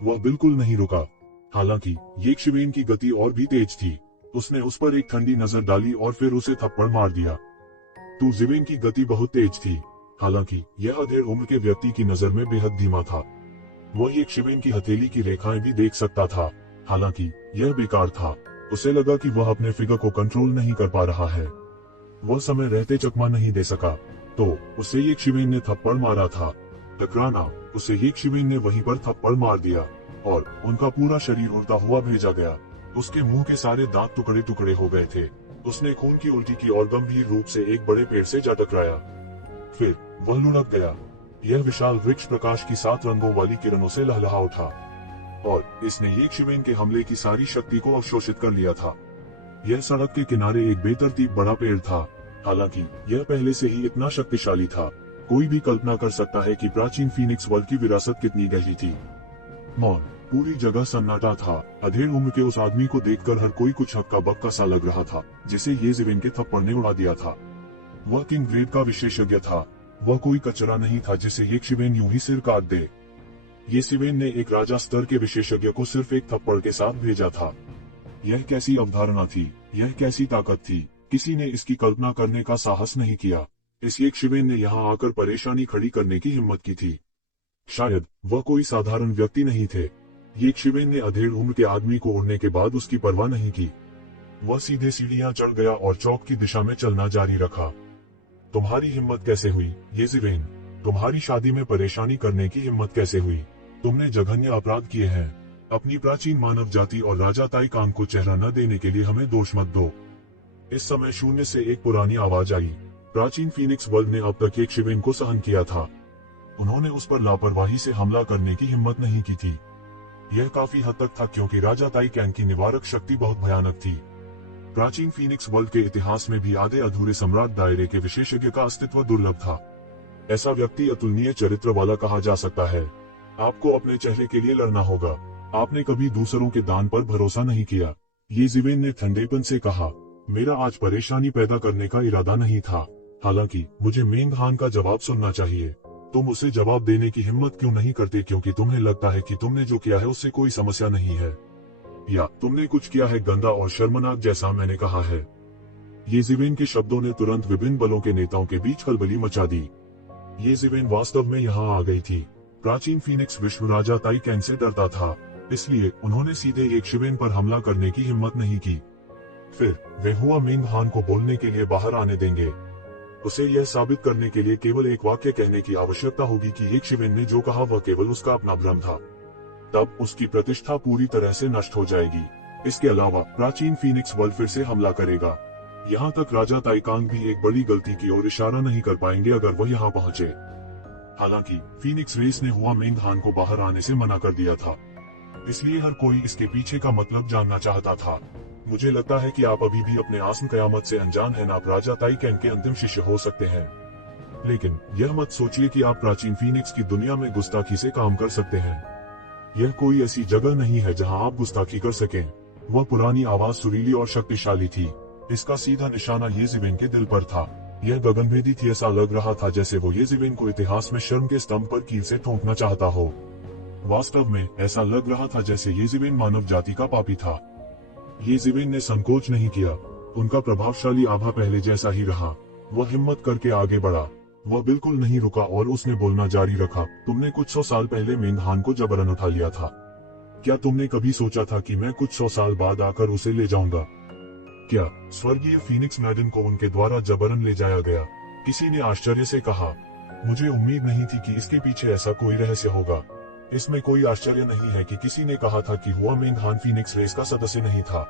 वह बिल्कुल नहीं रुका। हालांकि येशिवेन की गति और भी तेज थी। उसने उस पर एक ठंडी नजर डाली और फिर उसे थप्पड़ मार दिया। तो येज़िवेन की गति बहुत तेज थी, हालांकि यह अधेड़ उम्र के व्यक्ति की नजर में बेहद धीमा था। वह येशिवेन की हथेली की रेखाएं भी देख सकता था, हालांकि यह बेकार था। उसे लगा कि वह अपने फिगर को कंट्रोल नहीं कर पा रहा है। वह समय रहते चकमा नहीं दे सका, तो उसे येशिवेन ने थप्पड़ मारा था। टकराना, उसे येशिवेन ने वहीं पर थप्पड़ मार दिया और उनका पूरा शरीर उड़ता हुआ भेजा गया। उसके मुंह के सारे दांत टुकड़े टुकड़े हो गए थे। उसने खून की उल्टी की और गंभीर रूप से एक बड़े पेड़ से जा टकराया। फिर वह लुढ़क गया। यह विशाल वृक्ष प्रकाश की 7 रंगों वाली किरणों से लहलहा उठा और इसने येशिवेन के हमले की सारी शक्ति को अवशोषित कर लिया था। यह सड़क के किनारे एक बेतरतीब बड़ा पेड़ था, हालांकि यह पहले से ही इतना शक्तिशाली था। कोई भी कल्पना कर सकता है कि प्राचीन फीनिक्स वर्ल्ड की विरासत कितनी गहरी थी। मौन, पूरी जगह सन्नाटा था। अधेड़ उम्र के उस आदमी को देखकर हर कोई कुछ हक्का बक्का सा लग रहा था, जिसे येज़िवेन के थप्पड़ ने उड़ा दिया था। वह किंग ग्रेड का विशेषज्ञ था। वह कोई कचरा नहीं था जिसे येशिवेन यूं ही सिर काट दे। येशिवेन ने एक राजा स्तर के विशेषज्ञ को सिर्फ एक थप्पड़ के साथ भेजा था। यह कैसी अवधारणा थी? यह कैसी ताकत थी? किसी ने इसकी कल्पना करने का साहस नहीं किया। इस येशिवेन ने यहाँ आकर परेशानी खड़ी करने की हिम्मत की थी। शायद वह कोई साधारण व्यक्ति नहीं थे। येशिवेन ने अधेड़ उम्र के आदमी को उड़ने के बाद उसकी परवाह नहीं की। वह सीधे सीढ़ियां चढ़ गया और चौक की दिशा में चलना जारी रखा। तुम्हारी हिम्मत कैसे हुई, येज़िवेन? तुम्हारी शादी में परेशानी करने की हिम्मत कैसे हुई? तुमने जघन्य अपराध किए हैं। अपनी प्राचीन मानव जाति और राजा ताइकांग को चेहरा न देने के लिए हमें दोष मत दो। इस समय शून्य से एक पुरानी आवाज आई। प्राचीन फीनिक्स वर्ल्ड ने अब तक येशिवेन को सहन किया था। उन्होंने उस पर लापरवाही से हमला करने की हिम्मत नहीं की थी। यह काफी हद तक था क्योंकि राजा ताइकांग की निवारक शक्ति बहुत भयानक थी। प्राचीन फीनिक्स वर्ल्ड के इतिहास में भी आधे अधूरे सम्राट दायरे के विशेषज्ञ का अस्तित्व दुर्लभ था। ऐसा व्यक्ति अतुलनीय चरित्र वाला कहा जा सकता है। आपको अपने चेहरे के लिए लड़ना होगा। आपने कभी दूसरों के दान पर भरोसा नहीं किया। येज़िवेन ने ठंडेपन से कहा, मेरा आज परेशानी पैदा करने का इरादा नहीं था। हालांकि मुझे मेंग हान का जवाब सुनना चाहिए। तुम उसे जवाब देने की हिम्मत क्यों नहीं करते? क्योंकि तुम्हें लगता है कि तुमने जो किया है उससे कोई समस्या नहीं है, या तुमने कुछ किया है गंदा और शर्मनाक जैसा मैंने कहा है। येज़िवेन के शब्दों ने तुरंत विभिन्न बलों के नेताओं के बीच खलबली मचा दी। येज़िवेन वास्तव में यहाँ आ गई थी। प्राचीन फीनिक्स विश्व राजा ताइकांग से डरता था, इसलिए उन्होंने सीधे येशिवेन पर हमला करने की हिम्मत नहीं की। फिर वे हुआ मिंग हान को बोलने के लिए बाहर आने देंगे। उसे यह साबित करने के लिए केवल एक वाक्य कहने की आवश्यकता होगी कि ये शिवेन ने जो कहा वह केवल उसका अपना भ्रम था। तब उसकी प्रतिष्ठा पूरी तरह से नष्ट हो जाएगी। इसके अलावा प्राचीन फीनिक्स वर्ल्ड फिर से हमला करेगा। यहाँ तक राजा ताइकांग भी एक बड़ी गलती की ओर इशारा नहीं कर पाएंगे अगर वह यहाँ पहुँचे। हालांकि फीनिक्स रेस ने हुआ मिंग हान को बाहर आने से मना कर दिया था, इसलिए हर कोई इसके पीछे का मतलब जानना चाहता था। मुझे लगता है कि आप अभी भी अपने आस्म कयामत से अनजान हैं। आप राजा ताइकांग के अंतिम शिष्य हो सकते हैं, लेकिन यह मत सोचिए कि आप प्राचीन फीनिक्स की दुनिया में गुस्ताखी से काम कर सकते हैं। यह कोई ऐसी जगह नहीं है जहां आप गुस्ताखी कर सकें। वह पुरानी आवाज सुरीली और शक्तिशाली थी। इसका सीधा निशाना येज़िवेन के दिल पर था। यह गगनभेदी थी। ऐसा लग रहा था जैसे वो येज़िवेन को इतिहास में शर्म के स्तंभ पर कील से ठोंकना चाहता हो। वास्तव में ऐसा लग रहा था जैसे येज़िवेन मानव जाति का पापी था। येज़िवेन ने संकोच नहीं किया। उनका प्रभावशाली आभा पहले जैसा ही रहा। वह हिम्मत करके आगे बढ़ा। वह बिल्कुल नहीं रुका और उसने बोलना जारी रखा, तुमने कुछ 100 साल पहले मिंग हान को जबरन उठा लिया था। क्या तुमने कभी सोचा था कि मैं कुछ 100 साल बाद आकर उसे ले जाऊंगा? क्या स्वर्गीय फीनिक्स मैडन को उनके द्वारा जबरन ले जाया गया? किसी ने आश्चर्य से कहा। मुझे उम्मीद नहीं थी कि इसके पीछे ऐसा कोई रहस्य होगा। इसमें कोई आश्चर्य नहीं है कि किसी ने कहा था कि हुआ मिंग हान फीनिक्स रेस का सदस्य नहीं था।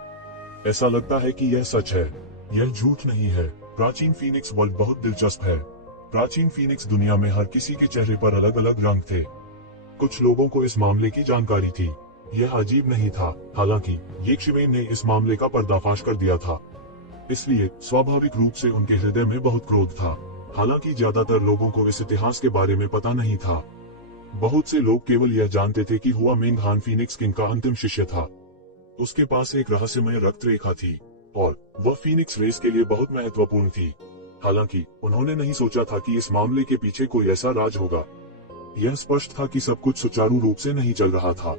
ऐसा लगता है कि यह सच है, यह झूठ नहीं है। प्राचीन फीनिक्स वर्ल्ड बहुत दिलचस्प है। प्राचीन फीनिक्स दुनिया में हर किसी के चेहरे पर अलग अलग रंग थे। कुछ लोगों को इस मामले की जानकारी थी। यह अजीब नहीं था। हालांकि येज़िवेन ने इस मामले का पर्दाफाश कर दिया था, इसलिए स्वाभाविक रूप से उनके हृदय में बहुत क्रोध था। हालांकि ज्यादातर लोगों को इस इतिहास के बारे में पता नहीं था। बहुत से लोग केवल यह जानते थे कि हुआ मिंग हान फीनिक्स किंग का अंतिम शिष्य था। उसके पास एक रहस्यमय रक्त रेखा थी और वह फीनिक्स रेस के लिए बहुत महत्वपूर्ण थी। हालांकि उन्होंने नहीं सोचा था कि इस मामले के पीछे कोई ऐसा राज होगा। यह स्पष्ट था कि सब कुछ सुचारू रूप से नहीं चल रहा था।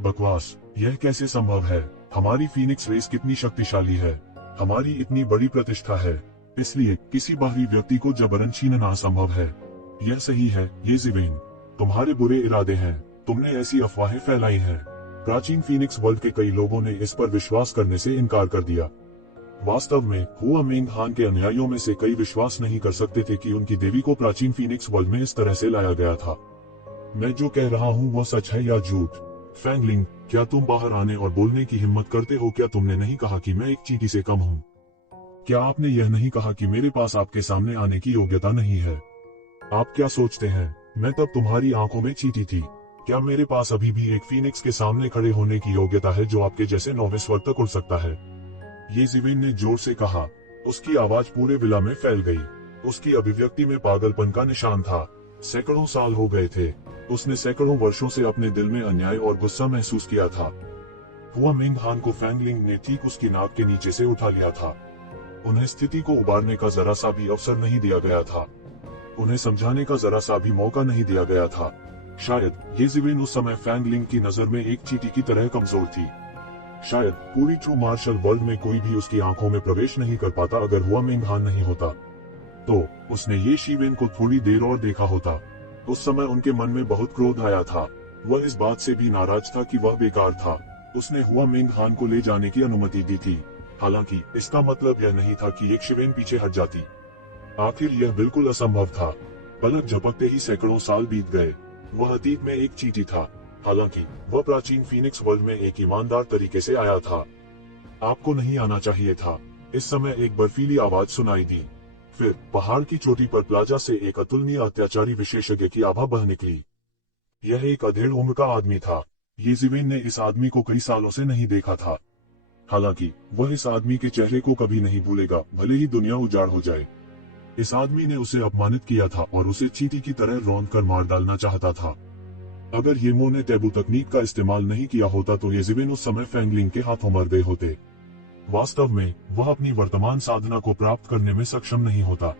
बकवास, यह कैसे संभव है? हमारी फीनिक्स रेस कितनी शक्तिशाली है, हमारी इतनी बड़ी प्रतिष्ठा है, इसलिए किसी बाहरी व्यक्ति को जबरन छीनना असंभव है। यह सही है येज़िवेन, तुम्हारे बुरे इरादे हैं। तुमने ऐसी अफवाहें फैलाई हैं। प्राचीन फीनिक्स वर्ल्ड के कई लोगों ने इस पर विश्वास करने से इनकार कर दिया। वास्तव में हुआ मिंग हान के अनुयायियों में से कई विश्वास नहीं कर सकते थे कि उनकी देवी को प्राचीन फीनिक्स वर्ल्ड में इस तरह से लाया गया था। मैं जो कह रहा हूँ वह सच है या झूठ? फैंगलिंग, क्या तुम बाहर आने और बोलने की हिम्मत करते हो? क्या तुमने नहीं कहा कि मैं एक चींटी से कम हूँ? क्या आपने यह नहीं कहा कि मेरे पास आपके सामने आने की योग्यता नहीं है? आप क्या सोचते हैं, मैं तब तुम्हारी आंखों में चींटी थी? क्या मेरे पास अभी भी एक फीनिक्स के सामने खड़े होने की योग्यता है जो आपके जैसे 9वें स्वर तक उड़ सकता है? येज़िवेन ने जोर से कहा। उसकी आवाज पूरे विला में फैल गई। उसकी अभिव्यक्ति में पागलपन का निशान था। सैकड़ों साल हो गए थे। उसने सैकड़ों वर्षों से अपने दिल में अन्याय और गुस्सा महसूस किया था। हुआ मिंग हान को फैंगलिंग ने ठीक उसकी नाक के नीचे से उठा लिया था। उन्हें स्थिति को उबारने का जरा सा भी अवसर नहीं दिया गया था। उन्हें समझाने का जरा सा भी मौका नहीं दिया गया था। शायद येज़िवेन उस समय फैंगलिंग की नजर में एक चींटी की तरह कमजोर थी। शायद पूरी ट्रू मार्शल वर्ल्ड में कोई भी उसकी आंखों में प्रवेश नहीं कर पाता। अगर हुआ मिंग हान नहीं होता तो उसने येज़िवेन को थोड़ी देर और देखा होता। उस समय उनके मन में बहुत क्रोध आया था। वह इस बात से भी नाराज था कि वह बेकार था। उसने हुआ मिंग हान को ले जाने की अनुमति दी थी। हालांकि इसका मतलब यह नहीं था कि येज़िवेन पीछे हट जाती। आखिर यह बिल्कुल असंभव था। पलक झपकते ही सैकड़ों साल बीत गए। वह अतीत में एक चींटी था। हालांकि वह प्राचीन फीनिक्स वर्ल्ड में एक ईमानदार तरीके से आया था। आपको नहीं आना चाहिए था। इस समय एक बर्फीली आवाज सुनाई दी। फिर पहाड़ की चोटी पर प्लाजा से एक अतुलनीय अत्याचारी विशेषज्ञ की आभा बह निकली। यह एक अधेड़ उम्र का आदमी था। येज़िवेन ने इस आदमी को कई सालों से नहीं देखा था। हालांकि वह इस आदमी के चेहरे को कभी नहीं भूलेगा, भले ही दुनिया उजाड़ हो जाए। इस आदमी ने उसे अपमानित किया था और उसे चींटी की तरह रौंद कर मार डालना चाहता था। अगर येमो ने टैबू तकनीक का इस्तेमाल नहीं किया होता तो येज़िवेन उस समय फैंगलिंग के हाथों मर गए होते। वास्तव में वह अपनी वर्तमान साधना को प्राप्त करने में सक्षम नहीं होता।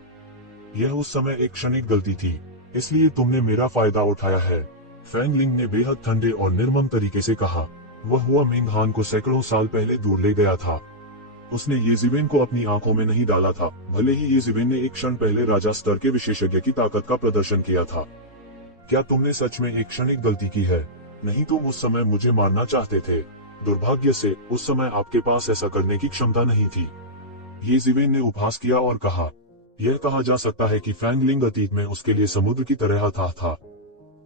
यह उस समय एक क्षणिक गलती थी, इसलिए तुमने मेरा फायदा उठाया है। फैंगलिंग ने बेहद ठंडे और निर्मम तरीके से कहा। वह हुआ मिंग हान को सैकड़ों साल पहले दूर ले गया था। उसने येज़िवेन को अपनी आंखों में नहीं डाला था, भले ही येज़िवेन ने एक क्षण पहले राजा स्तर के विशेषज्ञ की ताकत का प्रदर्शन किया था। क्या तुमने सच में एक क्षणिक गलती की है? नहीं, तुम उस समय मुझे मारना चाहते थे। दुर्भाग्य से उस समय आपके पास ऐसा करने की क्षमता नहीं थी। ये जिवेन ने उपहास किया और कहा, यह कहा जा सकता है कि फैंगलिंग अतीत में उसके लिए समुद्र की तरह था।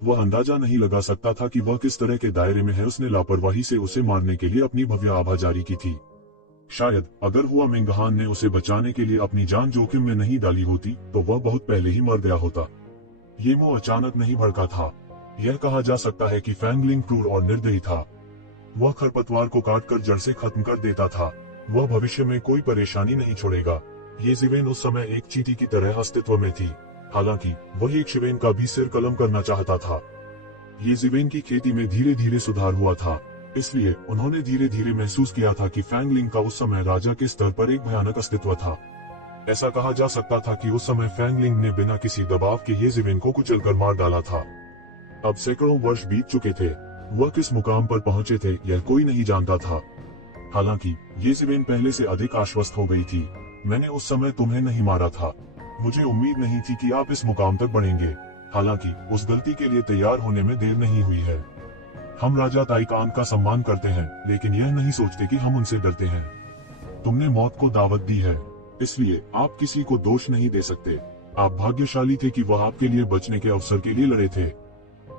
वह अंदाजा नहीं लगा सकता था कि वह किस तरह के दायरे में है। उसने लापरवाही से उसे मारने के लिए अपनी भव्य आभा जारी की थी। शायद अगर हुआ मिंगहान ने उसे बचाने के लिए अपनी जान जोखिम में नहीं डाली होती तो वह बहुत पहले ही मर गया होता। ये मोह अचानक नहीं भड़का था। यह कहा जा सकता है कि फैंगलिंग क्रूर और निर्दयी था। वह खरपतवार को काटकर जड़ से खत्म कर देता था। वह भविष्य में कोई परेशानी नहीं छोड़ेगा। ये जिवेन उस समय एक चींटी की तरह अस्तित्व में थी। हालांकि वह एक शिवेन का भी सिर कलम करना चाहता था। ये जिवेन की खेती में धीरे धीरे सुधार हुआ था, इसलिए उन्होंने धीरे धीरे महसूस किया था कि फैंगलिंग का उस समय राजा के स्तर पर एक भयानक अस्तित्व था। ऐसा कहा जा सकता था कि उस समय फैंगलिंग ने बिना किसी दबाव के ये जिवेन को कुचलकर मार डाला था। अब सैकड़ों वर्ष बीत चुके थे। वह किस मुकाम पर पहुंचे थे यह कोई नहीं जानता था। हालांकि ये जिवेन पहले से अधिक आश्वस्त हो गई थी। मैंने उस समय तुम्हें नहीं मारा था। मुझे उम्मीद नहीं थी कि आप इस मुकाम तक बढ़ेंगे। हालांकि उस गलती के लिए तैयार होने में देर नहीं हुई है। हम राजा ताइकान का सम्मान करते हैं, लेकिन यह नहीं सोचते कि हम उनसे डरते हैं। तुमने मौत को दावत दी है, इसलिए आप किसी को दोष नहीं दे सकते। आप भाग्यशाली थे कि वह आपके लिए बचने के अवसर के लिए लड़े थे।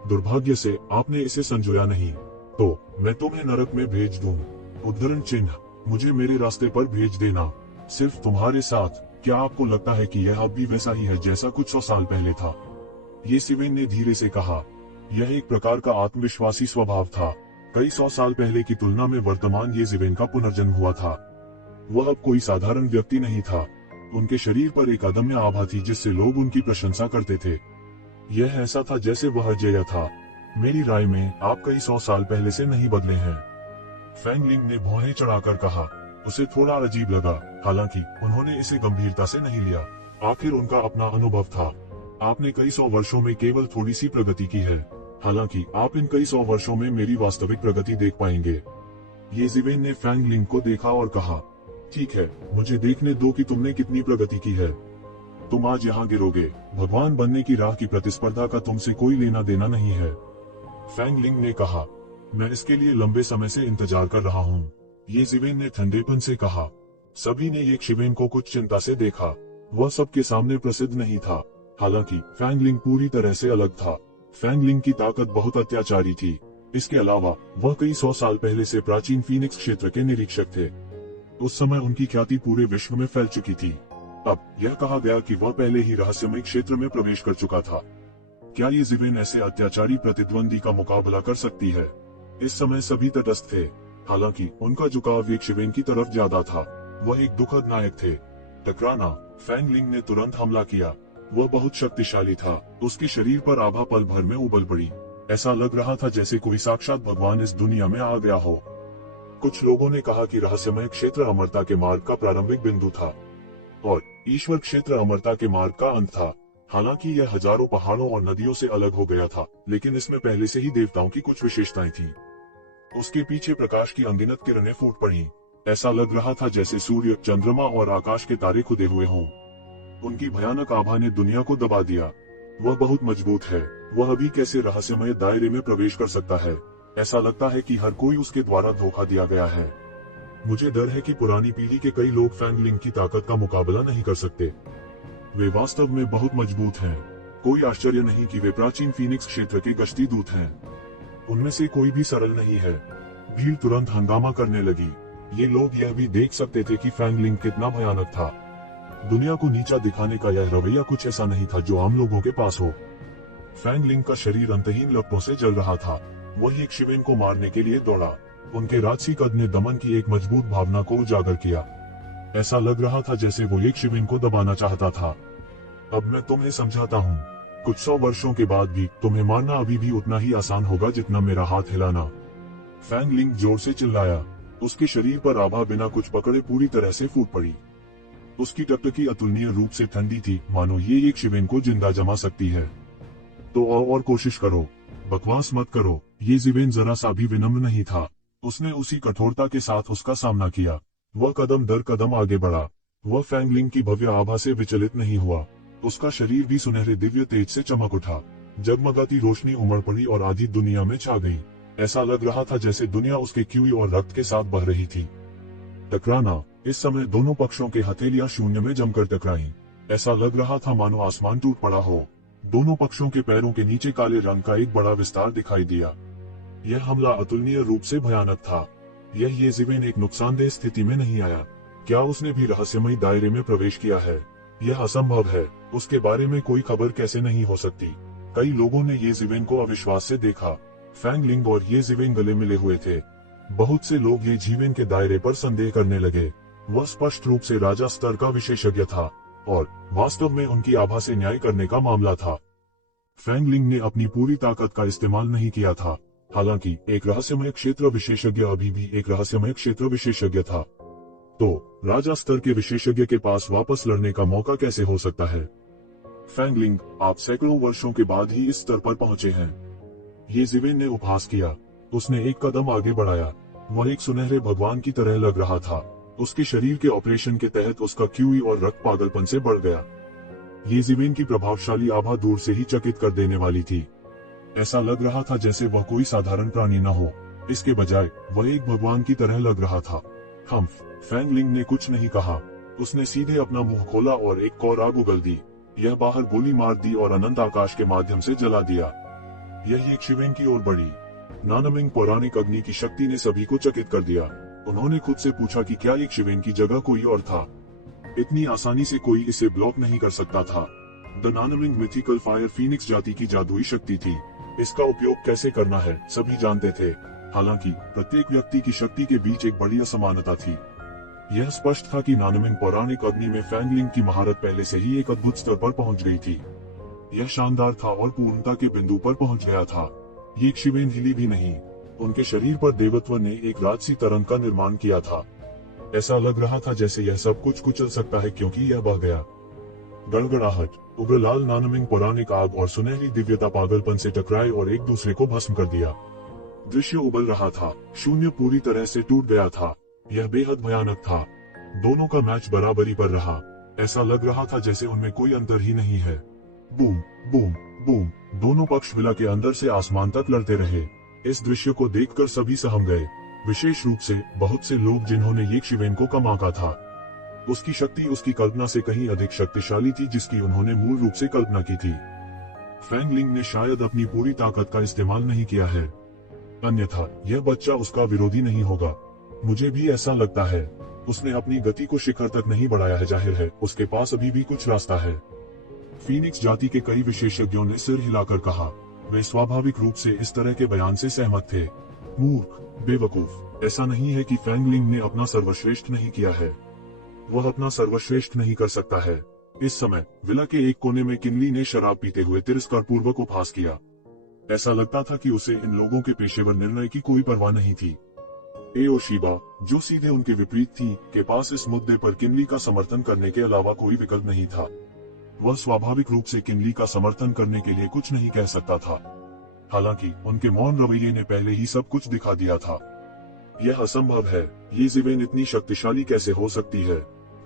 दुर्भाग्य से आपने इसे संजोया नहीं, तो मैं तुम्हें नरक में भेज दूं। उद्धरण चिन्ह, मुझे मेरे रास्ते पर भेज देना, सिर्फ तुम्हारे साथ। क्या आपको लगता है कि यह अब भी वैसा ही है जैसा कुछ 100 साल पहले था? ये सिवेन ने धीरे से कहा। यह एक प्रकार का आत्मविश्वासी स्वभाव था। कई 100 साल पहले की तुलना में वर्तमान ये जिवेन का पुनर्जन्म हुआ था। वह अब कोई साधारण व्यक्ति नहीं था। उनके शरीर पर एक अदम्य आभा थी जिससे लोग उनकी प्रशंसा करते थे। यह ऐसा था जैसे वह अजेय था। मेरी राय में आप कई 100 साल पहले से नहीं बदले हैं, फैंगलिंग ने भौहें चढ़ाकर कहा। उसे थोड़ा अजीब लगा, हालांकि उन्होंने इसे गंभीरता से नहीं लिया। आखिर उनका अपना अनुभव था। आपने कई 100 वर्षों में केवल थोड़ी सी प्रगति की है, हालांकि आप इन कई 100 वर्षों में मेरी वास्तविक प्रगति देख पाएंगे। ये जिवेन ने फैंगलिंग को देखा और कहा, ठीक है, मुझे देखने दो कि तुमने कितनी प्रगति की है। तुम आज यहाँ गिरोगे। भगवान बनने की राह की प्रतिस्पर्धा का तुमसे कोई लेना देना नहीं है। फैंगलिंग ने कहा, मैं इसके लिए लंबे समय से इंतजार कर रहा हूँ। ये जिवेन ने ठंडेपन से कहा। सभी ने ये शिवेन को कुछ चिंता से देखा। वह सबके सामने प्रसिद्ध नहीं था, हालांकि फैंगलिंग पूरी तरह से अलग था। फैंगलिंग की ताकत बहुत अत्याचारी थी। इसके अलावा वह कई 100 साल पहले से प्राचीन फीनिक्स क्षेत्र के निरीक्षक थे। उस समय उनकी ख्याति पूरे विश्व में फैल चुकी थी। अब यह कहा गया कि वह पहले ही रहस्यमय क्षेत्र में प्रवेश कर चुका था। क्या ये जिवेन ऐसे अत्याचारी प्रतिद्वंदी का मुकाबला कर सकती है? इस समय सभी तटस्थ थे, हालांकि उनका झुकाव एक शिवेन की तरफ ज्यादा था। वह एक दुखद नायक थे। टकराना। फैंगलिंग ने तुरंत हमला किया। वह बहुत शक्तिशाली था। उसके शरीर पर आभा पल भर में उबल पड़ी। ऐसा लग रहा था जैसे कोई साक्षात भगवान इस दुनिया में आ गया हो। कुछ लोगों ने कहा कि रहस्यमय क्षेत्र अमरता के मार्ग का प्रारंभिक बिंदु था और ईश्वर क्षेत्र अमरता के मार्ग का अंत था। हालांकि यह हजारों पहाड़ों और नदियों से अलग हो गया था, लेकिन इसमें पहले से ही देवताओं की कुछ विशेषताएं थीं। उसके पीछे प्रकाश की अनगिनत किरणें फूट पड़ी। ऐसा लग रहा था जैसे सूर्य, चंद्रमा और आकाश के तारे खुदे हुए हों। उनकी भयानक आभा ने दुनिया को दबा दिया। वह बहुत मजबूत है। वह अभी कैसे रहस्यमय दायरे में प्रवेश कर सकता है? ऐसा लगता है कि हर कोई उसके द्वारा धोखा दिया गया है। मुझे डर है कि पुरानी पीढ़ी के कई लोग फैंगलिंग की ताकत का मुकाबला नहीं कर सकते। वे वास्तव में बहुत मजबूत हैं। कोई आश्चर्य नहीं कि वे प्राचीन फीनिक्स क्षेत्र के गश्ती दूत हैं। उनमें से कोई भी सरल नहीं है। भीड़ तुरंत हंगामा करने लगी। ये लोग यह भी देख सकते थे कि फैंगलिंग कितना भयानक था। दुनिया को नीचा दिखाने का यह रवैया कुछ ऐसा नहीं था जो आम लोगों के पास हो। फैंगलिंग का शरीर अंतहीन लपटों से जल रहा था। वही एक शिवेन को मारने के लिए दौड़ा। उनके राजसी कद ने दमन की एक मजबूत भावना को उजागर किया। ऐसा लग रहा था जैसे वो एक शिवेन को दबाना चाहता था। अब मैं तुम्हें समझाता हूँ, कुछ 100 वर्षों के बाद भी तुम्हें मारना अभी भी उतना ही आसान होगा जितना मेरा हाथ हिलाना। फैंगलिंग जोर से चिल्लाया। उसके शरीर पर आभा बिना कुछ पकड़े पूरी तरह से फूट पड़ी। उसकी टकटकी अतुलनीय रूप से ठंडी थी, मानो ये एक शिवेन को जिंदा जमा सकती है। तो और कोशिश करो, बकवास मत करो। ये जिवेन जरा सा भी विनम्र नहीं था। उसने उसी कठोरता के साथ उसका सामना किया। वह कदम दर कदम आगे बढ़ा। वह फैंगलिंग की भव्य आभा से विचलित नहीं हुआ। उसका शरीर भी सुनहरे दिव्य तेज से चमक उठा। जगमगाती रोशनी उमड़ पड़ी और आधी दुनिया में छा गई। ऐसा लग रहा था जैसे दुनिया उसके क्यूई और रक्त के साथ बह रही थी। टकराना। इस समय दोनों पक्षों के हथेलियां शून्य में जमकर टकराईं। ऐसा लग रहा था मानो आसमान टूट पड़ा हो। दोनों पक्षों के पैरों के नीचे काले रंग का एक बड़ा विस्तार दिखाई दिया। यह हमला अतुलनीय रूप से भयानक था। यह येज़िवेन एक नुकसानदेह स्थिति में नहीं आया। क्या उसने भी रहस्यमयी दायरे में प्रवेश किया है? यह असंभव है। उसके बारे में कोई खबर कैसे नहीं हो सकती? कई लोगों ने येज़िवेन को अविश्वास से देखा। फैंग लिंग और येज़िवेन गले मिले हुए थे। बहुत से लोग येज़िवेन के दायरे पर संदेह करने लगे। वह स्पष्ट रूप से राजा स्तर का विशेषज्ञ था और वास्तव में उनकी आभा से न्याय करने का मामला था। फैंग लिंग ने अपनी पूरी ताकत का इस्तेमाल नहीं किया था। हालांकि एक रहस्यमय क्षेत्र विशेषज्ञ अभी भी एक रहस्यमय क्षेत्र विशेषज्ञ था। तो राजा स्तर के विशेषज्ञ के पास वापस लड़ने का मौका कैसे हो सकता है? फैंग लिंग, आप सैकड़ों वर्षों के बाद ही इस स्तर पर पहुंचे हैं। येज़िवेन ने उपहास किया। उसने एक कदम आगे बढ़ाया। वह एक सुनहरे भगवान की तरह लग रहा था। उसके शरीर के ऑपरेशन के तहत उसका क्यूई और रक्त पागलपन से बढ़ गया। येज़िवेन की प्रभावशाली आभा दूर से ही चकित कर देने वाली थी। ऐसा लग रहा था जैसे वह कोई साधारण प्राणी न हो। इसके बजाय वह एक भगवान की तरह लग रहा था। फैंग लिंग ने कुछ नहीं कहा। उसने सीधे अपना मुंह खोला और एक कौर आग उगल दी। यह बाहर गोली मार दी और अनंत आकाश के माध्यम से जला दिया। यह येशिवेन की ओर बढ़ी। नानमिंग पौराणिक अग्नि की शक्ति ने सभी को चकित कर दिया। उन्होंने खुद से पूछा कि क्या येशिवेन की जगह कोई और था। इतनी आसानी से कोई इसे ब्लॉक नहीं कर सकता था। द नानमिंग मिथिकल फायर फीनिक्स जाति की जादुई शक्ति थी। इसका उपयोग कैसे करना है सभी जानते थे। हालांकि प्रत्येक व्यक्ति की शक्ति के बीच एक बड़ी असमानता थी। यह स्पष्ट था कि नानमिंग पौराणिक अग्नि में फैंग लिंग की महारत पहले से ही एक अद्भुत स्तर पर पहुंच गई थी। यह शानदार था और पूर्णता के बिंदु पर पहुंच गया था। येशिवेन हिली भी नहीं। उनके शरीर पर देवत्व ने एक राजसी तरंग का निर्माण किया था। ऐसा लग रहा था जैसे यह सब कुछ कुचल सकता है क्योंकि यह बह गया। गड़गड़ाहट। उग्रलाल नानमिंग पौराणिक आग और सुनहरी दिव्यता पागलपन से टकराए और एक दूसरे को भस्म कर दिया। दृश्य उबल रहा था। शून्य पूरी तरह से टूट गया था। यह बेहद भयानक था। दोनों का मैच बराबरी पर रहा। ऐसा लग रहा था जैसे उनमें कोई अंतर ही नहीं है। Boom boom boom. दोनों पक्ष विला के अंदर से आसमान तक लड़ते रहे। इस दृश्य को देखकर सभी सहम गए, विशेष रूप से बहुत से लोग जिन्होंने येशिवेन को कम आंका था। उसकी शक्ति उसकी कल्पना से कहीं अधिक शक्तिशाली थी जिसकी उन्होंने मूल रूप से कल्पना की थी। फैंग लिंग ने शायद अपनी पूरी ताकत का इस्तेमाल नहीं किया है, अन्यथा यह बच्चा उसका विरोधी नहीं होगा। मुझे भी ऐसा लगता है। उसने अपनी गति को शिखर तक नहीं बढ़ाया है। जाहिर है उसके पास अभी भी कुछ रास्ता है। फीनिक्स जाति के कई विशेषज्ञों ने सिर हिलाकर कहा। वे स्वाभाविक रूप से इस तरह के बयान से सहमत थे। मूर्ख, बेवकूफ। ऐसा नहीं है कि फैंग लिंग ने अपना सर्वश्रेष्ठ नहीं किया है। वह अपना सर्वश्रेष्ठ नहीं कर सकता है। इस समय विला के एक कोने में किनली ने शराब पीते हुए तिरस्कार पूर्वक उपहास किया। ऐसा लगता था कि उसे इन लोगों के पेशेवर निर्णय की कोई परवाह नहीं थी। एओशिबा, जो सीधे उनके विपरीत थी, के पास इस मुद्दे पर किनली का समर्थन करने के अलावा कोई विकल्प नहीं था। वह स्वाभाविक रूप से किनली का समर्थन करने के लिए कुछ नहीं कह सकता था। हालांकि उनके मौन रवैये ने पहले ही सब कुछ दिखा दिया था। यह असंभव है। येशिवेन इतनी शक्तिशाली कैसे हो सकती है?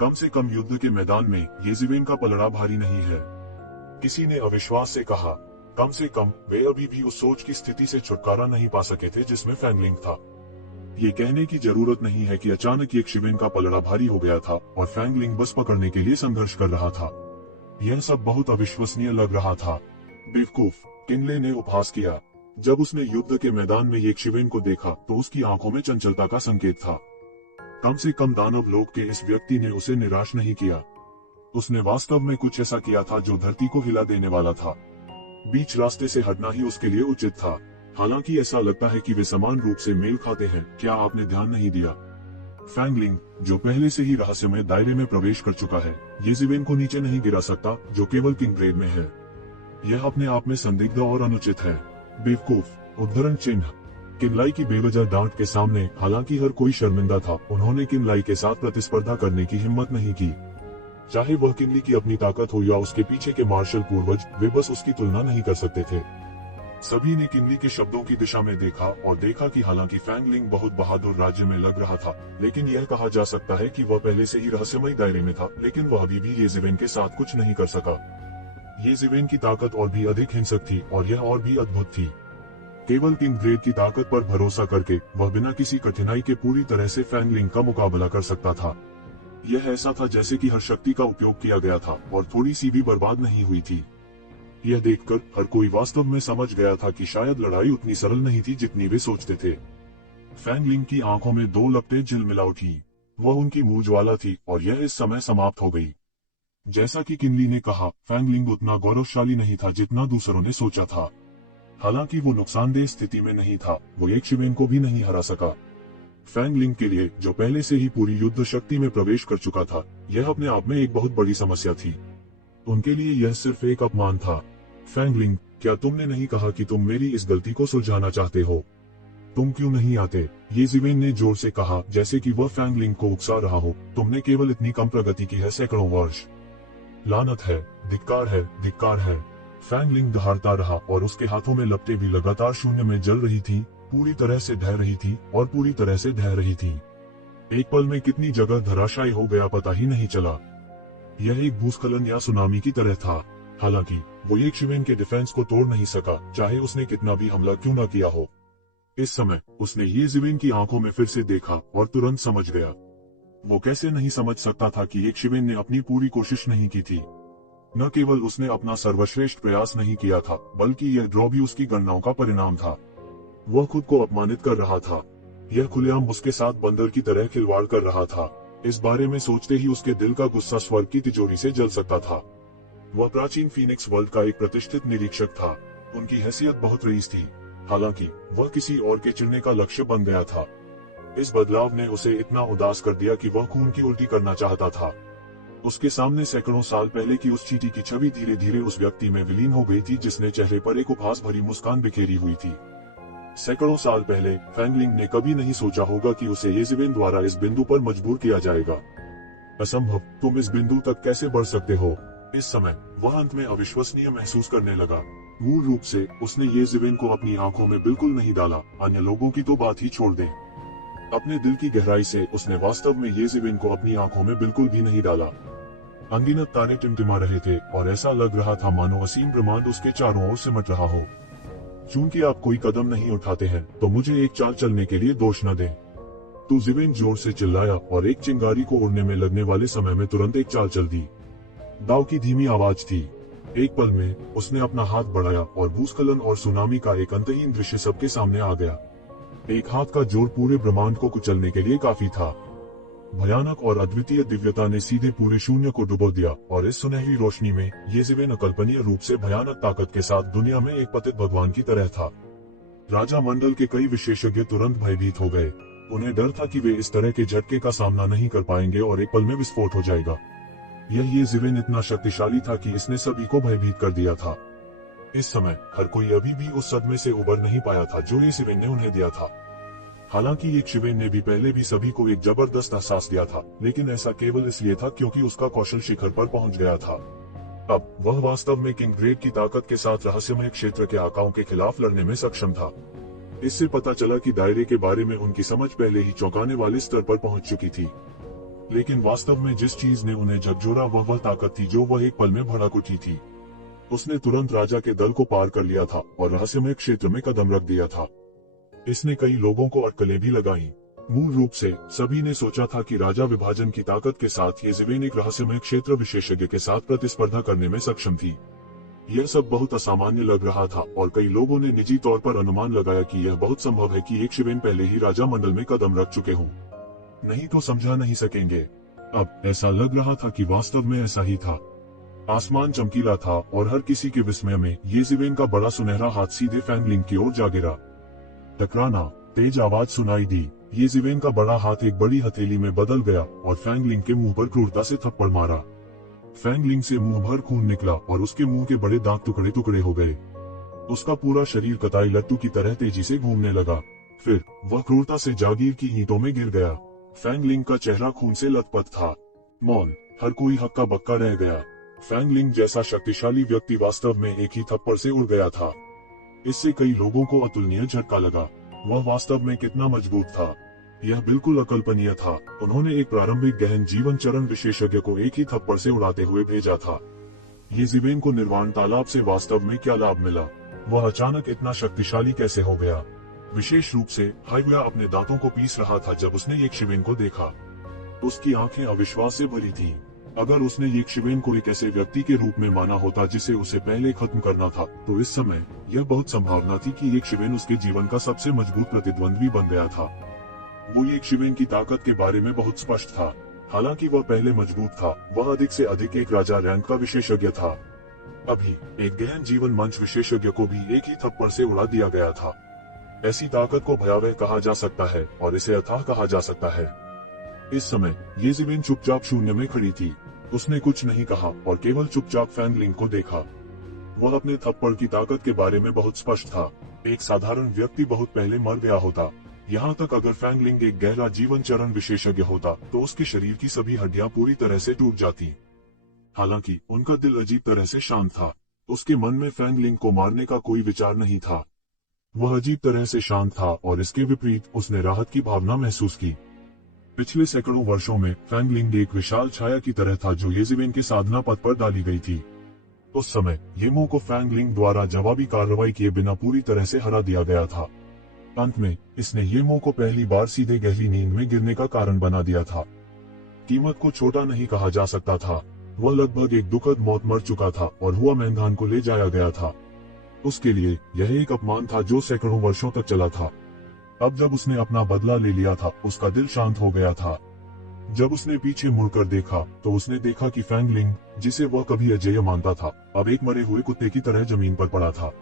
कम से कम युद्ध के मैदान में येशिवेन का पलड़ा भारी नहीं है। किसी ने अविश्वास से कहा। कम से कम वे अभी भी उस सोच की स्थिति से छुटकारा नहीं पा सके थे जिसमें फैंग लिंग था। ये कहने की जरूरत नहीं है कि अचानक येशिवेन का पलड़ा भारी हो गया था और फैंग लिंग बस पकड़ने के लिए संघर्ष कर रहा था। यह सब बहुत अविश्वसनीय लग रहा था। बेवकूफ, किनले ने उपहास किया। जब उसने युद्ध के मैदान में येशिवेन को देखा तो उसकी आंखों में चंचलता का संकेत था। कम से कम दानव लोक के इस व्यक्ति ने उसे निराश नहीं किया। उसने वास्तव में कुछ ऐसा किया था जो धरती को हिला देने वाला था। बीच रास्ते से हटना ही उसके लिए उचित था। हालांकि ऐसा लगता है कि वे समान रूप से मेल खाते हैं। क्या आपने ध्यान नहीं दिया? फैंग लिंग, जो पहले से ही रहस्यमय दायरे में प्रवेश कर चुका है, येशिवेन को नीचे नहीं गिरा सकता, जो केवल किंग ग्रेड में है। यह अपने आप में संदिग्ध और अनुचित है। बेवकूफ। उद्धरण चिन्ह। किनलाई की बेवजह डांट के सामने हालांकि हर कोई शर्मिंदा था, उन्होंने किनलाई के साथ प्रतिस्पर्धा करने की हिम्मत नहीं की। चाहे वह किनली की अपनी ताकत हो या उसके पीछे के मार्शल पूर्वज, वे बस उसकी तुलना नहीं कर सकते थे। सभी ने किनली के शब्दों की दिशा में देखा और देखा कि हालांकि फैंग लिंग बहुत बहादुर राज्य में लग रहा था, लेकिन यह कहा जा सकता है कि वह पहले से ही रहस्यमय दायरे में था, लेकिन वह अभी भी येशिवेन के साथ कुछ नहीं कर सका। येशिवेन की ताकत और भी अधिक हिंसक थी और यह और भी अद्भुत थी। केवल किंग ग्रेड की ताकत पर भरोसा करके वह बिना किसी कठिनाई के पूरी तरह से फैंग लिंग का मुकाबला कर सकता था। यह ऐसा था जैसे कि हर शक्ति का उपयोग किया गया था और थोड़ी सी भी बर्बाद नहीं हुई थी। यह देखकर हर कोई वास्तव में समझ गया था कि शायद लड़ाई उतनी सरल नहीं थी जितनी वे सोचते थे। फैंग लिंग की आंखों में दो लपटें झिलमिला उठी। वह उनकी मूंछ वाला थी और यह इस समय समाप्त हो गई। जैसा कि किनली ने कहा, फैंग लिंग उतना गौरवशाली नहीं था जितना दूसरों ने सोचा था। हालांकि वो नुकसानदेह स्थिति में नहीं था, वो एक शिवेन को भी नहीं हरा सका। फैंग लिंग के लिए, जो पहले से ही पूरी युद्ध शक्ति में प्रवेश कर चुका था, यह अपने आप में एक बहुत बड़ी समस्या थी। उनके लिए यह सिर्फ एक अपमान था। फैंग लिंग, क्या तुमने नहीं कहा कि तुम मेरी इस गलती को सुलझाना चाहते हो? तुम क्यों नहीं आते? ये जिवेन ने जोर से कहा, जैसे कि वह फैंग लिंग को उकसा रहा हो। तुमने केवल इतनी कम प्रगति की है सैकड़ों वर्ष। लानत है, धिक्कार है, धिक्कार है। फैंग लिंग दहाड़ता रहा और उसके हाथों में लपटें भी लगातार शून्य में जल रही थी, पूरी तरह से ढह रही थी और पूरी तरह से ढह रही थी। एक पल में कितनी जगह धराशायी हो गया पता ही नहीं चला। यह एक भूस्खलन या सुनामी की तरह था। हालांकि वो एक शिवेन के डिफेंस को तोड़ नहीं सका, चाहे उसने कितना भी हमला क्यों न किया हो। इस समय उसने ये जिवेन की आंखों में फिर से देखा और तुरंत समझ गया। वो कैसे नहीं समझ सकता था कि एक शिवेन ने अपनी पूरी कोशिश नहीं की थी। न केवल उसने अपना सर्वश्रेष्ठ प्रयास नहीं किया था, बल्कि यह ड्रॉ भी उसकी गणनाओं का परिणाम था। वह खुद को अपमानित कर रहा था। यह खुलेआम उसके साथ बंदर की तरह खिलवाड़ कर रहा था। इस बारे में सोचते ही उसके दिल का गुस्सा स्वर्ग की तिजोरी से जल सकता था। वह प्राचीन फीनिक्स वर्ल्ड का एक प्रतिष्ठित निरीक्षक था। उनकी हैसियत बहुत रईस थी। हालांकि वह किसी और के चिढ़ने का लक्ष्य बन गया था। इस बदलाव ने उसे इतना उदास कर दिया कि वह खून की उल्टी करना चाहता था। उसके सामने सैकड़ों साल पहले की उस चींटी की छवि धीरे धीरे उस व्यक्ति में विलीन हो गई थी जिसने चेहरे पर एक उपहास भरी मुस्कान बिखेरी हुई थी। सैकड़ों साल पहले फैंग लिंग ने कभी नहीं सोचा होगा कि उसे ये जिवेन द्वारा इस बिंदु पर मजबूर किया जाएगा। असंभव, तुम इस बिंदु तक कैसे बढ़ सकते हो? इस समय वह अंत में अविश्वसनीय महसूस करने लगा। मूल रूप से उसने ये जिवेन को अपनी आंखों में बिल्कुल नहीं डाला, अन्य लोगों की तो बात ही छोड़ दें। अपने दिल की गहराई से उसने वास्तव में ये जिवेन को अपनी आंखों में बिल्कुल भी नहीं डाला। अनगिनत तारे टिमटिमा रहे थे और ऐसा लग रहा था मानो असीम ब्रह्मांड उसके चारों ओर सिमट रहा हो। चूंकि आप कोई कदम नहीं उठाते हैं, तो मुझे एक चाल चलने के लिए दोष न दें। तो जिवेन जोर से चिल्लाया और एक चिंगारी को उड़ने में लगने वाले समय में तुरंत एक चाल चल दी। दाव की धीमी आवाज थी। एक पल में उसने अपना हाथ बढ़ाया और भूस्खलन और सुनामी का एक अंतहीन दृश्य सबके सामने आ गया। एक हाथ का जोर पूरे ब्रह्मांड को कुचलने के लिए काफी था। भयानक और अद्वितीय दिव्यता ने सीधे पूरे शून्य को डुबो दिया और इस सुनहरी रोशनी में ये जिवेन अकल्पनीय रूप से भयानक ताकत के साथ दुनिया में एक पतित भगवान की तरह था। राजा मंडल के कई विशेषज्ञ तुरंत भयभीत हो गए। उन्हें डर था कि वे इस तरह के झटके का सामना नहीं कर पाएंगे और एक पल में विस्फोट हो जाएगा। ये जिवेन इतना शक्तिशाली था कि इसने सभी को भयभीत कर दिया था। इस समय हर कोई अभी भी उस सदमे से उबर नहीं पाया था जो ये शिवेन ने उन्हें दिया था। हालांकि एक शिवेन ने भी पहले भी सभी को एक जबरदस्त एहसास दिया था, लेकिन ऐसा केवल इसलिए था क्योंकि उसका कौशल शिखर पर पहुंच गया था। अब वह वास्तव में किंग ग्रेड की ताकत के साथ रहस्यमय क्षेत्र के आकाओं के खिलाफ लड़ने में सक्षम था। इससे पता चला कि दायरे के बारे में उनकी समझ पहले ही चौंकाने वाले स्तर पर पहुंच चुकी थी। लेकिन वास्तव में जिस चीज ने उन्हें झकझोरा वह ताकत थी जो वह एक पल में भड़क उठी थी। उसने तुरंत राजा के दल को पार कर लिया था और रहस्यमय क्षेत्र में कदम रख दिया था। इसने कई लोगों को अटकलें भी लगाईं। मूल रूप से सभी ने सोचा था कि राजा विभाजन की ताकत के साथ ये जिवेन एक रहस्यमय क्षेत्र विशेषज्ञ के साथ प्रतिस्पर्धा करने में सक्षम थी। यह सब बहुत असामान्य लग रहा था और कई लोगों ने निजी तौर पर अनुमान लगाया कि यह बहुत संभव है कि एक शिवेन पहले ही राजा मंडल में कदम रख चुके हों, नहीं तो समझा नहीं सकेंगे। अब ऐसा लग रहा था कि वास्तव में ऐसा ही था। आसमान चमकीला था और हर किसी के विस्मय में ये जिवेन का बड़ा सुनहरा हाथ सीधे फैंग लिंग की ओर जा गिरा। टकराना, तेज आवाज सुनाई दी। ये जिवेन का बड़ा हाथ एक बड़ी हथेली में बदल गया और फैंग लिंग के मुंह पर क्रूरता से थप्पड़ मारा। फैंग लिंग से मुंह भर खून निकला और उसके मुंह के बड़े दांत टुकड़े टुकड़े हो गए। उसका पूरा शरीर कताई लट्टू की तरह तेजी से घूमने लगा। फिर वह क्रूरता से जागीर की ईंटों में गिर गया। फैंग लिंग का चेहरा खून से लथपथ था। मौन, हर कोई हक्का बक्का रह गया। फैंग लिंग जैसा शक्तिशाली व्यक्ति वास्तव में एक ही थप्पड़ से उड़ गया था। इससे कई लोगों को अतुलनीय झटका लगा। वह वास्तव में कितना मजबूत था, यह बिल्कुल अकल्पनीय था। उन्होंने एक प्रारंभिक गहन जीवन चरण विशेषज्ञ को एक ही थप्पड़ से उड़ाते हुए भेजा था। ये जिवेन को निर्वाण तालाब से वास्तव में क्या लाभ मिला? वह अचानक इतना शक्तिशाली कैसे हो गया। विशेष रूप से हाइवया अपने दांतों को पीस रहा था जब उसने यक्षविन को देखा। उसकी आंखें अविश्वास से भरी थीं। अगर उसने यक्षविन को एक ऐसे व्यक्ति के रूप में माना होता जिसे उसे पहले खत्म करना था, तो इस समय यह बहुत संभावना थी कि यक्षविन उसके जीवन का सबसे मजबूत प्रतिद्वंद्वी बन गया था। वो यक्षविन की ताकत के बारे में बहुत स्पष्ट था। हालांकि वह पहले मजबूत था, वह अधिक से अधिक एक राजा रैंक का विशेषज्ञ था। अभी एक गहन जीवन मंच विशेषज्ञ को भी एक ही थप्पड़ से उड़ा दिया गया था। ऐसी ताकत को भयावह कहा जा सकता है और इसे अथाह कहा जा सकता है। इस समय येज़िवेन चुपचाप शून्य में खड़ी थी। उसने कुछ नहीं कहा और केवल चुपचाप फैंग लिंग को देखा। वह अपने थप्पड़ की ताकत के बारे में बहुत स्पष्ट था। एक साधारण व्यक्ति बहुत पहले मर गया होता। यहाँ तक अगर फैंग लिंग एक गहरा जीवन चरण विशेषज्ञ होता तो उसके शरीर की सभी हड्डियां पूरी तरह से टूट जाती। हालांकि उनका दिल अजीब तरह से शांत था। उसके मन में फैंग लिंग को मारने का कोई विचार नहीं था। वह अजीब तरह से शांत था और इसके विपरीत उसने राहत की भावना महसूस की। पिछले सैकड़ों वर्षों में फैंग लिंग एक विशाल छाया की तरह था जो येज़िवेन के साधना पथ पर डाली गई थी। उस समय येमो को फैंग लिंग द्वारा जवाबी कार्रवाई किए बिना पूरी तरह से हरा दिया गया था। अंत में इसने येमो को पहली बार सीधे गहरी नींद में गिरने का कारण बना दिया था। कीमत को छोटा नहीं कहा जा सकता था। वह लगभग एक दुखद मौत मर चुका था और हुआ मैदान को ले जाया गया था। उसके लिए यह एक अपमान था जो सैकड़ों वर्षों तक चला था। अब जब उसने अपना बदला ले लिया था, उसका दिल शांत हो गया था। जब उसने पीछे मुड़कर देखा तो उसने देखा कि फैंग लिंग, जिसे वह कभी अजेय मानता था, अब एक मरे हुए कुत्ते की तरह जमीन पर पड़ा था।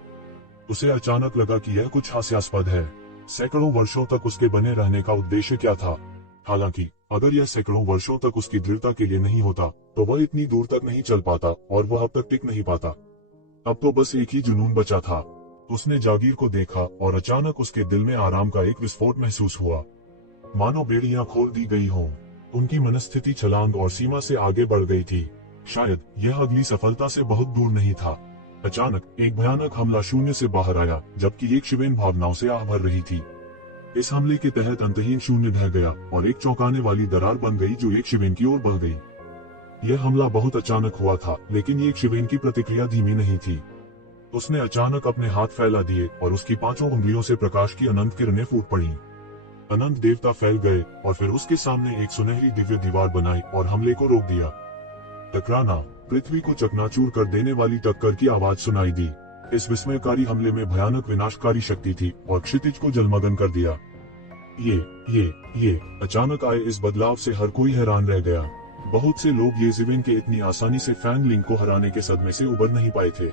उसे अचानक लगा कि यह कुछ हास्यास्पद है। सैकड़ों वर्षों तक उसके बने रहने का उद्देश्य क्या था? हालांकि अगर यह सैकड़ों वर्षों तक उसकी दृढ़ता के लिए नहीं होता तो वह इतनी दूर तक नहीं चल पाता और वह अब तक टिक नहीं पाता। अब तो बस एक ही जुनून बचा था। उसने जागीर को देखा और अचानक उसके दिल में आराम का एक विस्फोट महसूस हुआ। मानो बेड़ियां खोल दी गई हों। उनकी मनस्थिति छलांग और सीमा से आगे बढ़ गई थी। शायद यह अगली सफलता से बहुत दूर नहीं था। अचानक एक भयानक हमला शून्य से बाहर आया, जबकि यक्षविन भावनाओं से आह भर रही थी। इस हमले के तहत अंतहीन शून्य ढह गया और एक चौंकाने वाली दरार बन गई जो यक्षविन की ओर बढ़ गई। यह हमला बहुत अचानक हुआ था, लेकिन यक्षविन की प्रतिक्रिया धीमी नहीं थी। उसने अचानक अपने हाथ फैला दिए और उसकी 5 उंगलियों से प्रकाश की अनंत किरणें फूट पड़ी। अनंत देवता फैल गए और फिर उसके सामने एक सुनहरी दिव्य दीवार बनाई और हमले को रोक दिया। टकराना, पृथ्वी को चकनाचूर कर देने वाली टक्कर की आवाज सुनाई दी। इस विस्मयकारी हमले में भयानक विनाशकारी शक्ति थी और क्षितिज को जलमग्न कर दिया। ये अचानक आए इस बदलाव से हर कोई हैरान रह गया। बहुत से लोग येज़िवेन के इतनी आसानी से फैंग लिंग को हराने के सदमे से उबर नहीं पाए थे,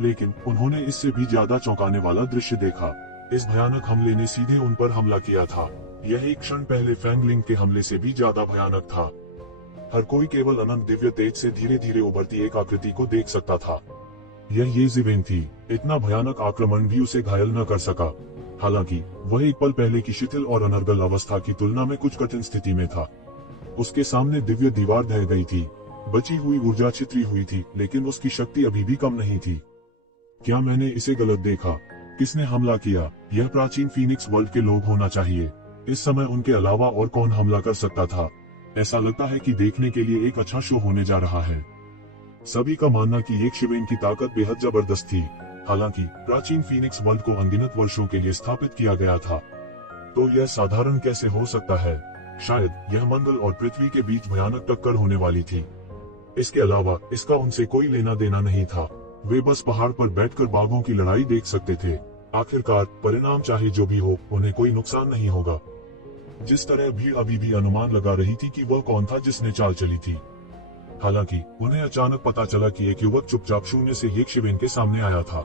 लेकिन उन्होंने इससे भी ज्यादा चौंकाने वाला दृश्य देखा। इस भयानक हमले ने सीधे उन पर हमला किया था। यह एक क्षण पहले फैंग लिंग के हमले से भी ज्यादा भयानक था। हर कोई केवल अनंत दिव्य तेज से धीरे धीरे उभरती एक आकृति को देख सकता था। यह येज़िवेन थी। इतना भयानक आक्रमण भी उसे घायल न कर सका। हालांकि वह एक पल पहले की शिथिल और अनर्गल अवस्था की तुलना में कुछ कठिन स्थिति में था। उसके सामने दिव्य दीवार ढह गई थी। बची हुई ऊर्जा छितरी हुई थी, लेकिन उसकी शक्ति अभी भी कम नहीं थी। क्या मैंने इसे गलत देखा? किसने हमला किया? यह प्राचीन फीनिक्स वर्ल्ड के लोग होना चाहिए। इस समय उनके अलावा और कौन हमला कर सकता था? ऐसा लगता है कि देखने के लिए एक अच्छा शो होने जा रहा है। सभी का मानना कि यक्षविन की ताकत बेहद जबरदस्त थी। हालांकि प्राचीन फीनिक्स वर्ल्ड को अनगिनत वर्षों के लिए स्थापित किया गया था, तो यह साधारण कैसे हो सकता है? शायद यह मंगल और पृथ्वी के बीच भयानक टक्कर होने वाली थी। इसके अलावा इसका उनसे कोई लेना देना नहीं था। वे बस पहाड़ पर बैठकर बाघों की लड़ाई देख सकते थे। आखिरकार परिणाम चाहे जो भी हो, उन्हें कोई नुकसान नहीं होगा। जिस तरह भीड़ अभी भी अनुमान लगा रही थी कि वह कौन था जिसने चाल चली थी। हालांकि उन्हें अचानक पता चला कि एक युवक चुपचाप शून्य से यक्षविन के सामने आया था।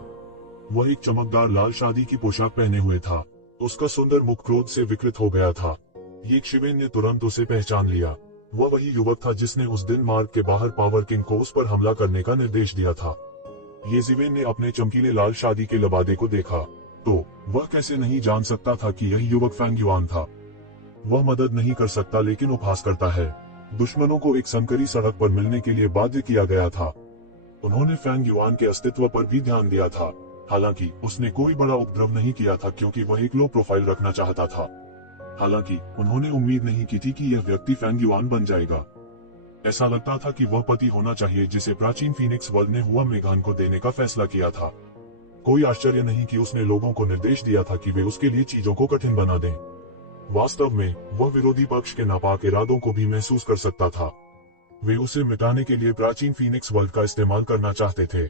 वह एक चमकदार लाल शादी की पोशाक पहने हुए था। उसका सुंदर मुख क्रोध से विकृत हो गया था। यक्षविन ने तुरंत उसे पहचान लिया। वह वही युवक था जिसने उस दिन मार्ग के बाहर पावर किंग को उस पर हमला करने का निर्देश दिया था। येज़िवेन ने अपने चमकीले लाल शादी के लबादे को देखा तो वह कैसे नहीं जान सकता था कि यही युवक फैंग युआन था। वह मदद नहीं कर सकता, लेकिन उपहास करता है। दुश्मनों को एक संकरी सड़क पर मिलने के लिए बाध्य किया गया था। उन्होंने फैंग युआन के अस्तित्व पर भी ध्यान दिया था। हालांकि उसने कोई बड़ा उपद्रव नहीं किया था क्योंकि वह एक लो प्रोफाइल रखना चाहता था। हालांकि उन्होंने उम्मीद नहीं की थी कि यह व्यक्ति फैंग युआन बन जाएगा। ऐसा लगता था कि वह पति होना चाहिए जिसे प्राचीन फीनिक्स वर्ल्ड ने हुआ मेघान को देने का फैसला किया था। कोई आश्चर्य नहीं कि उसने लोगों को निर्देश दिया था कि वे उसके लिए चीजों को कठिन बना दें। वास्तव में वह विरोधी पक्ष के नापाक इरादों को भी महसूस कर सकता था। वे उसे मिटाने के लिए प्राचीन फीनिक्स वर्ल्ड का इस्तेमाल करना चाहते थे।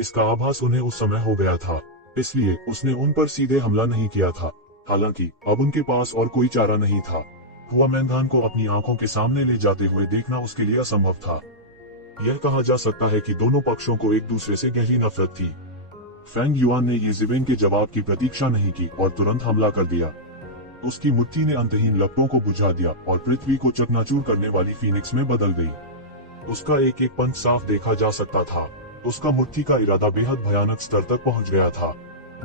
इसका आभास उन्हें उस समय हो गया था, इसलिए उसने उन पर सीधे हमला नहीं किया था। हालांकि अब उनके पास और कोई चारा नहीं था। हुआमेंगान को अपनी आंखों के सामने ले जाते हुए देखना उसके लिए असंभव था। यह कहा जा सकता है कि दोनों पक्षों को एक दूसरे से गहरी नफरत थी। फेंग युआन ने ये जिवेन के जवाब की प्रतीक्षा नहीं की और तुरंत हमला कर दिया। उसकी मुट्ठी ने अंतहीन लपटों को बुझा दिया और पृथ्वी को चकनाचूर करने वाली फीनिक्स में बदल गई। उसका एक एक पंख साफ देखा जा सकता था। उसका मुट्ठी का इरादा बेहद भयानक स्तर तक पहुंच गया था।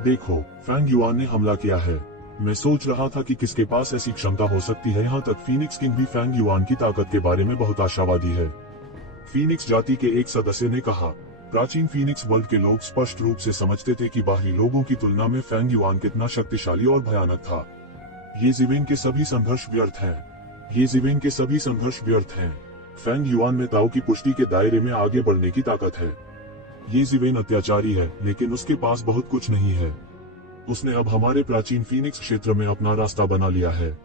देखो, फेंग युआन ने हमला किया है। मैं सोच रहा था कि किसके पास ऐसी क्षमता हो सकती है। यहाँ तक फीनिक्स किंग भी फेंग युआन की ताकत के बारे में बहुत आशावादी है। फीनिक्स जाति के एक सदस्य ने कहा, प्राचीन फीनिक्स वर्ल्ड के लोग स्पष्ट रूप से समझते थे कि बाहरी लोगों की तुलना में फेंग युआन कितना शक्तिशाली और भयानक था। ये जिवेन के सभी संघर्ष व्यर्थ हैं। ये जिवेन के सभी संघर्ष व्यर्थ हैं। फेंग युआन में ताओ की पुष्टि के दायरे में आगे बढ़ने की ताकत है। ये जिवेन अत्याचारी है, लेकिन उसके पास बहुत कुछ नहीं है। उसने अब हमारे प्राचीन फीनिक्स क्षेत्र में अपना रास्ता बना लिया है।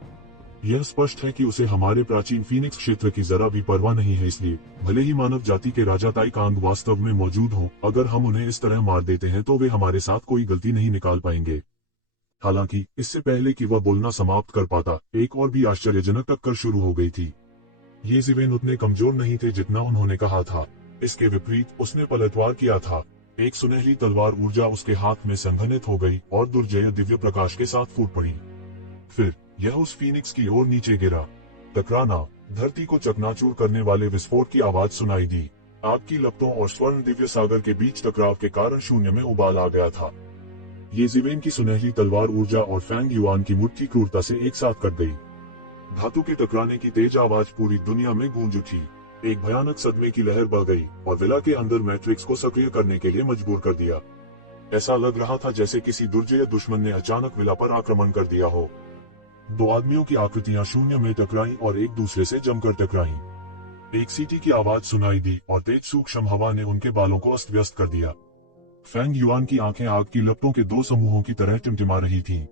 यह स्पष्ट है कि उसे हमारे प्राचीन फीनिक्स क्षेत्र की जरा भी परवाह नहीं है। इसलिए भले ही मानव जाति के राजा ताई कांग वास्तव में मौजूद हों, अगर हम उन्हें इस तरह मार देते हैं तो वे हमारे साथ कोई गलती नहीं निकाल पाएंगे। हालांकि इससे पहले कि वह बोलना समाप्त कर पाता, एक और भी आश्चर्यजनक टक्कर शुरू हो गई थी। ये जिवेन उतने कमजोर नहीं थे जितना उन्होंने कहा था। इसके विपरीत उसने पलटवार किया था। एक सुनहरी तलवार ऊर्जा उसके हाथ में संघनित हो गई और दुर्जय दिव्य प्रकाश के साथ फूट पड़ी। फिर यह उस फीनिक्स की ओर नीचे गिरा। टकराना, धरती को चकनाचूर करने वाले विस्फोट की आवाज सुनाई दी। आग की लपटों और स्वर्ण दिव्य सागर के बीच टकराव के कारण शून्य में उबाल आ गया था। ये जिवेन की सुनहरी तलवार ऊर्जा और फेंग युआन की मुट्ठी क्रूरता से एक साथ कट गई। धातु के टकराने की तेज आवाज पूरी दुनिया में गूंज उठी। एक भयानक सदमे की लहर बह गई और विला के अंदर मैट्रिक्स को सक्रिय करने के लिए मजबूर कर दिया। ऐसा लग रहा था जैसे किसी दुर्जय दुश्मन ने अचानक विला पर आक्रमण कर दिया हो। दो आदमियों की आकृतियां शून्य में टकराई और एक दूसरे से जमकर टकराई। एक सीटी की आवाज सुनाई दी और तेज सूक्ष्म हवा ने उनके बालों को अस्त व्यस्त कर दिया। फेंग युआन की आंखें आग की लपटों के दो समूहों की तरह टिमटिमा रही थीं।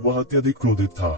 वह अत्यधिक क्रोधित था।